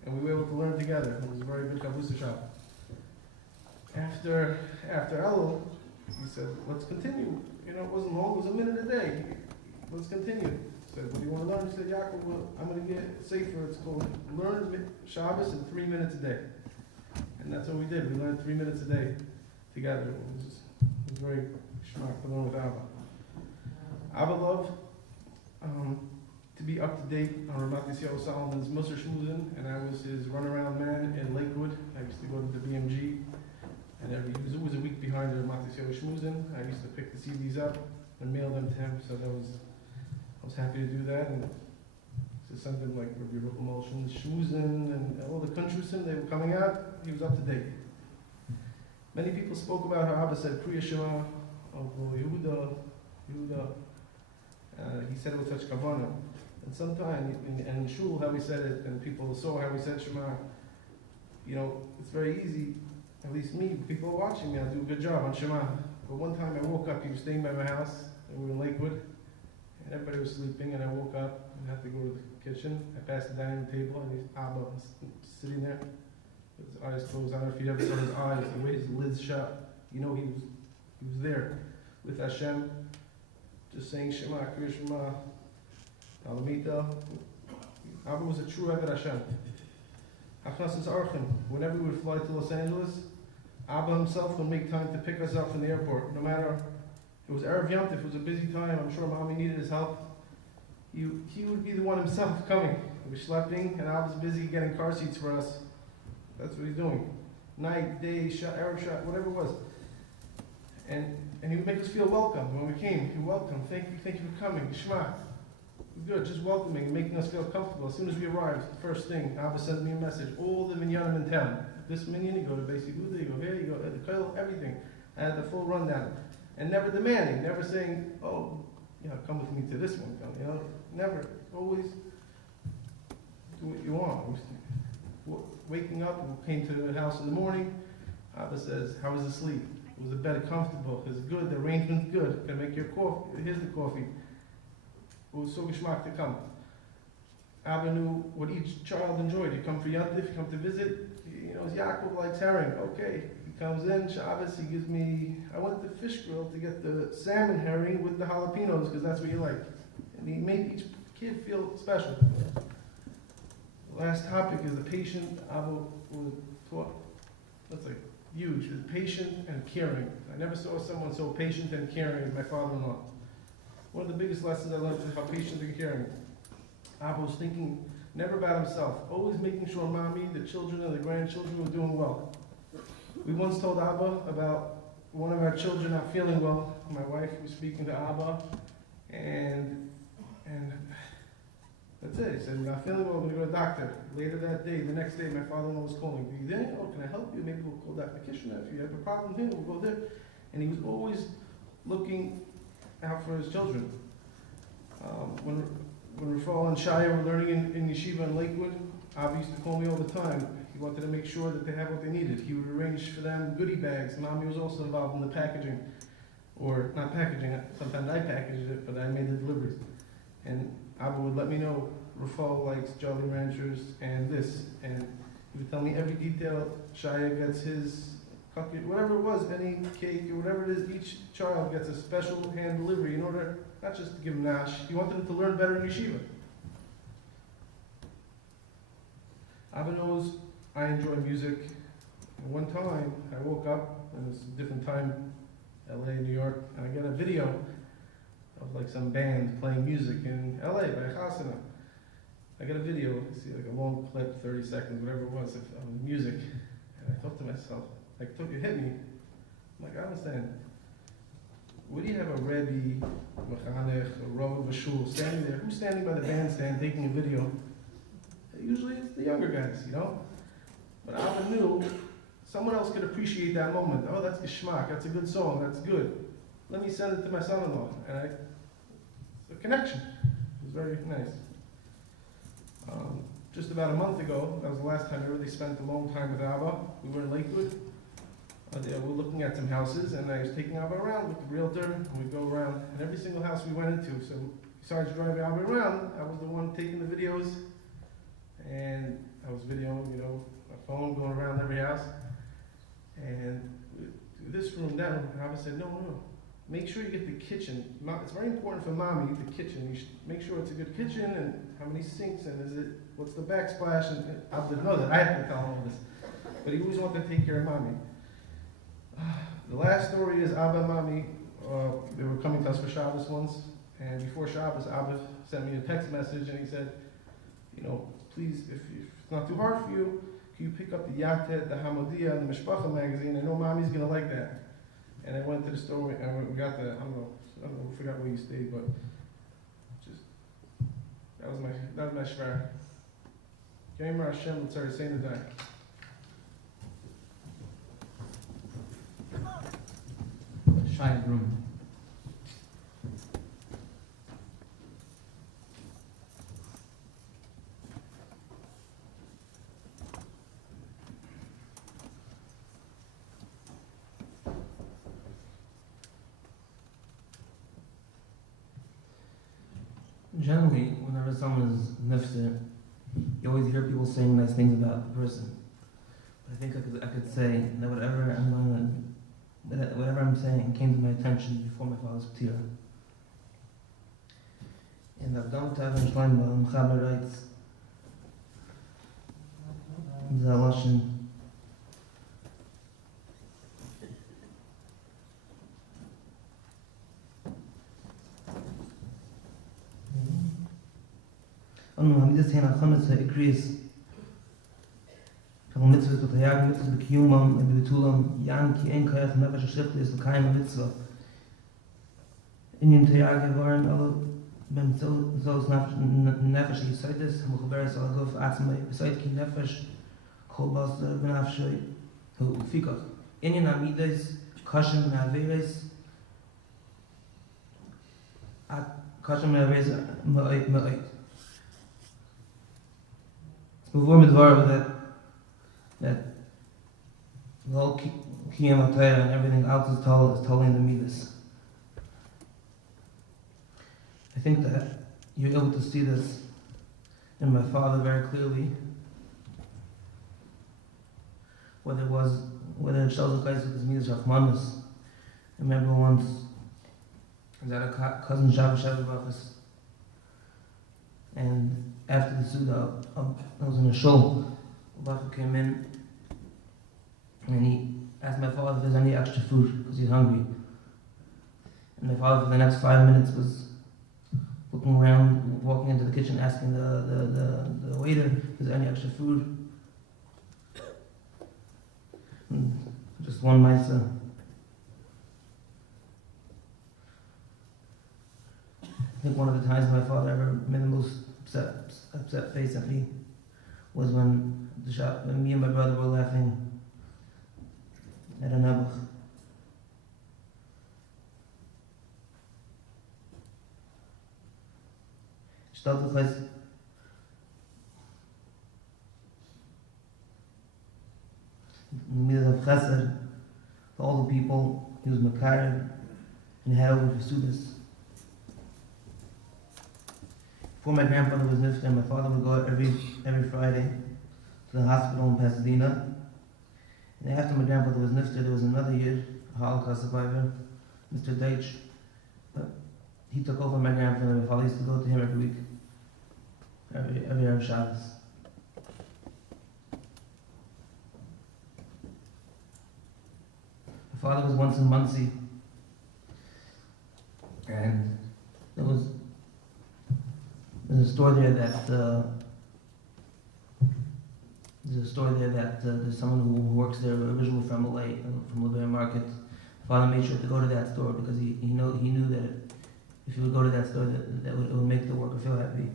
and we were able to learn together. It was a very good kavusa shop. After Elul, he said, let's continue. You know, it wasn't long, it was a minute a day. Let's continue. I said, what do you want to learn? He said, Yaakov, well, I'm going to get safer. It's called Learn Shabbos in 3 minutes a day. And that's what we did. We learned 3 minutes a day together. It was very schmuck to learn with Abba. Abba loved to be up to date on Rabbi Dovid Solomon's Musar Shmuzin, and I was his runaround man in Lakewood. I used to go to the BMG. And he was always a week behind the Rabbi Dovid Shmuzin. I used to pick the CDs up and mail them to him, so I was happy to do that. And so something like Rabbi Ruchel Shmuzin and all the countrysim, they were coming out, he was up to date. Many people spoke about how Abba said Kriya Shema of Yehuda. He said it with such kavanah. And sometimes in the shul how we said it, and people saw how we said Shema, you know, it's very easy. At least me, people are watching me, I do a good job on Shema. But one time I woke up, he was staying by my house, and we were in Lakewood, and everybody was sleeping, and I woke up and had to go to the kitchen. I passed the dining table, and his Abba was sitting there with his eyes closed. I don't know if you ever saw his eyes, the way his lids shut. You know he was there with Hashem, just saying Shema, Kriya Shema, Alamita. Abba was a true Eved Hashem. Whenever we would fly to Los Angeles, Abba himself would make time to pick us up from the airport. No matter, it was Erev Yom Tif, it was a busy time, I'm sure Mommy needed his help. He would be the one himself coming. We were schlepping, and Abba's busy getting car seats for us. That's what he's doing. Night, day, Erev shot, whatever it was. And he would make us feel welcome when we came. You're welcome, thank you for coming, Shema. Good, just welcoming and making us feel comfortable. As soon as we arrived, first thing, Abba sent me a message. All the minyanim in town. This minyan, you go to Beis Yehuda, you go here, you go to the Koil, everything. I had the full rundown. And never demanding, never saying, oh, you know, come with me to this one. You know, never. Always do what you want. Waking up, we came to the house in the morning. Abba says, how was the sleep? Was the bed comfortable? Is it good? The arrangement's good. Can I make your coffee? Here's the coffee. It was so geschmack to come. Abba knew what each child enjoyed. You come for Yantif, you come to visit. You know, Yaakov likes herring. Okay, he comes in, Shabbos, he gives me, I went to the fish grill to get the salmon herring with the jalapenos, because that's what you like. And he made each kid feel special. The last topic is the patient. Abba was taught, that's like huge, is patient and caring. I never saw someone so patient and caring as my father-in-law. One of the biggest lessons I learned is how patient and caring. Abba was thinking never about himself, always making sure Mommy, the children, and the grandchildren were doing well. We once told Abba about one of our children not feeling well. My wife was speaking to Abba, And that's it. He said, I'm not feeling well, I'm going to go to the doctor. Later that day, the next day, my father-in-law was calling. Are you there? Oh, can I help you? Maybe we'll call Dr. Kishner. If you have a problem here, we'll go there. And he was always looking out for his children. When Rafal and Shia were learning in yeshiva in Lakewood, Avi used to call me all the time. He wanted to make sure that they had what they needed. He would arrange for them goodie bags. Mommy was also involved in the packaging. Or not packaging, sometimes I packaged it, but I made the deliveries. And Abba would let me know, Rafal likes Jolly Ranchers and this. And he would tell me every detail. Shia gets his cookie, whatever it was, any cake or whatever it is, each child gets a special hand delivery in order, not just to give them nash, he wanted them to learn better in yeshiva. Abba knows I enjoy music. And one time, I woke up, and it was a different time, LA, New York, and I got a video of like some band playing music in LA by Chasana. I got a video, you see like a long clip, 30 seconds, whatever it was, of music. And I thought to myself, like, it hit me. I'm like, I understand. What do you have a Rebbe, Mechanech, a Rav of a shul standing there? Who's standing by the bandstand taking a video? Usually it's the younger guys, you know? But Abba knew someone else could appreciate that moment. Oh, that's geschmack, that's a good song, that's good. Let me send it to my son-in-law. And it's a connection. It was very nice. Just about a month ago, that was the last time I really spent a long time with Abba. We were in Lakewood. We were looking at some houses, and I was taking Abba around with the realtor, and we'd go around, and every single house we went into. So besides driving Abba around, I was the one taking the videos, and I was videoing, you know, my phone going around every house. And this room, that room, and Abba said, no, make sure you get the kitchen. It's very important for mommy, the kitchen. You should make sure it's a good kitchen, and how many sinks, and what's the backsplash, and Abba didn't know that. I had to tell him all this. But he always wanted to take care of mommy. The last story is Abba and Mommy, they were coming to us for Shabbos once, and before Shabbos, Abba sent me a text message, and he said, you know, please, if it's not too hard for you, can you pick up the Yatet, the Hamadiyah, and the Mishpacha magazine? I know Mommy's going to like that. And I went to the store, and we got the, I don't know, I forgot where you stayed, but just, that was my shvar. Yomar Hashem L'tzar Yiseinu Dai. Shia Gruman. Generally, whenever someone is nifter, you always hear people saying nice things about the person. But I think I could say that whatever I'm saying came to my attention before my father's ptira. And I've done to Avin Shleimba, Mechaber writes, Zaloshin, I'm just saying, I'm going to increase. I'm going to say, I'm going to say, I'm going to say, I'm going to say, I'm going to say, in dem Tag waren alle beim so nefesh Yisaitis, Muchaberes Alaguf Atzmai, Yisait Ki Nefesh, Kolbas Benafshay, Fikach. Inyan Amides, Kashem Naveres, Kashem Naveres Ma'ait. Before Midvar that the whole Kiyam HaTorah and everything else is totally in the Midas. I think that you're able to see this in my father very clearly. Whether it shows the guys with his Midas Rachmanis. I remember once I was at a cousin Shabbos Bachas, and after the Suda, I was in a shul. Bacha came in and he asked my father if there's any extra food because he's hungry. And my father for the next 5 minutes was looking around, walking into the kitchen, asking the waiter if there's any extra food. And just one Maisa. I think one of the times my father ever made the most upset face at me was when me and my brother were laughing at a nebuch. Stellt sich heißt, mir ist Chesed for all the people he was Makar and had over for students. Before my grandfather was nifter, my father would go every Friday to the hospital in Pasadena. And after my grandfather was nifter, there was another year, a Holocaust survivor, Mr. Deitch. But he took over my grandfather. My father used to go to him every week, every Shabbos. My father was once in Muncie, and there's a store there that there's someone who works there originally from LA, from LeBaron Market. Father made sure to go to that store because he knew that if he would go to that store, it would make the worker feel happy.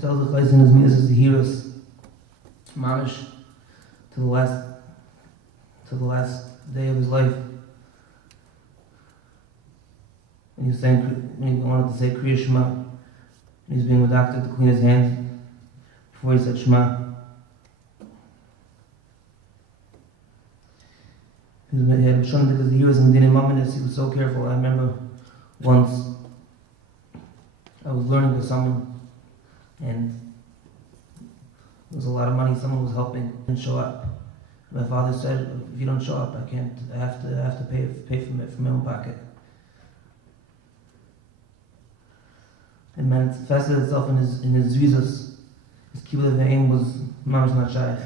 Tells the Chayes in his midas as the heroes, mamish to the last day of his life. When he wanted to say Kriya Shema, and he was being medacted to clean his hands before he said Shema. He had shown because the heroes in Medina Mamonis, he was so careful. I remember once I was learning with someone, and there was a lot of money. Someone was helping, didn't show up. My father said, "If you don't show up, I can't. I have to pay from my own pocket." It manifested itself in his Jesus. His kibbutz ve'im was mamish not shaykh.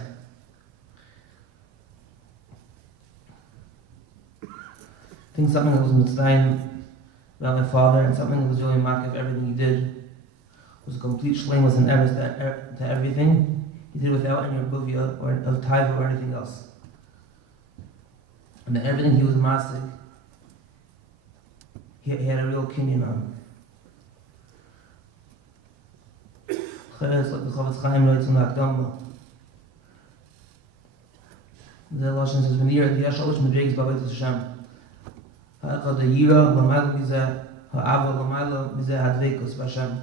I think something that was mitzvah about my father, and something that was really mock of everything he did, was a complete shlemus and eres to everything he did without any rebuvia or of taiva or anything else. And everything he was masig, he had a real kinyan on. Cheres like the Chavetz Chaim writes in the Akdama. The Lashon says, "When the Yashalish Medreig's Babayt Hashem, ha'achad ha'yira l'mayla mizeh ha'ava l'mayla mizeh hadveikus v'Hashem."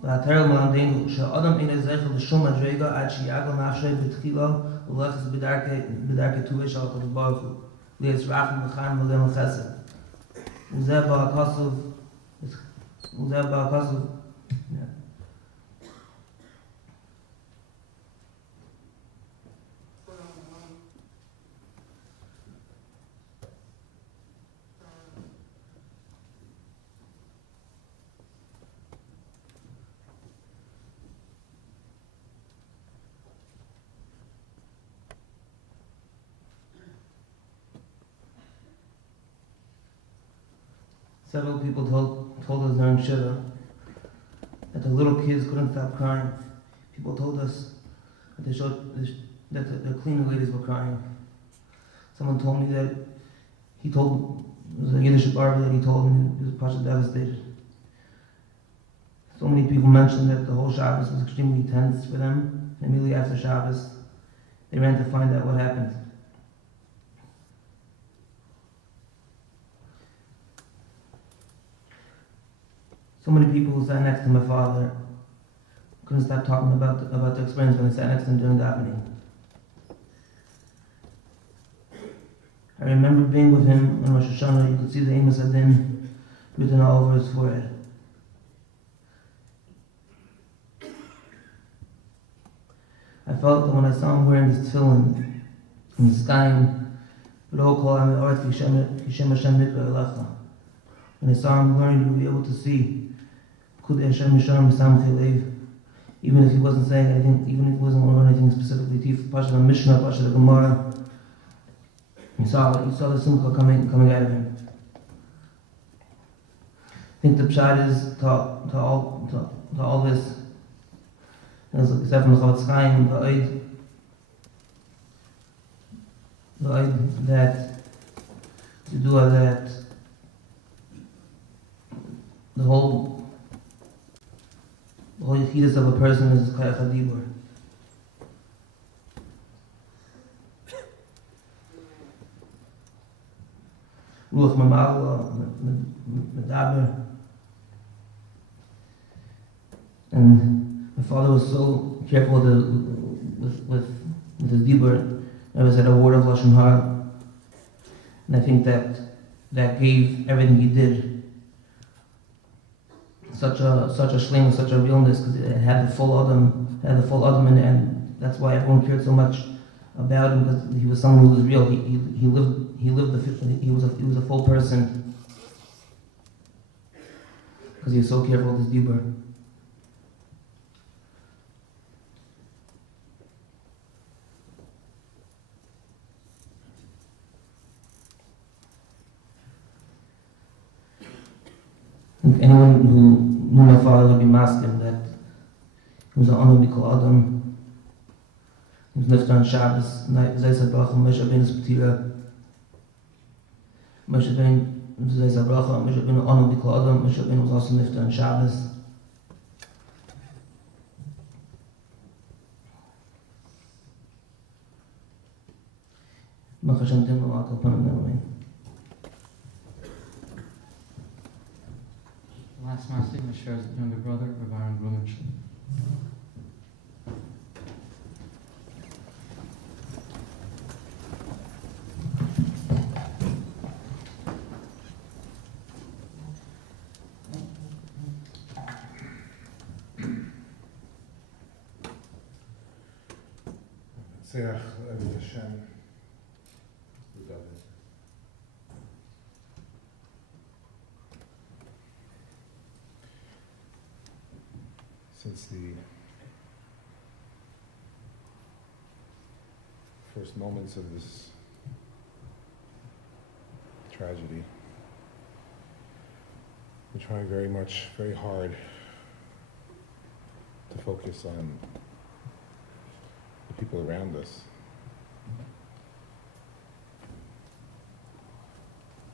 והתרל מלמדנו שהאדם אין זכר לשום מדרגה עד שיעגל נפשי בתחילה ולחץ בדרכי טובה של הקדוש ברוך הוא ליצרח ומחיים מלא מחסד. וזה בא הכסף Several people told us during Shiva that the little kids couldn't stop crying. People told us that the cleaning ladies were crying. Someone told me that it was a Yiddish barber that he told me he was partially devastated. So many people mentioned that the whole Shabbos was extremely tense for them. And immediately after Shabbos, they ran to find out what happened. So many people who sat next to my father couldn't stop talking about the experience when they sat next to him during the davening. I remember being with him on Rosh Hashanah. You could see the Amos Adin written all over his forehead. I felt that when I saw him wearing his tefillin in the sky, when I saw him learning to be able to see, even if he wasn't saying anything, even if he wasn't learning anything specifically, Pasha the Mishnah, Pasha the Gemara, you saw the simcha coming out of him. think the pshat is to all this. As I said from the Chofetz Chaim, the oid that to do that, the whole yichidus of a person is kayach hadibur. Ruach mamala, medaber. And my father was so careful with his dibur. Never said a word of lashon hara. And I think that gave everything he did such a shleim, such a realness, because it had the full Adam, and that's why everyone cared so much about him, because he was someone who was real. He was a full person, because he was so careful with his dibur. Anyone who knew my father would be masking that he was an unbelievable Adam. He was niftar on Shabbos, Zayis HaBracha, Moshe Rabbeinu's B'tira. Moshe Rabbeinu, Zayis HaBracha, Moshe Rabbeinu, an unbelievable Adam. Moshe Rabbeinu was also niftar on Shabbos. Baruch Hashem, Tim Malak, upon him. Last Mass Sigma shares with younger brother, Rabbi Gruman. Tzeach Eved Hashem. Since the first moments of this tragedy, we're trying very hard to focus on the people around us.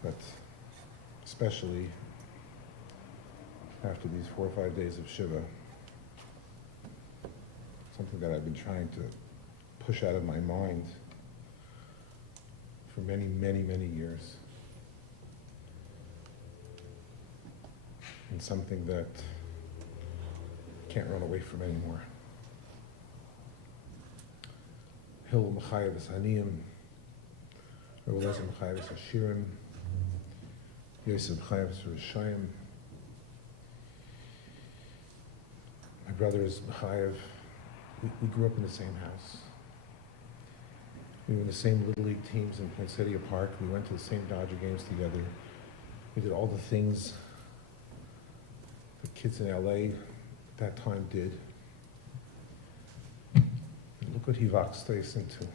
But especially after these 4 or 5 days of Shiva, something that I've been trying to push out of my mind for many, many, many years. And something that I can't run away from anymore. Hillel Mechayev Haniyim, Rebelezer Mechayev Hashirim, Yosef Mechayev Rishayim. My brother is Mechayev. We grew up in the same house. We were in the same Little League teams in Poinsettia Park. We went to the same Dodger games together. We did all the things the kids in LA at that time did. And look what he voxed us into.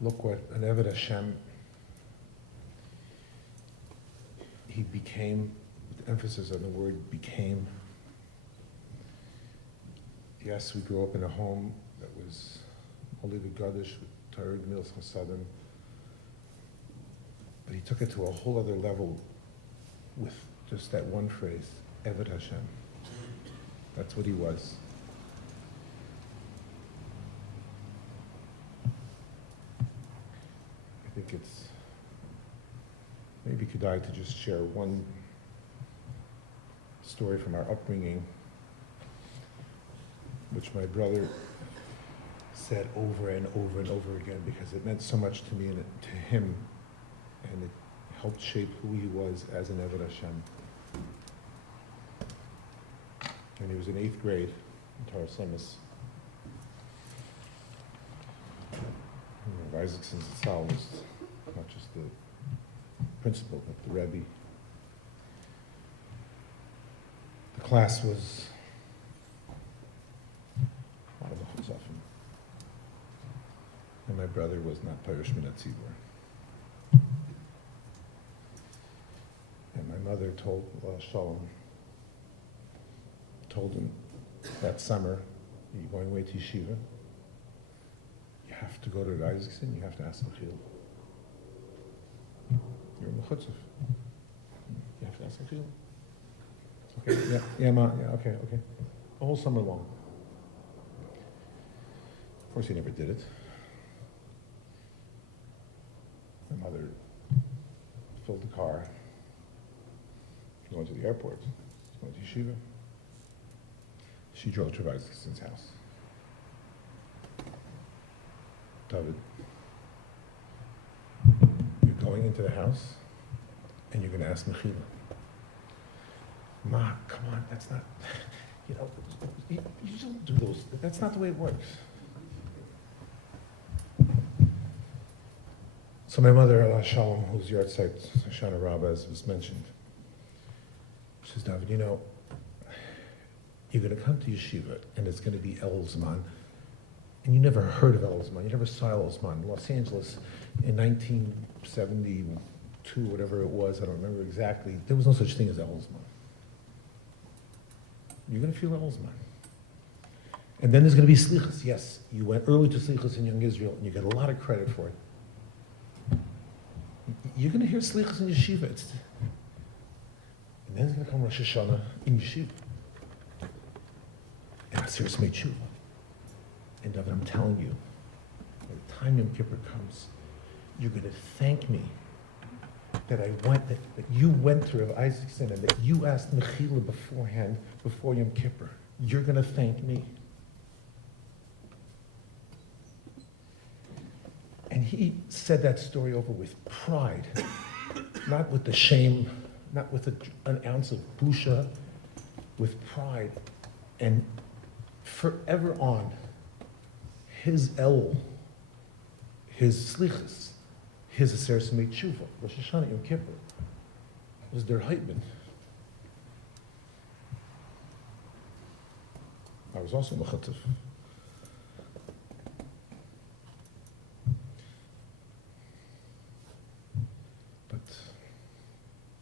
Look what an Eved Hashem he became. Emphasis on the word became. Yes, we grew up in a home that was only the Gaddish with Torah Gemilas Chasadim, but he took it to a whole other level with just that one phrase, Eved Hashem. That's what he was. I think it's maybe Kedai to just share one story from our upbringing, which my brother said over and over and over again because it meant so much to me and to him, and it helped shape who he was as an Eved Hashem. And he was in 8th grade in Torah Semis. Rabbi Isaacson zatzal was not just the principal, but the Rebbe. The class was one of the Chazafim. And my brother was not Parish Minatzibur. mother told Shalom, told him that summer, you're going away to yeshiva, you have to go to Isaacson, you have to ask Mechila. You're in the chutzah. You have to ask Mechila. Okay, yeah, Ma, yeah, okay. The whole summer long. Of course, he never did it. My mother filled the car, going to the airport, going to yeshiva. She drove to Rabbi Isaac's house. Dovid, you're going into the house and you're going to ask Mechila. Ma, come on, that's not, you don't do those, that's not the way it works. So my mother, Allah Shalom, who's your outside Shana Rabbah, as was mentioned, says, David, you're going to come to yeshiva, and it's going to be El Zman, and you never heard of El Zman, you never saw El Zman. In Los Angeles in 1972, whatever it was, I don't remember exactly, there was no such thing as El Zman. You're going to feel El Zman. And then there's going to be Slichas. Yes, you went early to Slichas in Young Israel, and you get a lot of credit for it. You're going to hear Slichas in yeshiva. And then it's going to come Rosh Hashanah in yeshiva. And Asiris made tshuva. And David, I'm telling you, by the time Yom Kippur comes, you're going to thank me that you went to Rav Isaacson and that you asked Mechila beforehand, before Yom Kippur. You're going to thank me. And he said that story over with pride, not with the shame, not with an ounce of busha, with pride. And forever on, his El, his Slichas, his Aseres Mei Tshuva, Rosh Hashanah Yom Kippur, was their Heitman. I was also Mechatzif. But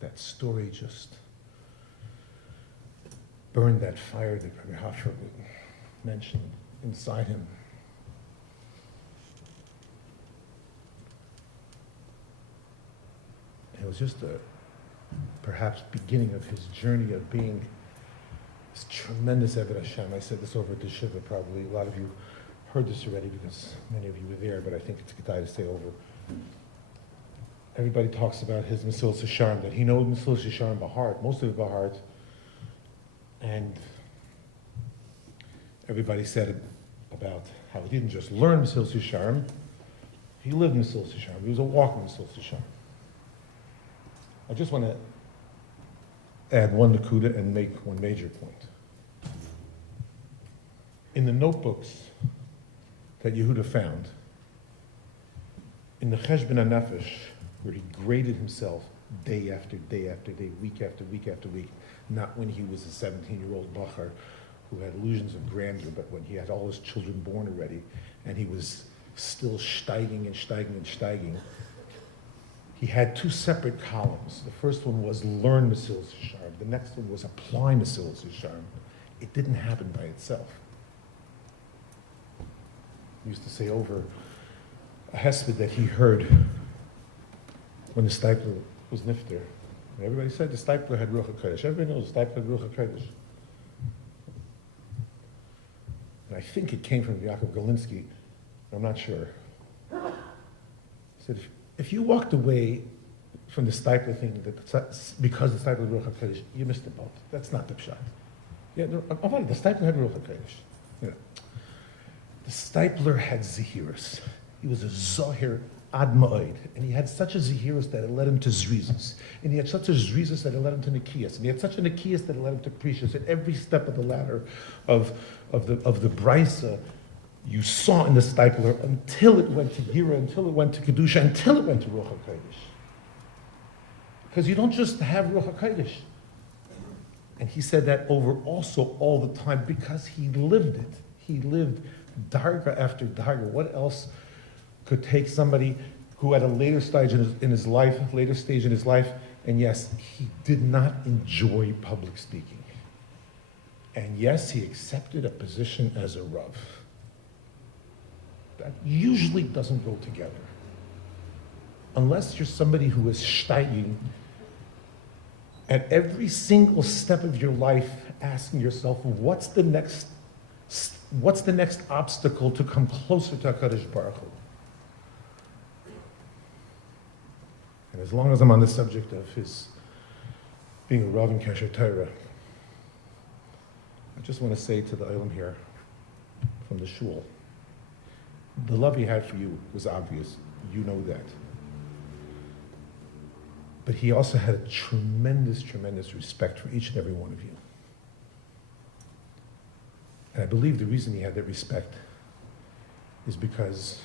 that story just burned that fire that Rabbi Haffer mentioned inside him. It was just a perhaps beginning of his journey of being this tremendous Eved Hashem. I said this over at the Shiva, probably a lot of you heard this already because many of you were there, but I think it's a good time to stay over. Everybody talks about his Mesilas Yesharim, that he knows Mesilas Yesharim by heart, most of it by heart. And everybody said about how he didn't just learn Mesilas Yesharim, he lived Mesilas Yesharim. He was a walking Mesilas Yesharim. I just want to add one nakuda and make one major point. In the notebooks that Yehuda found, in the Hespedim HaNefesh, where he graded himself day after day after day, week after week after week, not when he was a 17-year-old bachar who had illusions of grandeur, but when he had all his children born already, and he was still steiging and steiging and steiging. He had two separate columns. The first one was learn Mesilas Yesharim. The next one was apply Mesilas Yesharim. It didn't happen by itself. He used to say over a hesped that he heard when the stipler was nifter. And everybody said the stipler had Ruach HaKodesh. Everybody knows the stipler had Ruach HaKodesh. And I think it came from Yaakov Galinsky. I'm not sure. He said, if you walked away from the stipler thing because the stipler had Ruach HaKodesh, you missed the boat. That's not the pshat. Yeah, the stipler had Ruach HaKodesh. The stipler had Zehirus. He was a Zohir Ad Ma'od, and he had such a Zehirus that it led him to Zrizas. And he had such a Zrizas that it led him to Nikias. And he had such a Nikias that it led him to Precious. At every step of the ladder of the Brisa, you saw in the stipler until it went to Gira, until it went to Kedusha, until it went to Ruach HaKodesh. Because you don't just have Ruach HaKodesh. And he said that over also all the time because he lived it. He lived darga after darga. What else could take somebody who at a later stage in his life, And yes, he did not enjoy public speaking. And yes, he accepted a position as a Rav. That usually doesn't go together. Unless you're somebody who is steiging at every single step of your life, asking yourself, what's the next obstacle to come closer to HaKadosh Baruch Hu? And as long as I'm on the subject of his being a Rav in Kesher Torah, I just want to say to the Olam here, from the shul, the love he had for you was obvious. You know that. But he also had a tremendous, tremendous respect for each and every one of you. And I believe the reason he had that respect is because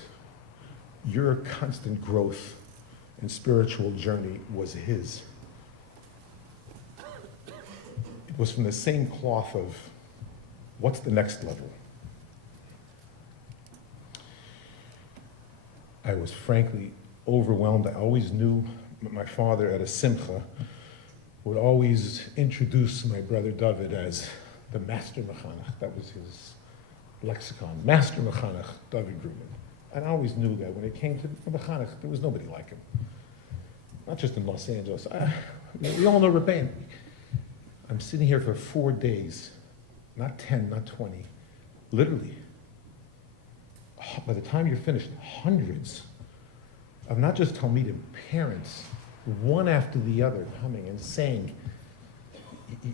your constant growth and spiritual journey was his. It was from the same cloth of what's the next level. I was frankly overwhelmed. I always knew my father at a simcha would always introduce my brother Dovid as the master mechanech. That was his lexicon. Master mechanech, Dovid Gruman. And I always knew that when it came to mechanech, there was nobody like him. Not just in Los Angeles. We all know Rabbein. I'm sitting here for 4 days, not 10, not 20, literally. By the time you're finished, hundreds of not just Talmidim, parents, one after the other coming and saying,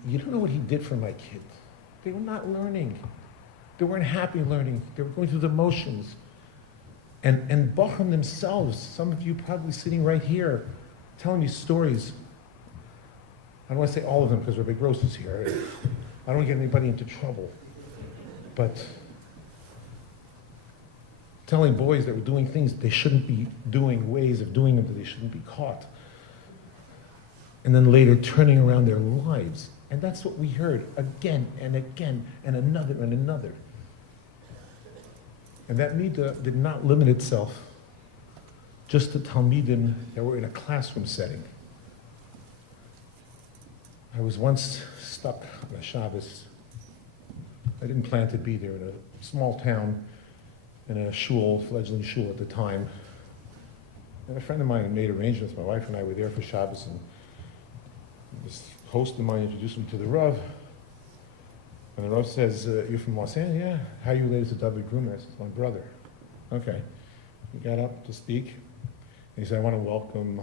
you don't know what he did for my kid. They were not learning. They weren't happy learning. They were going through the motions. And Bochum themselves, some of you probably sitting right here, telling me stories. I don't want to say all of them because Rabbi Gross is here. I don't want to get anybody into trouble. But telling boys that were doing things they shouldn't be doing, ways of doing them that they shouldn't be caught. And then later turning around their lives. And that's what we heard again and again and another and another. And that midah did not limit itself just to Talmidim that were in a classroom setting. I was once stuck on a Shabbos. I didn't plan to be there, in a small town, in a shul, fledgling shul at the time. And a friend of mine had made arrangements. My wife and I were there for Shabbos, and this host of mine introduced me to the Rav. And the Rav says, you're from Los Angeles? Yeah. How are you related to Dovid Gruman? I said, my brother. Okay. He got up to speak. And he said, I want to welcome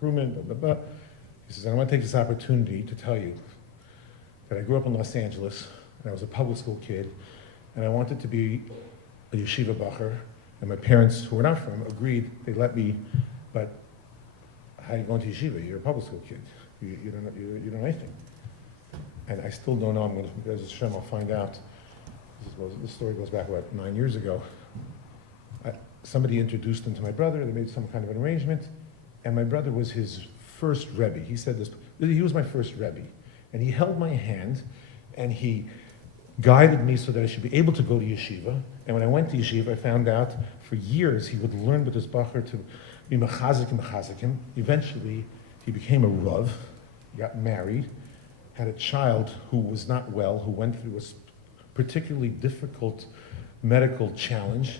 Gruman, blah, blah, blah. He says, I want to take this opportunity to tell you that I grew up in Los Angeles, and I was a public school kid, and I wanted to be a yeshiva bacher, and my parents, who were not from, agreed they'd let me, but how are you going to yeshiva? You're a public school kid. You don't know anything. And I still don't know. I'm going to, as Hashem, I'll find out. This story goes back about 9 years ago. Somebody introduced him to my brother. They made some kind of an arrangement, and my brother was his first Rebbe. He said this, he was my first Rebbe. And he held my hand, and he guided me so that I should be able to go to yeshiva. And when I went to yeshiva, I found out for years he would learn with his bacher to be mechazik. Eventually, he became a Rav, got married, had a child who was not well, who went through a particularly difficult medical challenge.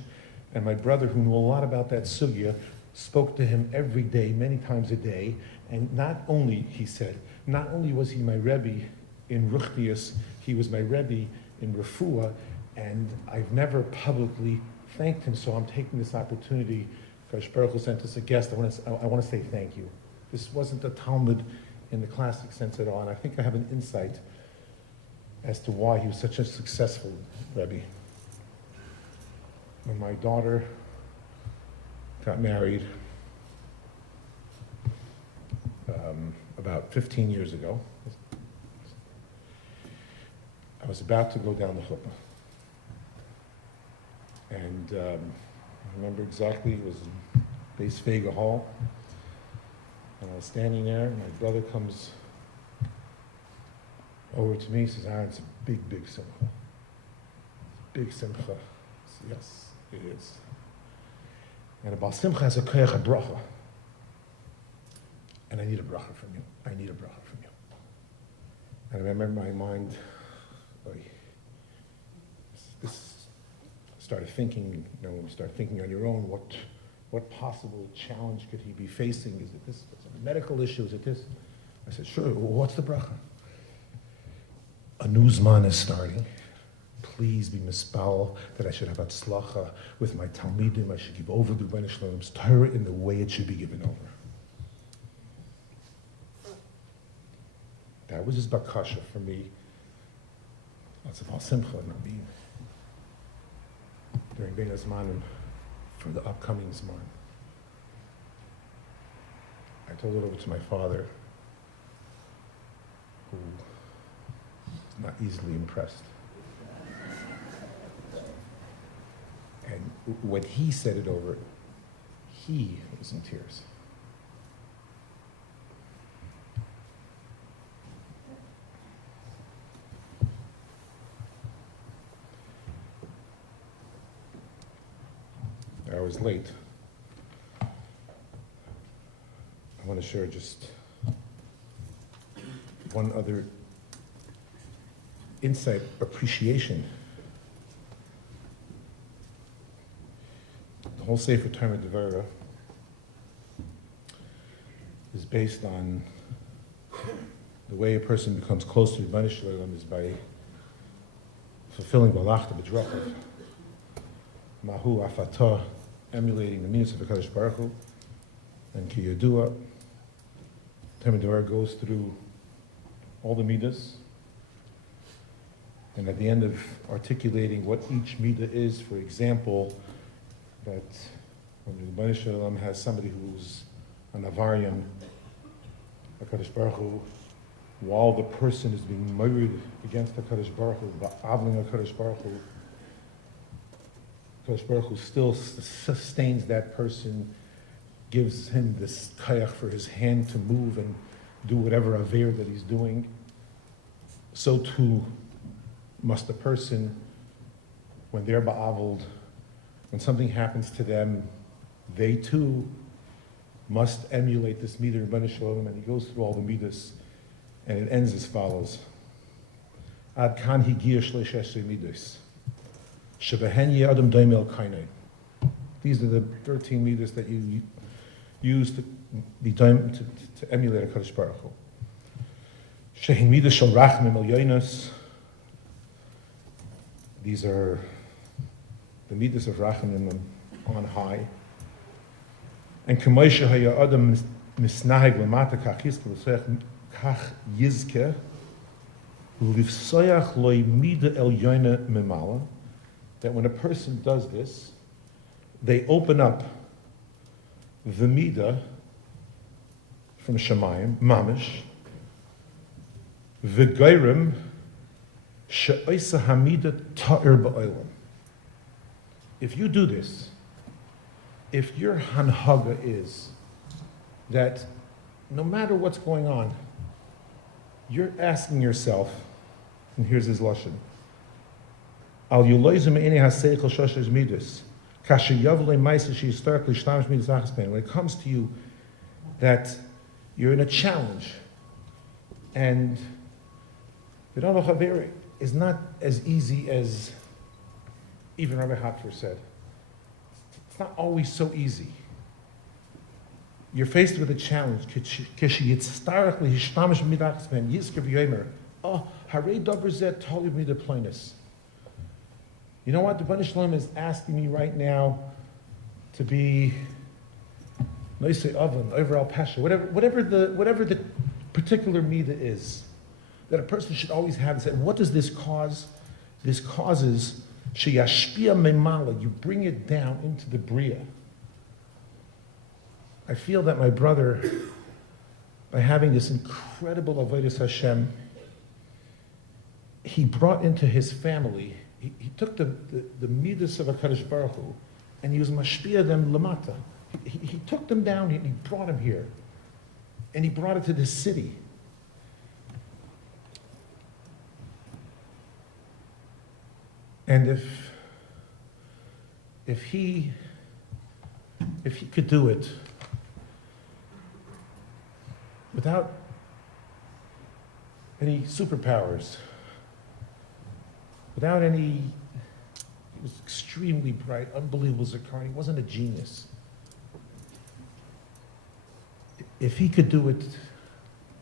And my brother, who knew a lot about that sugya, spoke to him every day, many times a day. And not only, he said, not only was he my Rebbe in Ruchnius, he was my Rebbe in Refuah, and I've never publicly thanked him, so I'm taking this opportunity. Kadosh Baruch Hu sent us a guest. I want to say thank you. This wasn't a Talmud in the classic sense at all, and I think I have an insight as to why he was such a successful Rebbe. When my daughter got married about 15 years ago, I was about to go down the chuppah. And I remember exactly, it was Beis Vega Hall. And I was standing there, and my brother comes over to me. He says, Aaron, it's a big, big simcha. Big simcha. I said, yes, it is. And a Baal Simcha has a koyach bracha. and I need a bracha from you. I need a bracha from you. And I remember my mind, this started thinking, when you start thinking on your own, what possible challenge could he be facing? Is it this? Is it a medical issue? Is it this? I said, sure, what's the bracha? A newsman is starting. Please be mispal that I should have atzlacha with my talmidim. I should give over the Rebbeinu Shalom's Torah in the way it should be given over. That was his bakasha for me. Lots of simcha and during Bein Hazmanim for the upcoming Zman. I told it over to my father, who is not easily impressed. And when he said it over, he was in tears. I was late. I want to share just one other insight, appreciation. The whole Sefer Torah Devara is based on the way a person becomes close to the Rebbeinu Shalom is by fulfilling Balachta B'drachav, Mahu Afatah, emulating the means of the HaKadosh Baruch Hu, and Ki Yadua. Torah Devara goes through all the midas, and at the end of articulating what each midah is, for example, that when the Rebbeinu Shalom has somebody who's an avarian, HaKadosh Baruch Hu, while the person is being murdered against HaKadosh Baruch Hu, ba'avling HaKadosh Baruch Hu, HaKadosh Baruch Hu still sustains that person, gives him this kayach for his hand to move and do whatever aver that he's doing. So too must the person, when they're ba'avled, when something happens to them, they too must emulate this midah Rebbeinu Shalom, and he goes through all the midas, and it ends as follows: Ad kan higia shleish esrei midas, shebehen ye'adam doime el kainei. These are the 13 midas that you use to be to emulate a Kadosh Baruch Hu. Shehin midas shel rachmim el yonos. These are the midas of rachmim on high. And k'moishe haya adam misnaheg lemata kach yizke kach yizke ulifsoyach loy mida el yoina memala. That when a person does this, they open up the midah from Shemayim, mamish, v'geirim she'oisa hamida ta'ir ba'olam. If you do this, if your hanhaga is that no matter what's going on, you're asking yourself, and here's his lashon, al yuloizim ene haseichel shoshes midas, kasher yavle ma'isa she'historically shtamish midas achaspein. When it comes to you that you're in a challenge, and the Vidal Chaveri is not as easy as even Rabbi Hopfer said. It's not always so easy. You're faced with a challenge. Oh, Harei Dover Zet told me the plainness. You know what? The Rebbeinu Shalom is asking me right now to be Noisei Oven, overall Pasha, whatever the particular midah is, that a person should always have. And what does this cause? This causes sheyashpia memala. You bring it down into the bria. I feel that my brother, by having this incredible avodas Hashem, he brought into his family. He took the midas of HaKadosh Baruch Hu, and he was mashpia them lamata. He took them down and he brought them here. And he brought it to this city. And if he could do it, without any superpowers, without any, he was extremely bright, unbelievable Zakari. He wasn't a genius. If he could do it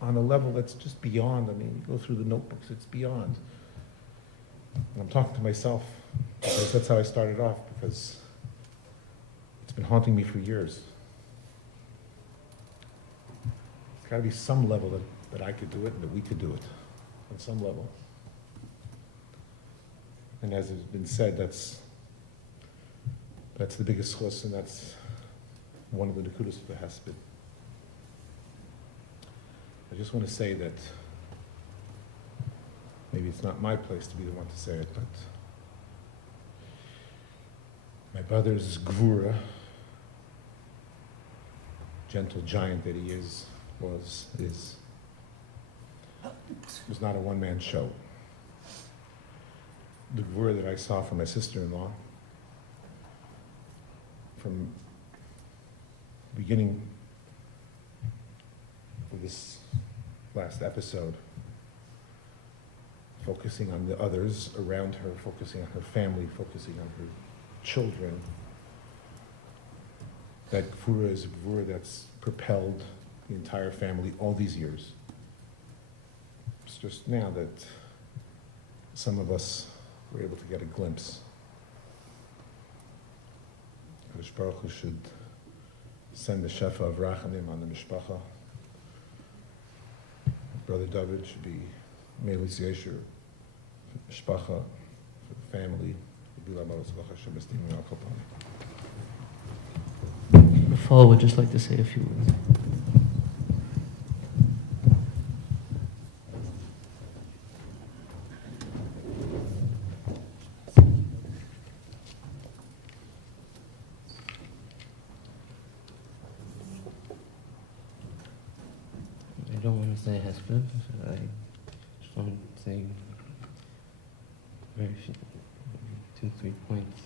on a level that's just beyond, I mean, you go through the notebooks, it's beyond. And I'm talking to myself, because that's how I started off, because it's been haunting me for years. There's got to be some level that I could do it and that we could do it, on some level. And as has been said, that's the biggest chus, and that's one of the nekudas of the Hesped. I just want to say that maybe it's not my place to be the one to say it, but my brother's Gvura, gentle giant that he is, was not a one-man show. The Gvura that I saw from my sister-in-law, from the beginning of this last episode, focusing on the others around her, focusing on her family, focusing on her children. That Gvura is a Gvura that's propelled the entire family all these years. It's just now that some of us were able to get a glimpse. Kadosh Baruch Hu should send the shefa of rachamim on the mishpacha. Brother Dovid should be Melis Yesher, mishpacha, for the family. The fall would just like to say a few words. I don't want to say Hespedim, I just want to say very few, 2-3 points.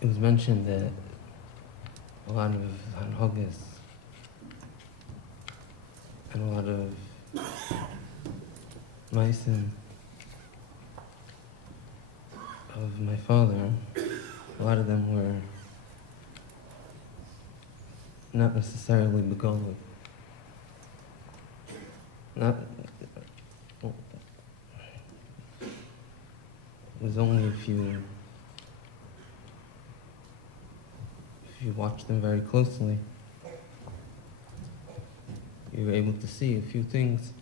It was mentioned that a lot of hanhogas and a lot of meisim of my father, a lot of them were not necessarily begolit. There's only a few. If you watch them very closely, you're able to see a few things.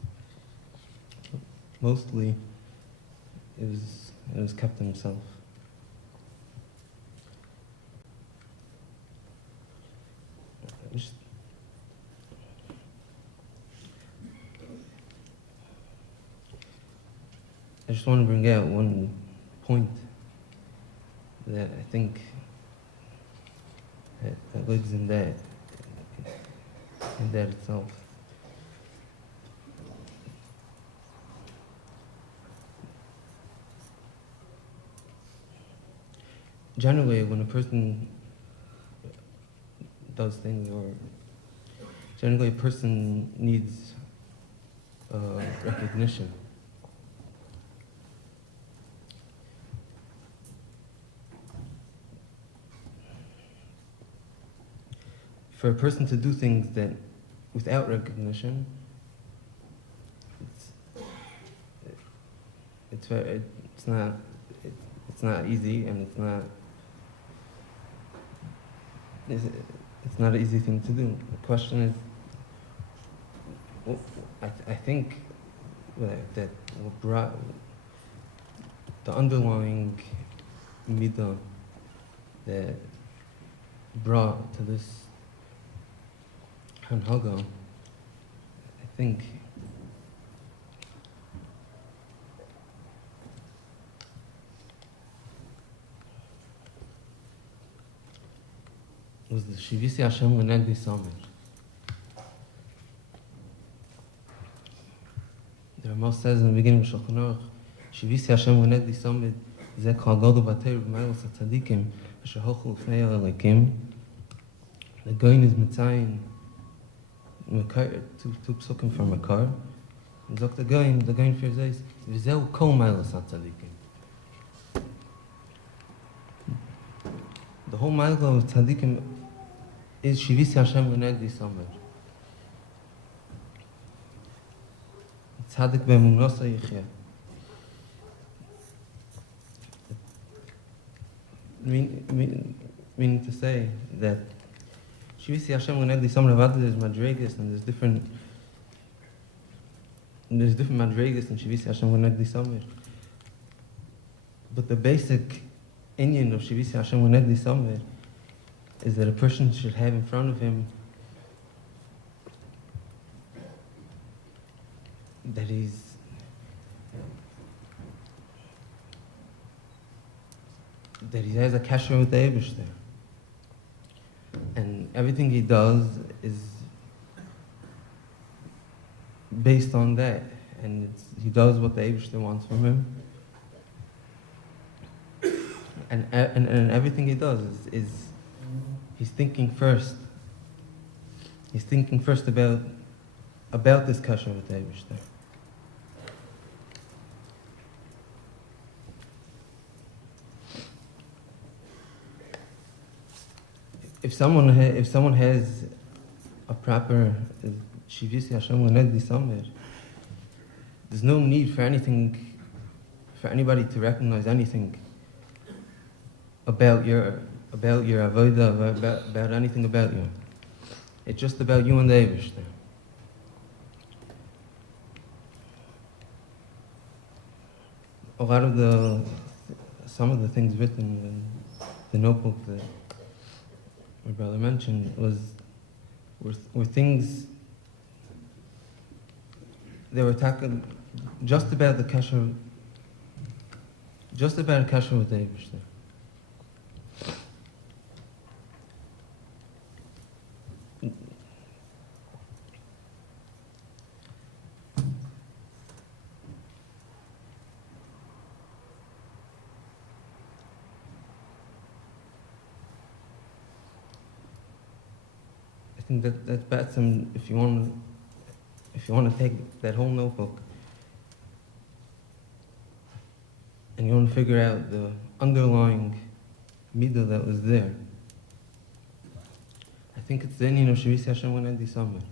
Mostly, it was kept to himself. I just want to bring out one point that I think that lives in that itself. Generally, when a person does things, or generally a person needs recognition. For a person to do things that without recognition, it's not easy, and it's not an easy thing to do. The question is, well, I think that what brought the underlying midah that brought to this hanhaga, I think was the Shivisi Hashem L'negdi Samer. There Rama says in the beginning of Shulchan Aruch, Shivisi Hashem Rened Disamid, Zeh Kal Godu Bater B'Mailos HaTzadikim, Asher Hochu L'fnei Elikim. The Goyin is Mitzayin, two psukim from Makar. And Zok the Goyin fears this, V'zeu Kol Mailos HaTzadikim. The whole Mailo of Tzadikim is Shivisi Hashem Rened Disamid. Tzadik be'emunasa yichya. Meaning to say that Shivisi Hashem Renegdi Sam Ravada, there's madregas and there's different madregas in Shivisi Hashem Renegdi Samir. But the basic inyan of Shivisi Hashem Renegdi Samir is that a person should have in front of him that he has a kasher with the Eibishter. And everything he does is based on that. And he does what the Eibishter wants from him. And everything he does is he's thinking first. He's thinking first about this kasher with the Eibishter. If someone has a proper Shivisi Hashem Lenegdi Samir, there's no need for anybody to recognize anything about your avodah, about anything about you. It's just about you and the Eibishter. Some of the things written in the notebook that my brother mentioned were things they were talking just about a kasher with the Eibishter. I think that's better if you want to take that whole notebook and you want to figure out the underlying midah that was there. I think it's the inyan of Shivisi Hashem Lenegdi Samir.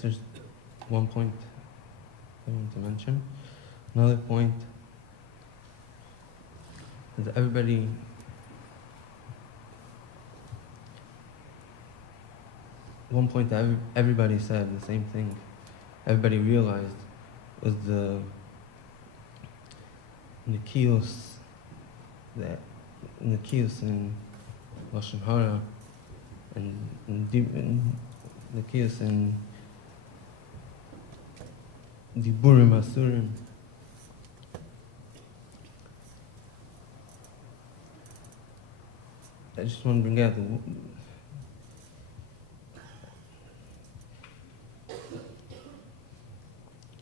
There's one point I want to mention. Another point is that everybody said the same thing. Everybody realized was the Nikios in Lashon Hara and Nikios in Diburim Asurim. I just want to bring out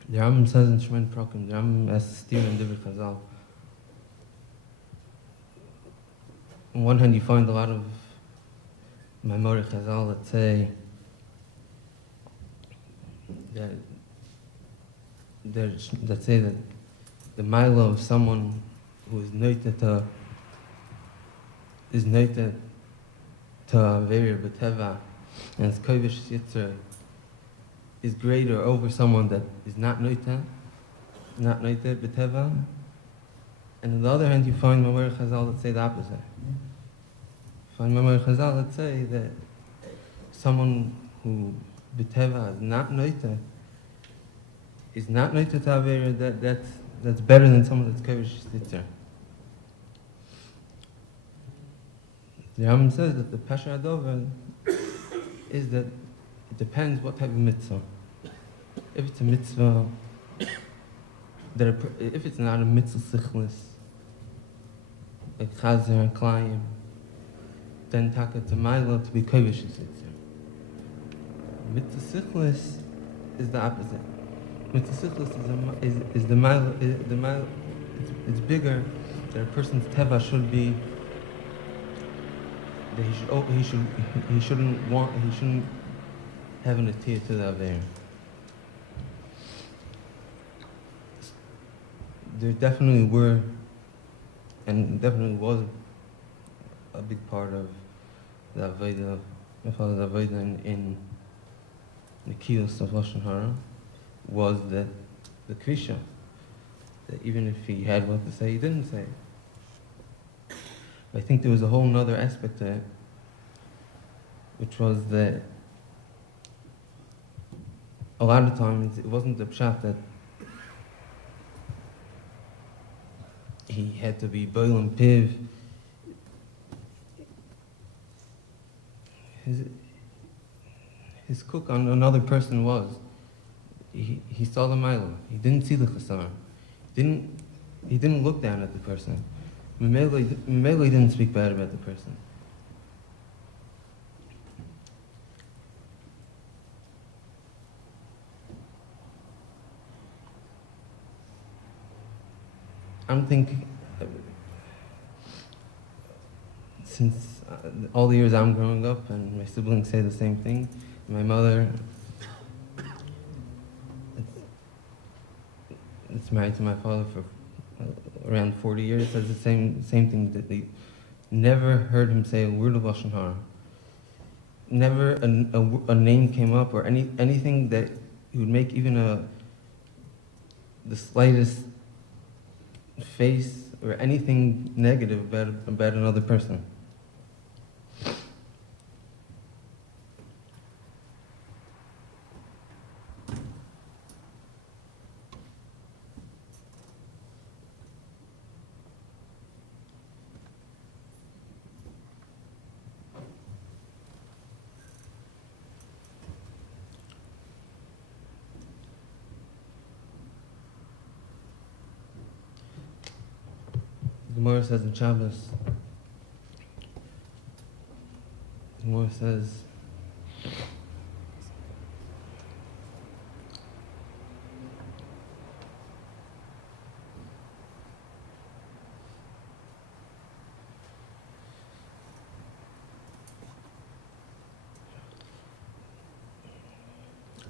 the Rambam says in Shemen Prakim, the Rambam has to steer in Dovid Chazal. On one hand, you find a lot of Maimori Chazal that say that the milo of someone who is noted to Aveir B'Teva and his Kovish Yitzra is greater over someone that is not noted B'Teva. And on the other hand, you find Maimori Chazal that say the opposite. You find Maimori Chazal that say that someone who B'Teva is not noted to Aveir, that's better than someone that's Kovish Yitzra. The Rambam says that the Pasha Adover is that it depends what type of mitzvah. If it's a mitzvah that if it's not a mitzvah sichlis, like chazer and klayim, then taka to maila to be kovish is it. Mitzvah sichlis is the opposite. Mitzvah sichlis is the maila. It's bigger. That a person's teva should be. That he shouldn't have an atiyah to the aver. There definitely were, and definitely was, a big part of the avodah, my father's avodah in the kiyos of Lashon Hara, was that the krisha, that even if he had what to say, he didn't say. I think there was a whole nother aspect to it, which was that a lot of times it wasn't the pshat that he had to be boil and piv. His cook on another person was, he saw the milo. He didn't see the chasar. He didn't look down at the person. Memele didn't speak bad about the person. I'm thinking, since all the years I'm growing up, and my siblings say the same thing, my mother is married to my father for around 40 years, says the same thing, that they never heard him say a word of Lashon Hara. Never a name came up or anything that he would make even the slightest face or anything negative about another person. The Gemara says in Shabbos, the Gemara says,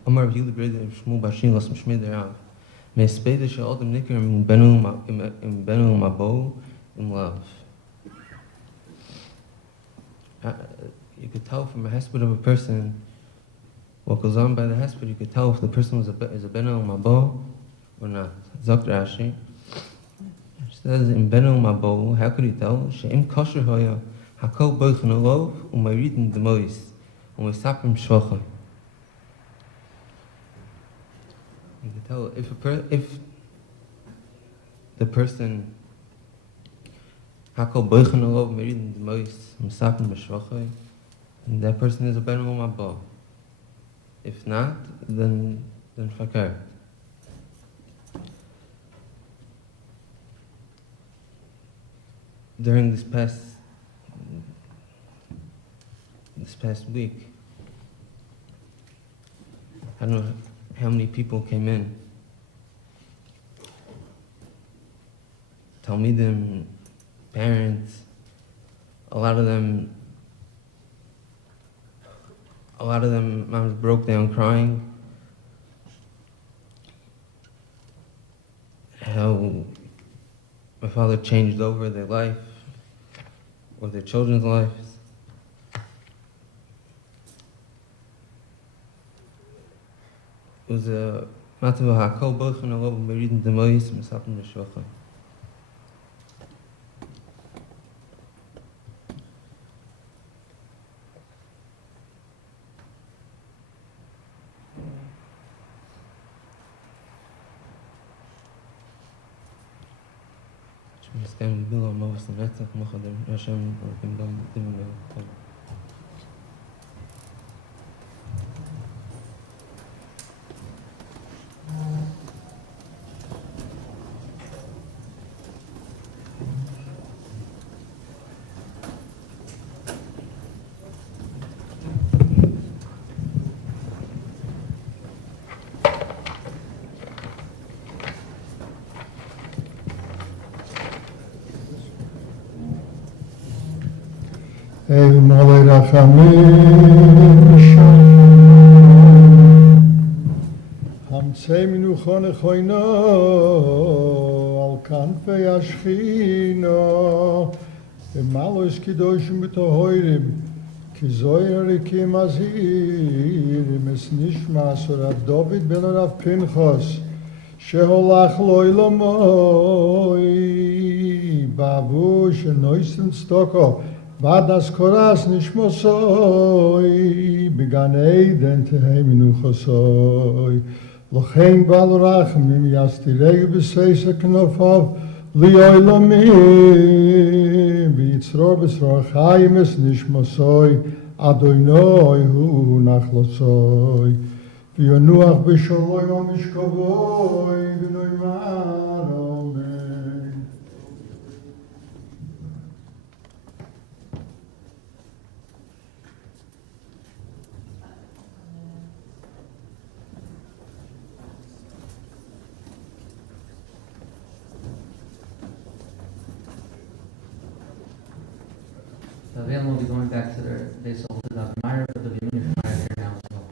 Amar Rav Yehuda Breder Shmuel Bashir Las Mishmei Derav Me'espeda she'odem nikar im benu mabo in love. You could tell from a hesped of a person, what goes on by the hesped, you could tell if the person is a benu mabo or not. Zok Rashi, it says in benu mabo, how could you tell? She'im kosher hoya hakol boichen olov u'mayridin demois u'misapim shvochem. You can tell if the person hakol boichen olov u'mayridin demois u'misapim b'shvochem, that person is a ben mabo. If not, then fakir. During this past week, I don't know how many people came in. Talmidim, parents, a lot of them moms broke down crying. How my father changed over their life, or their children's lives. It was a matter of hakol boichen olov u'mayridin demois u'misapim b'shvochem. Stem bilo mavos netzach mochadem Hashem orkim dom dimim. El Molei Rachamim Hamtzei Minuchon Echoino Al Kanfei Ashchino Emalos Kidoshim B'Tohoirim Kizoyer Rikim Azirim Es Nishmas Rav Dovid ben Rav Pinchas Sheholach Loilamoi Babu Shenoisen Stoko Vadas Koras Nishmosoi Began Eden Tehei Minuchosoi Lochein Bal Rachmim Yastirei B'Seisa Knofov Lioilamim V'yitzro B'Sro Chaim Es Nishmosoi Adoinoi Hu Nachlosoi V'yonuach B'Sholoi Mamishkovoi V'noimar Amen. The Veil will be going back to their base of the Meyer, but they'll be moving from Meyer here now as well.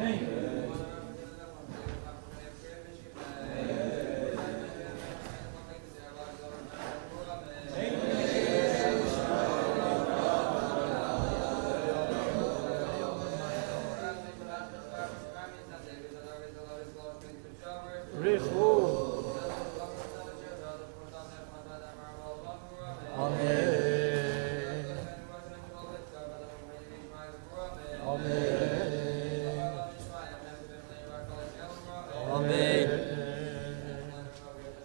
Thank you.